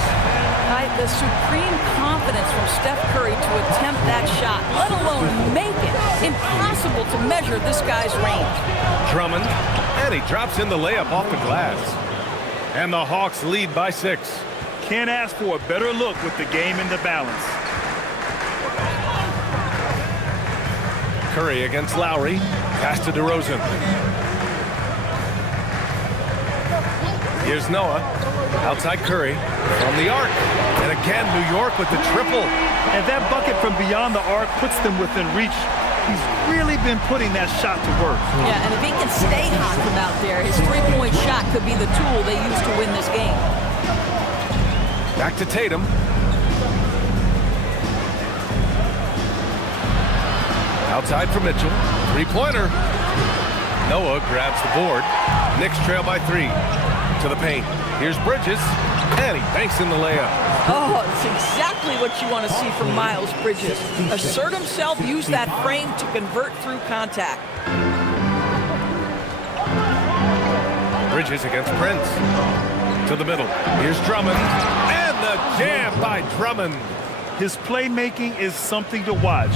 The supreme confidence from Steph Curry to attempt that shot, let alone make it. Impossible to measure this guy's range. Drummond, and he drops in the layup off the glass. And the Hawks lead by 6. Can't ask for a better look with the game in the balance. Curry against Lowry. Pass to DeRozan. Here's Noah. Outside Curry. From the arc. And again, New York with the triple. And that bucket from beyond the arc puts them within reach. He's really been putting that shot to work. Yeah, and if he can stay hot from out there, his three-point shot could be the tool they use to win this game. Back to Tatum. Outside for Mitchell. Three-pointer. Noah grabs the board. Knicks trail by 3. To the paint. Here's Bridges. And he banks in the layup. Oh, it's exactly what you want to see from Miles Bridges. Assert himself, use that frame to convert through contact. Bridges against Prince. To the middle. Here's Drummond. And the jam by Drummond. His playmaking is something to watch.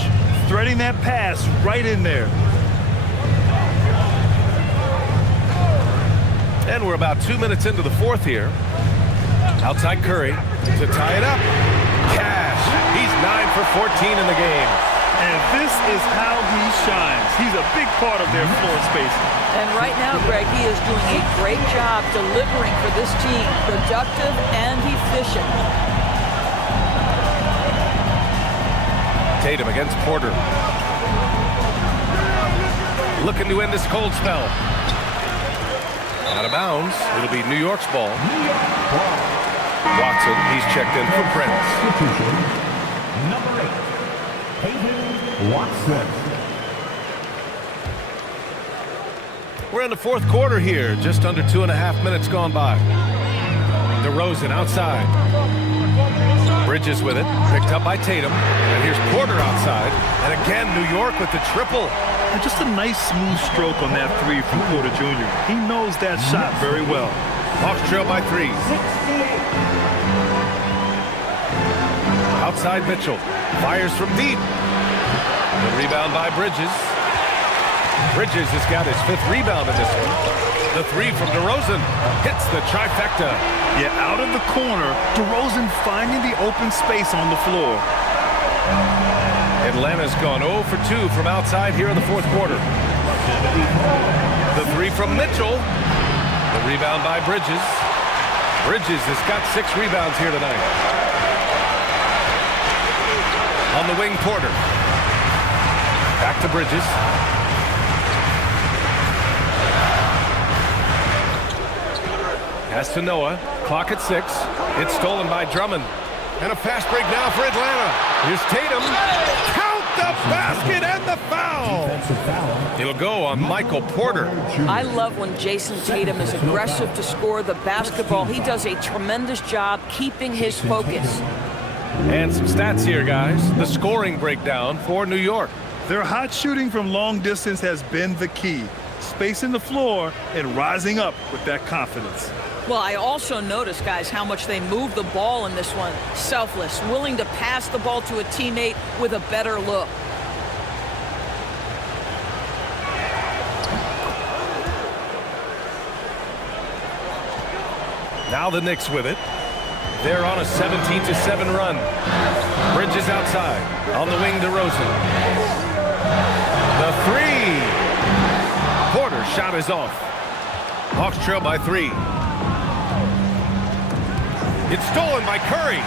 Threading that pass right in there. And we're about 2 minutes into the fourth here. Outside Curry to tie it up. Cash. He's 9 for 14 in the game. And this is how he shines. He's a big part of their floor spacing. And right now, Greg, he is doing a great job delivering for this team. Productive and efficient. Tatum against Porter. Looking to end this cold spell. Out of bounds. It'll be New York's ball. Watson, he's checked in for Prince. Number 8, Peyton Watson. We're in the fourth quarter here. Just under 2.5 minutes gone by. DeRozan outside. Bridges with it. Picked up by Tatum. And here's Porter outside. And again, New York with the triple. And just a nice smooth stroke on that 3 from Porter Jr. He knows that shot very well. Hawks trail by 3. Outside Mitchell. Fires from deep. The rebound by Bridges. Bridges has got his 5th rebound in this one. The 3 from DeRozan. Hits the trifecta. Yeah, out of the corner, DeRozan finding the open space on the floor. Atlanta's gone 0 for 2 from outside here in the fourth quarter. The 3 from Mitchell. The rebound by Bridges. Bridges has got 6 rebounds here tonight. On the wing, Porter. Back to Bridges. Pass to Noah. Clock at 6. It's stolen by Drummond. And a fast break now for Atlanta. Here's Tatum. Count the basket and the foul. It'll go on Michael Porter. I love when Jason Tatum is aggressive to score the basketball. He does a tremendous job keeping his focus. And some stats here, guys. The scoring breakdown for New York. Their hot shooting from long distance has been the key. Spacing the floor and rising up with that confidence. Well, I also noticed, guys, how much they move the ball in this one. Selfless, willing to pass the ball to a teammate with a better look. Now the Knicks with it. They're on a 17-7 run. Bridges outside. On the wing, DeRozan. The 3. Porter's shot is off. Hawks trail by 3. It's stolen by Curry.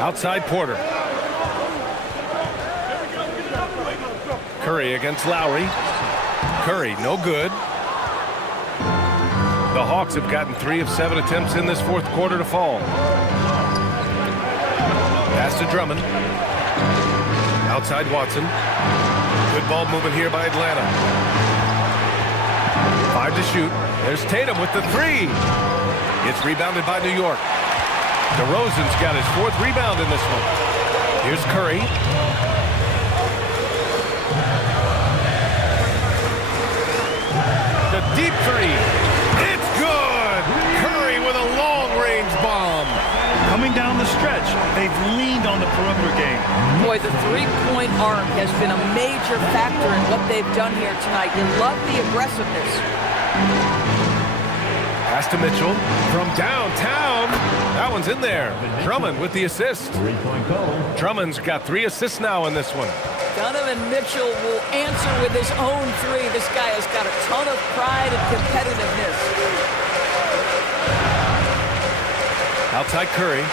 Outside Porter. Curry against Lowry. Curry, no good. The Hawks have gotten 3 of 7 attempts in this fourth quarter to fall. Pass to Drummond. Outside Watson. Good ball movement here by Atlanta. 5 to shoot. There's Tatum with the three. It's rebounded by New York. DeRozan's got his 4th rebound in this one. Here's Curry. The deep three. It's good. Curry with a long-range bomb. Coming down the stretch, they've leaned on the perimeter game. Boy, the three-point arc has been a major factor in what they've done here tonight. You love the aggressiveness. Pass to Mitchell from downtown. That one's in there. Drummond with the assist. Drummond's got 3 assists now in this one. Donovan Mitchell will answer with his own three. This guy has got a ton of pride and competitiveness. Outside Curry.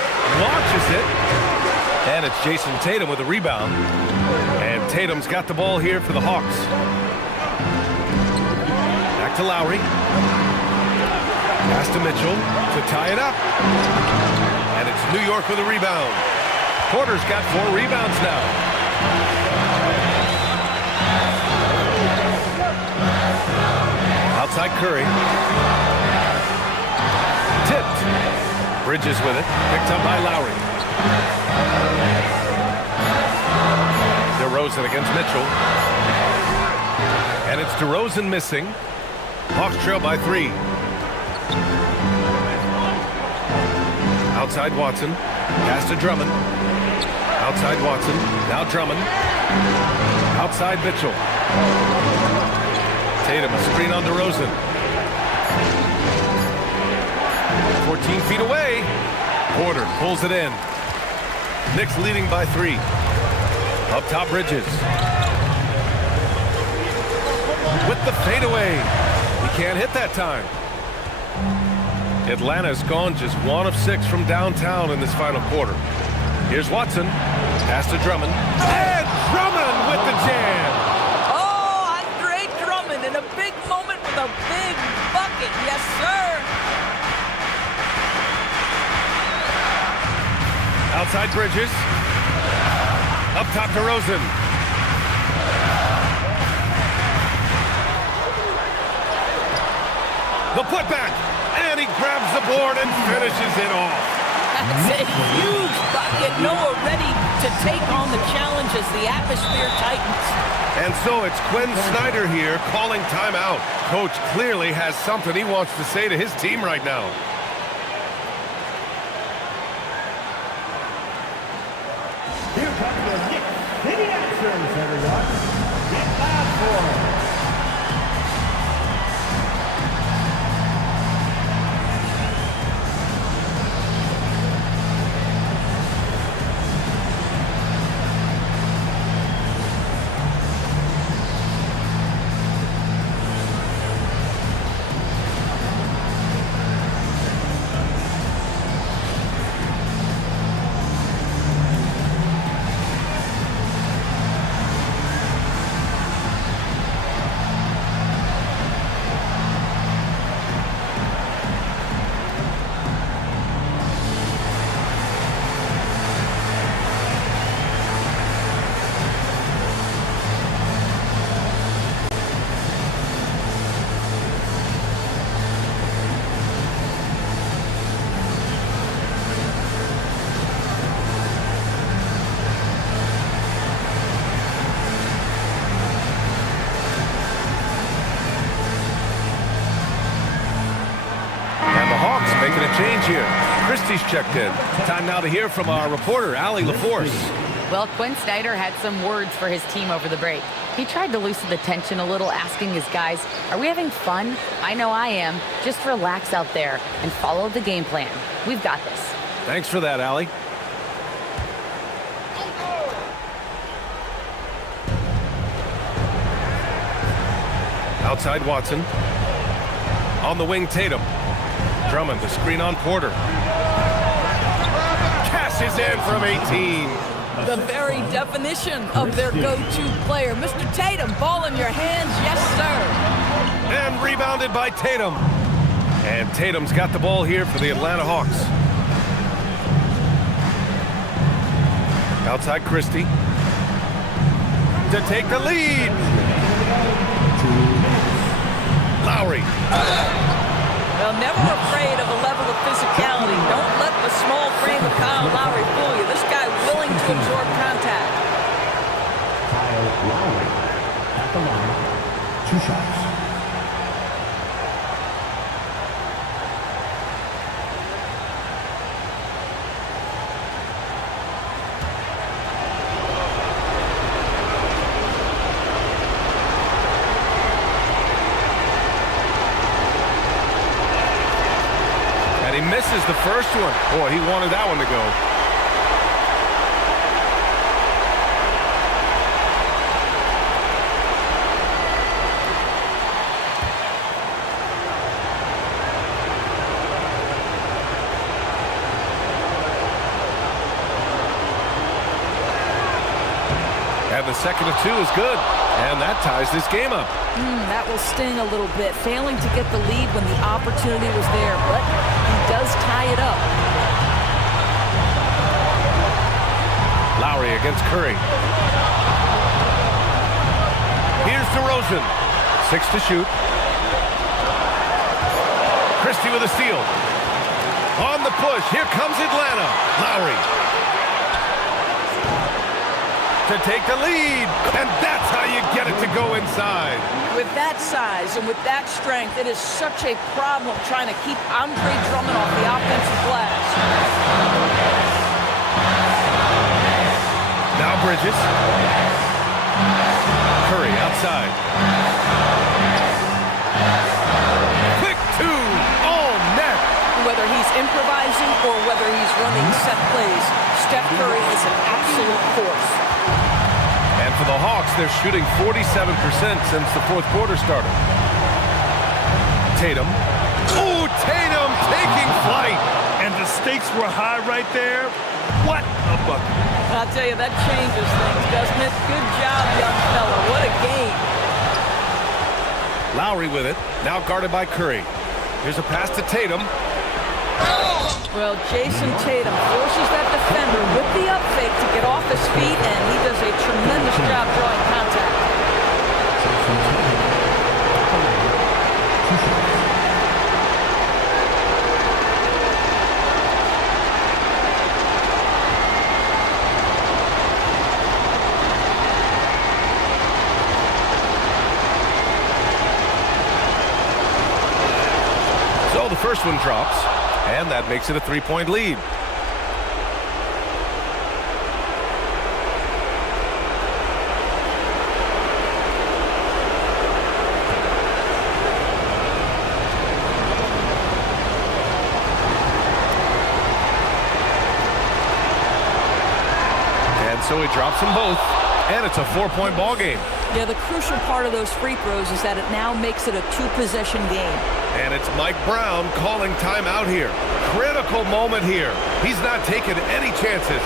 Launches it. And it's Jason Tatum with a rebound. And Tatum's got the ball here for the Hawks. Back to Lowry. Pass to Mitchell to tie it up. And it's New York with a rebound. Porter's got 4 rebounds now. Outside Curry. Tipped. Bridges with it. Picked up by Lowry. DeRozan against Mitchell. And it's DeRozan missing. Hawks trail by 3. Outside Watson. Pass to Drummond. Outside Watson. Now Drummond. Outside Mitchell. Tatum, a screen on DeRozan. 14 feet away. Porter pulls it in. Knicks leading by 3. Up top, Bridges. With the fadeaway. He can't hit that time. Atlanta's gone just 1 of 6 from downtown in this final quarter. Here's Watson. Pass to Drummond. And Drummond with the jam. Oh, Andre Drummond in a big moment with a big bucket. Yes, sir. Outside Bridges. Up top to Rosen. The putback. And he grabs the board and finishes it off. That's a huge bucket. Noah ready to take on the challenge as the atmosphere tightens. And so it's Quinn Snyder here calling timeout. Coach clearly has something he wants to say to his team right now. Here comes the Knicks. City answers, everyone. Get loud for them. Making a change here. Christie's checked in. Time now to hear from our reporter, Allie LaForce. Well, Quinn Snyder had some words for his team over the break. He tried to loosen the tension a little, asking his guys, are we having fun? I know I am. Just relax out there and follow the game plan. We've got this. Thanks for that, Allie. Outside Watson. On the wing, Tatum. Drummond, the screen on Porter. Cashes in from 18. The very definition of their go-to player. Mr. Tatum, ball in your hands, yes, sir. And rebounded by Tatum. And Tatum's got the ball here for the Atlanta Hawks. Outside Christie. To take the lead. Lowry. Curry. Well, never afraid of a level of physicality. Don't let the small frame of Kyle Lowry fool you. This guy willing to absorb contact. Kyle Lowry at the line. 2 shots. And he misses the first one. Boy, he wanted that one to go. And the second of 2 is good. And that ties this game up. That will sting a little bit. Failing to get the lead when the opportunity was there, but he does tie it up. Lowry against Curry. Here's DeRozan. 6 to shoot. Christie with a steal. On the push. Here comes Atlanta. Lowry. To take the lead. And that's how you get it to go inside. With that size and with that strength, it is such a problem trying to keep Andre Drummond off the offensive glass. Now Bridges. Curry outside. Quick 2. All net. Whether he's improvising or whether he's running set plays, Steph Curry is an absolute force. And for the Hawks, they're shooting 47% since the fourth quarter started. Tatum. Ooh, Tatum taking flight. And the stakes were high right there. What a bucket. I'll tell you, that changes things, doesn't it? Good job, young fella. What a game. Lowry with it. Now guarded by Curry. Here's a pass to Tatum. Well, Jason Tatum forces that defender with the up fake to get off his feet, and he does a tremendous job drawing contact. So the first one drops. And that makes it a 3-point lead. And so he drops them both. And it's a 4-point ball game. Yeah, the crucial part of those free throws is that it now makes it a 2-possession game. And it's Mike Brown calling timeout here. Critical moment here. He's not taking any chances.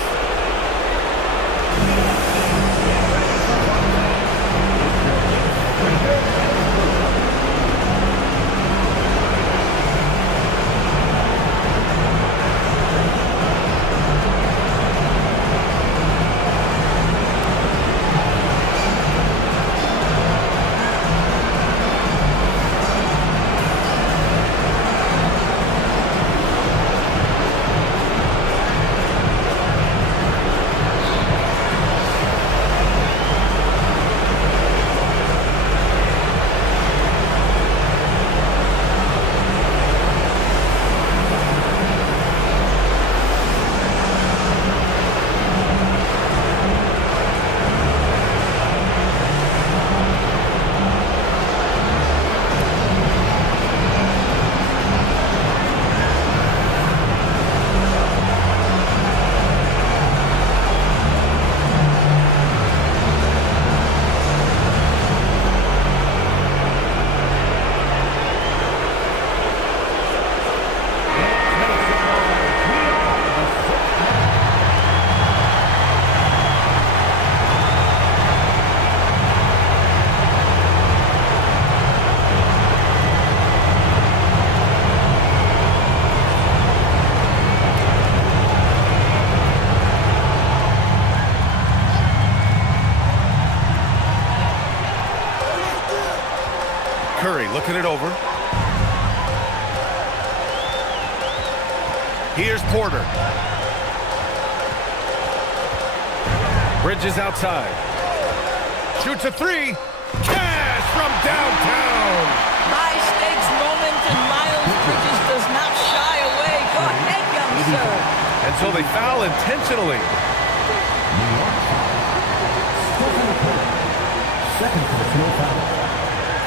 Curry looking it over. Here's Porter. Bridges outside. Shoots a three. Cash from downtown. High-stakes moment, and Miles Bridges does not shy away. Go ahead, young sir. And so they foul intentionally. Second personal foul.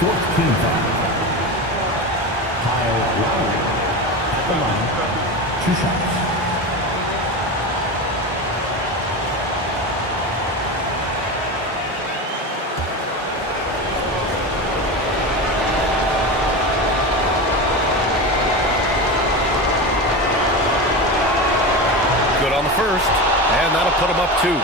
14th foul. Kyle Lowry at the line. 2 shots. Good on the first, and that'll put him up 2.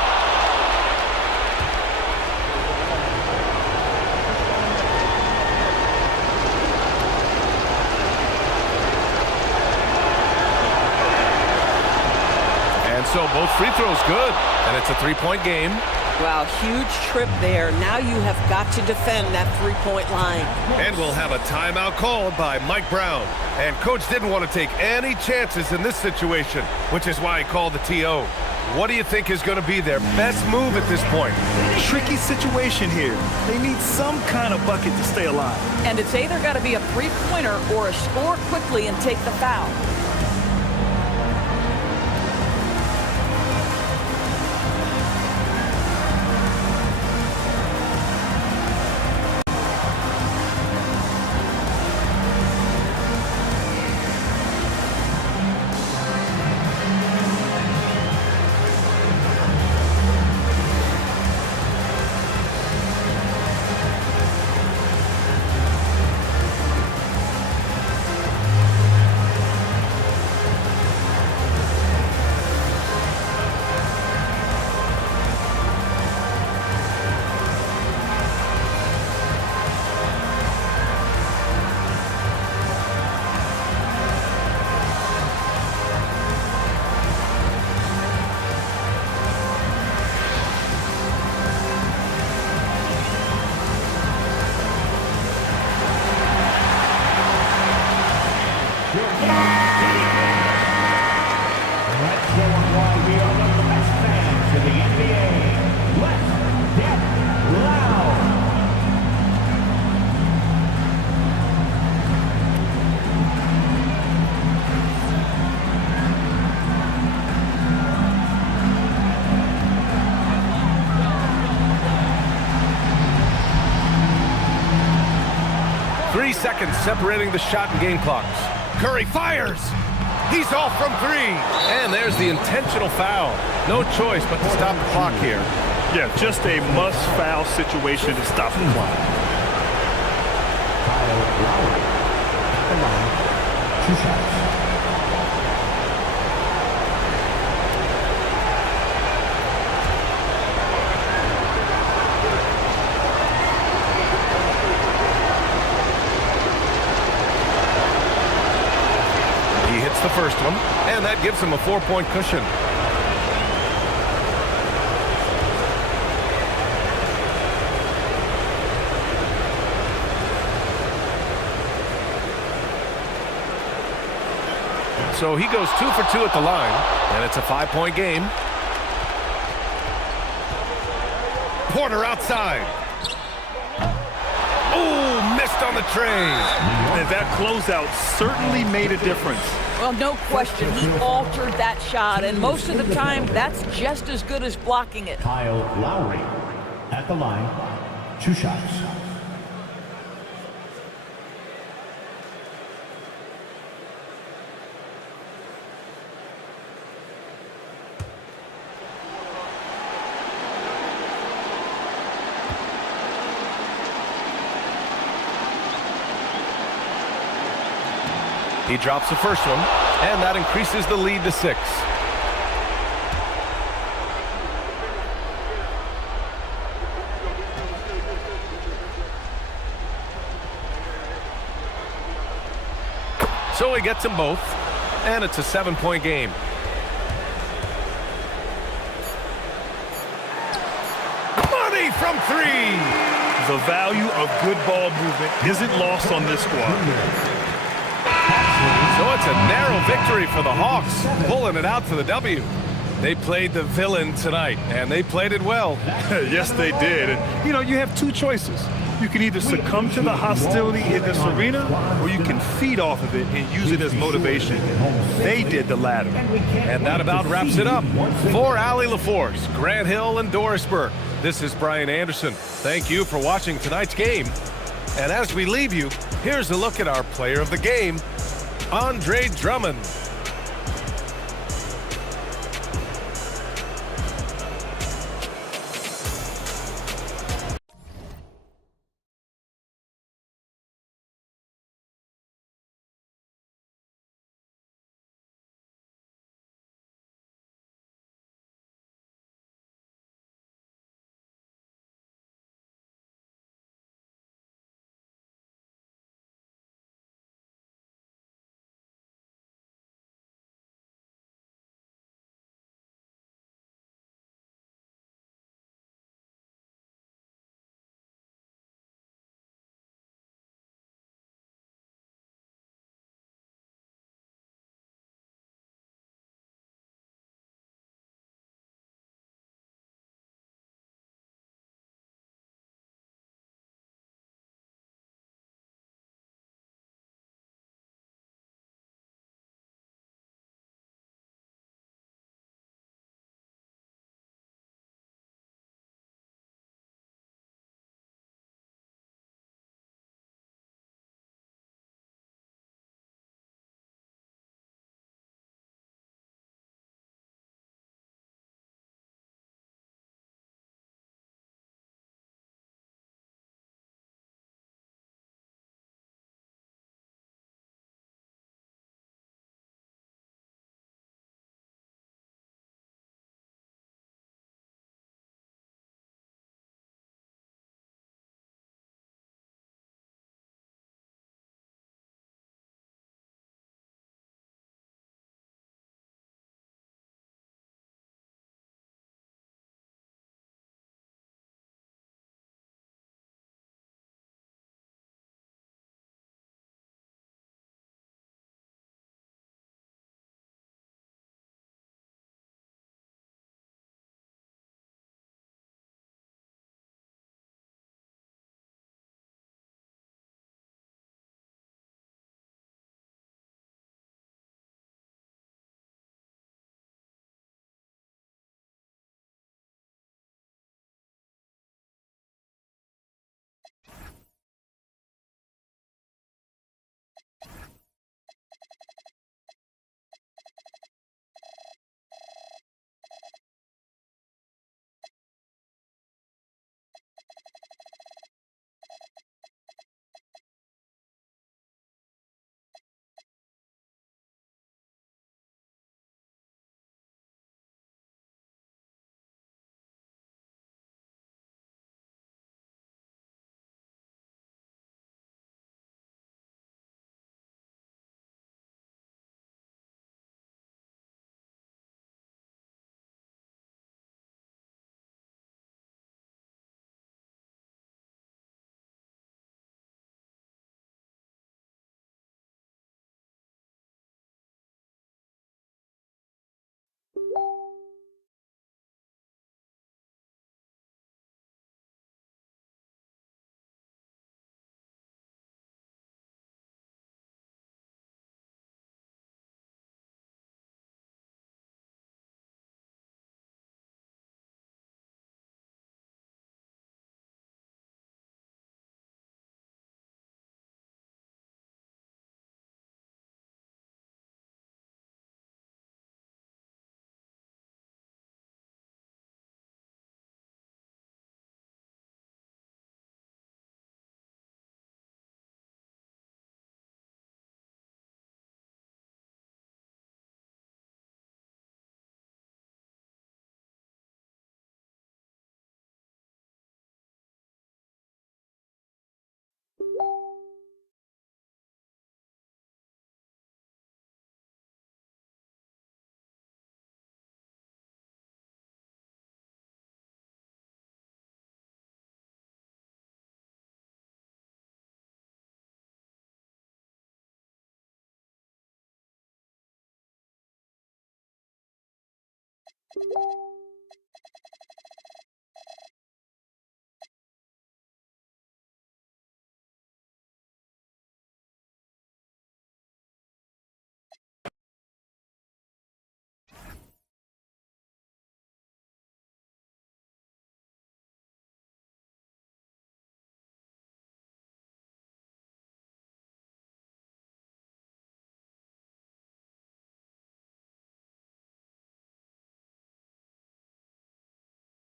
So both free throws good, and it's a 3-point game. Wow, huge trip there. Now you have got to defend that 3-point line. And we'll have a timeout called by Mike Brown. And Coach didn't want to take any chances in this situation, which is why he called the TO. What do you think is going to be their best move at this point? Tricky situation here. They need some kind of bucket to stay alive. And it's either got to be a 3-pointer or a score quickly and take the foul. Seconds separating the shot and game clocks. Curry fires. He's off from 3. And there's the intentional foul. No choice but to stop the clock here. Yeah, just a must-foul situation to stop the clock. Kyle Lowry at the line. 2 shots. The first one, and that gives him a 4-point cushion. So he goes 2 for 2 at the line, and it's a 5-point game. Porter outside. Oh, missed on the tray. And that closeout certainly made a difference. Well, no question, he altered that shot, and most of the time, that's just as good as blocking it. Kyle Lowry at the line, 2 shots. He drops the first one, and that increases the lead to 6. So he gets them both, and it's a 7-point game. Money from 3! The value of good ball movement isn't lost on this squad. So it's a narrow victory for the Hawks, pulling it out for the W. They played the villain tonight, and they played it well. Yes, they did. And, you know, you have two choices. You can either succumb to the hostility in this arena, or you can feed off of it and use it as motivation. They did the latter. And that about wraps it up. For Allie LaForce, Grant Hill, and Doris Burke, this is Brian Anderson. Thank you for watching tonight's game. And as we leave you, here's a look at our player of the game, Andre Drummond.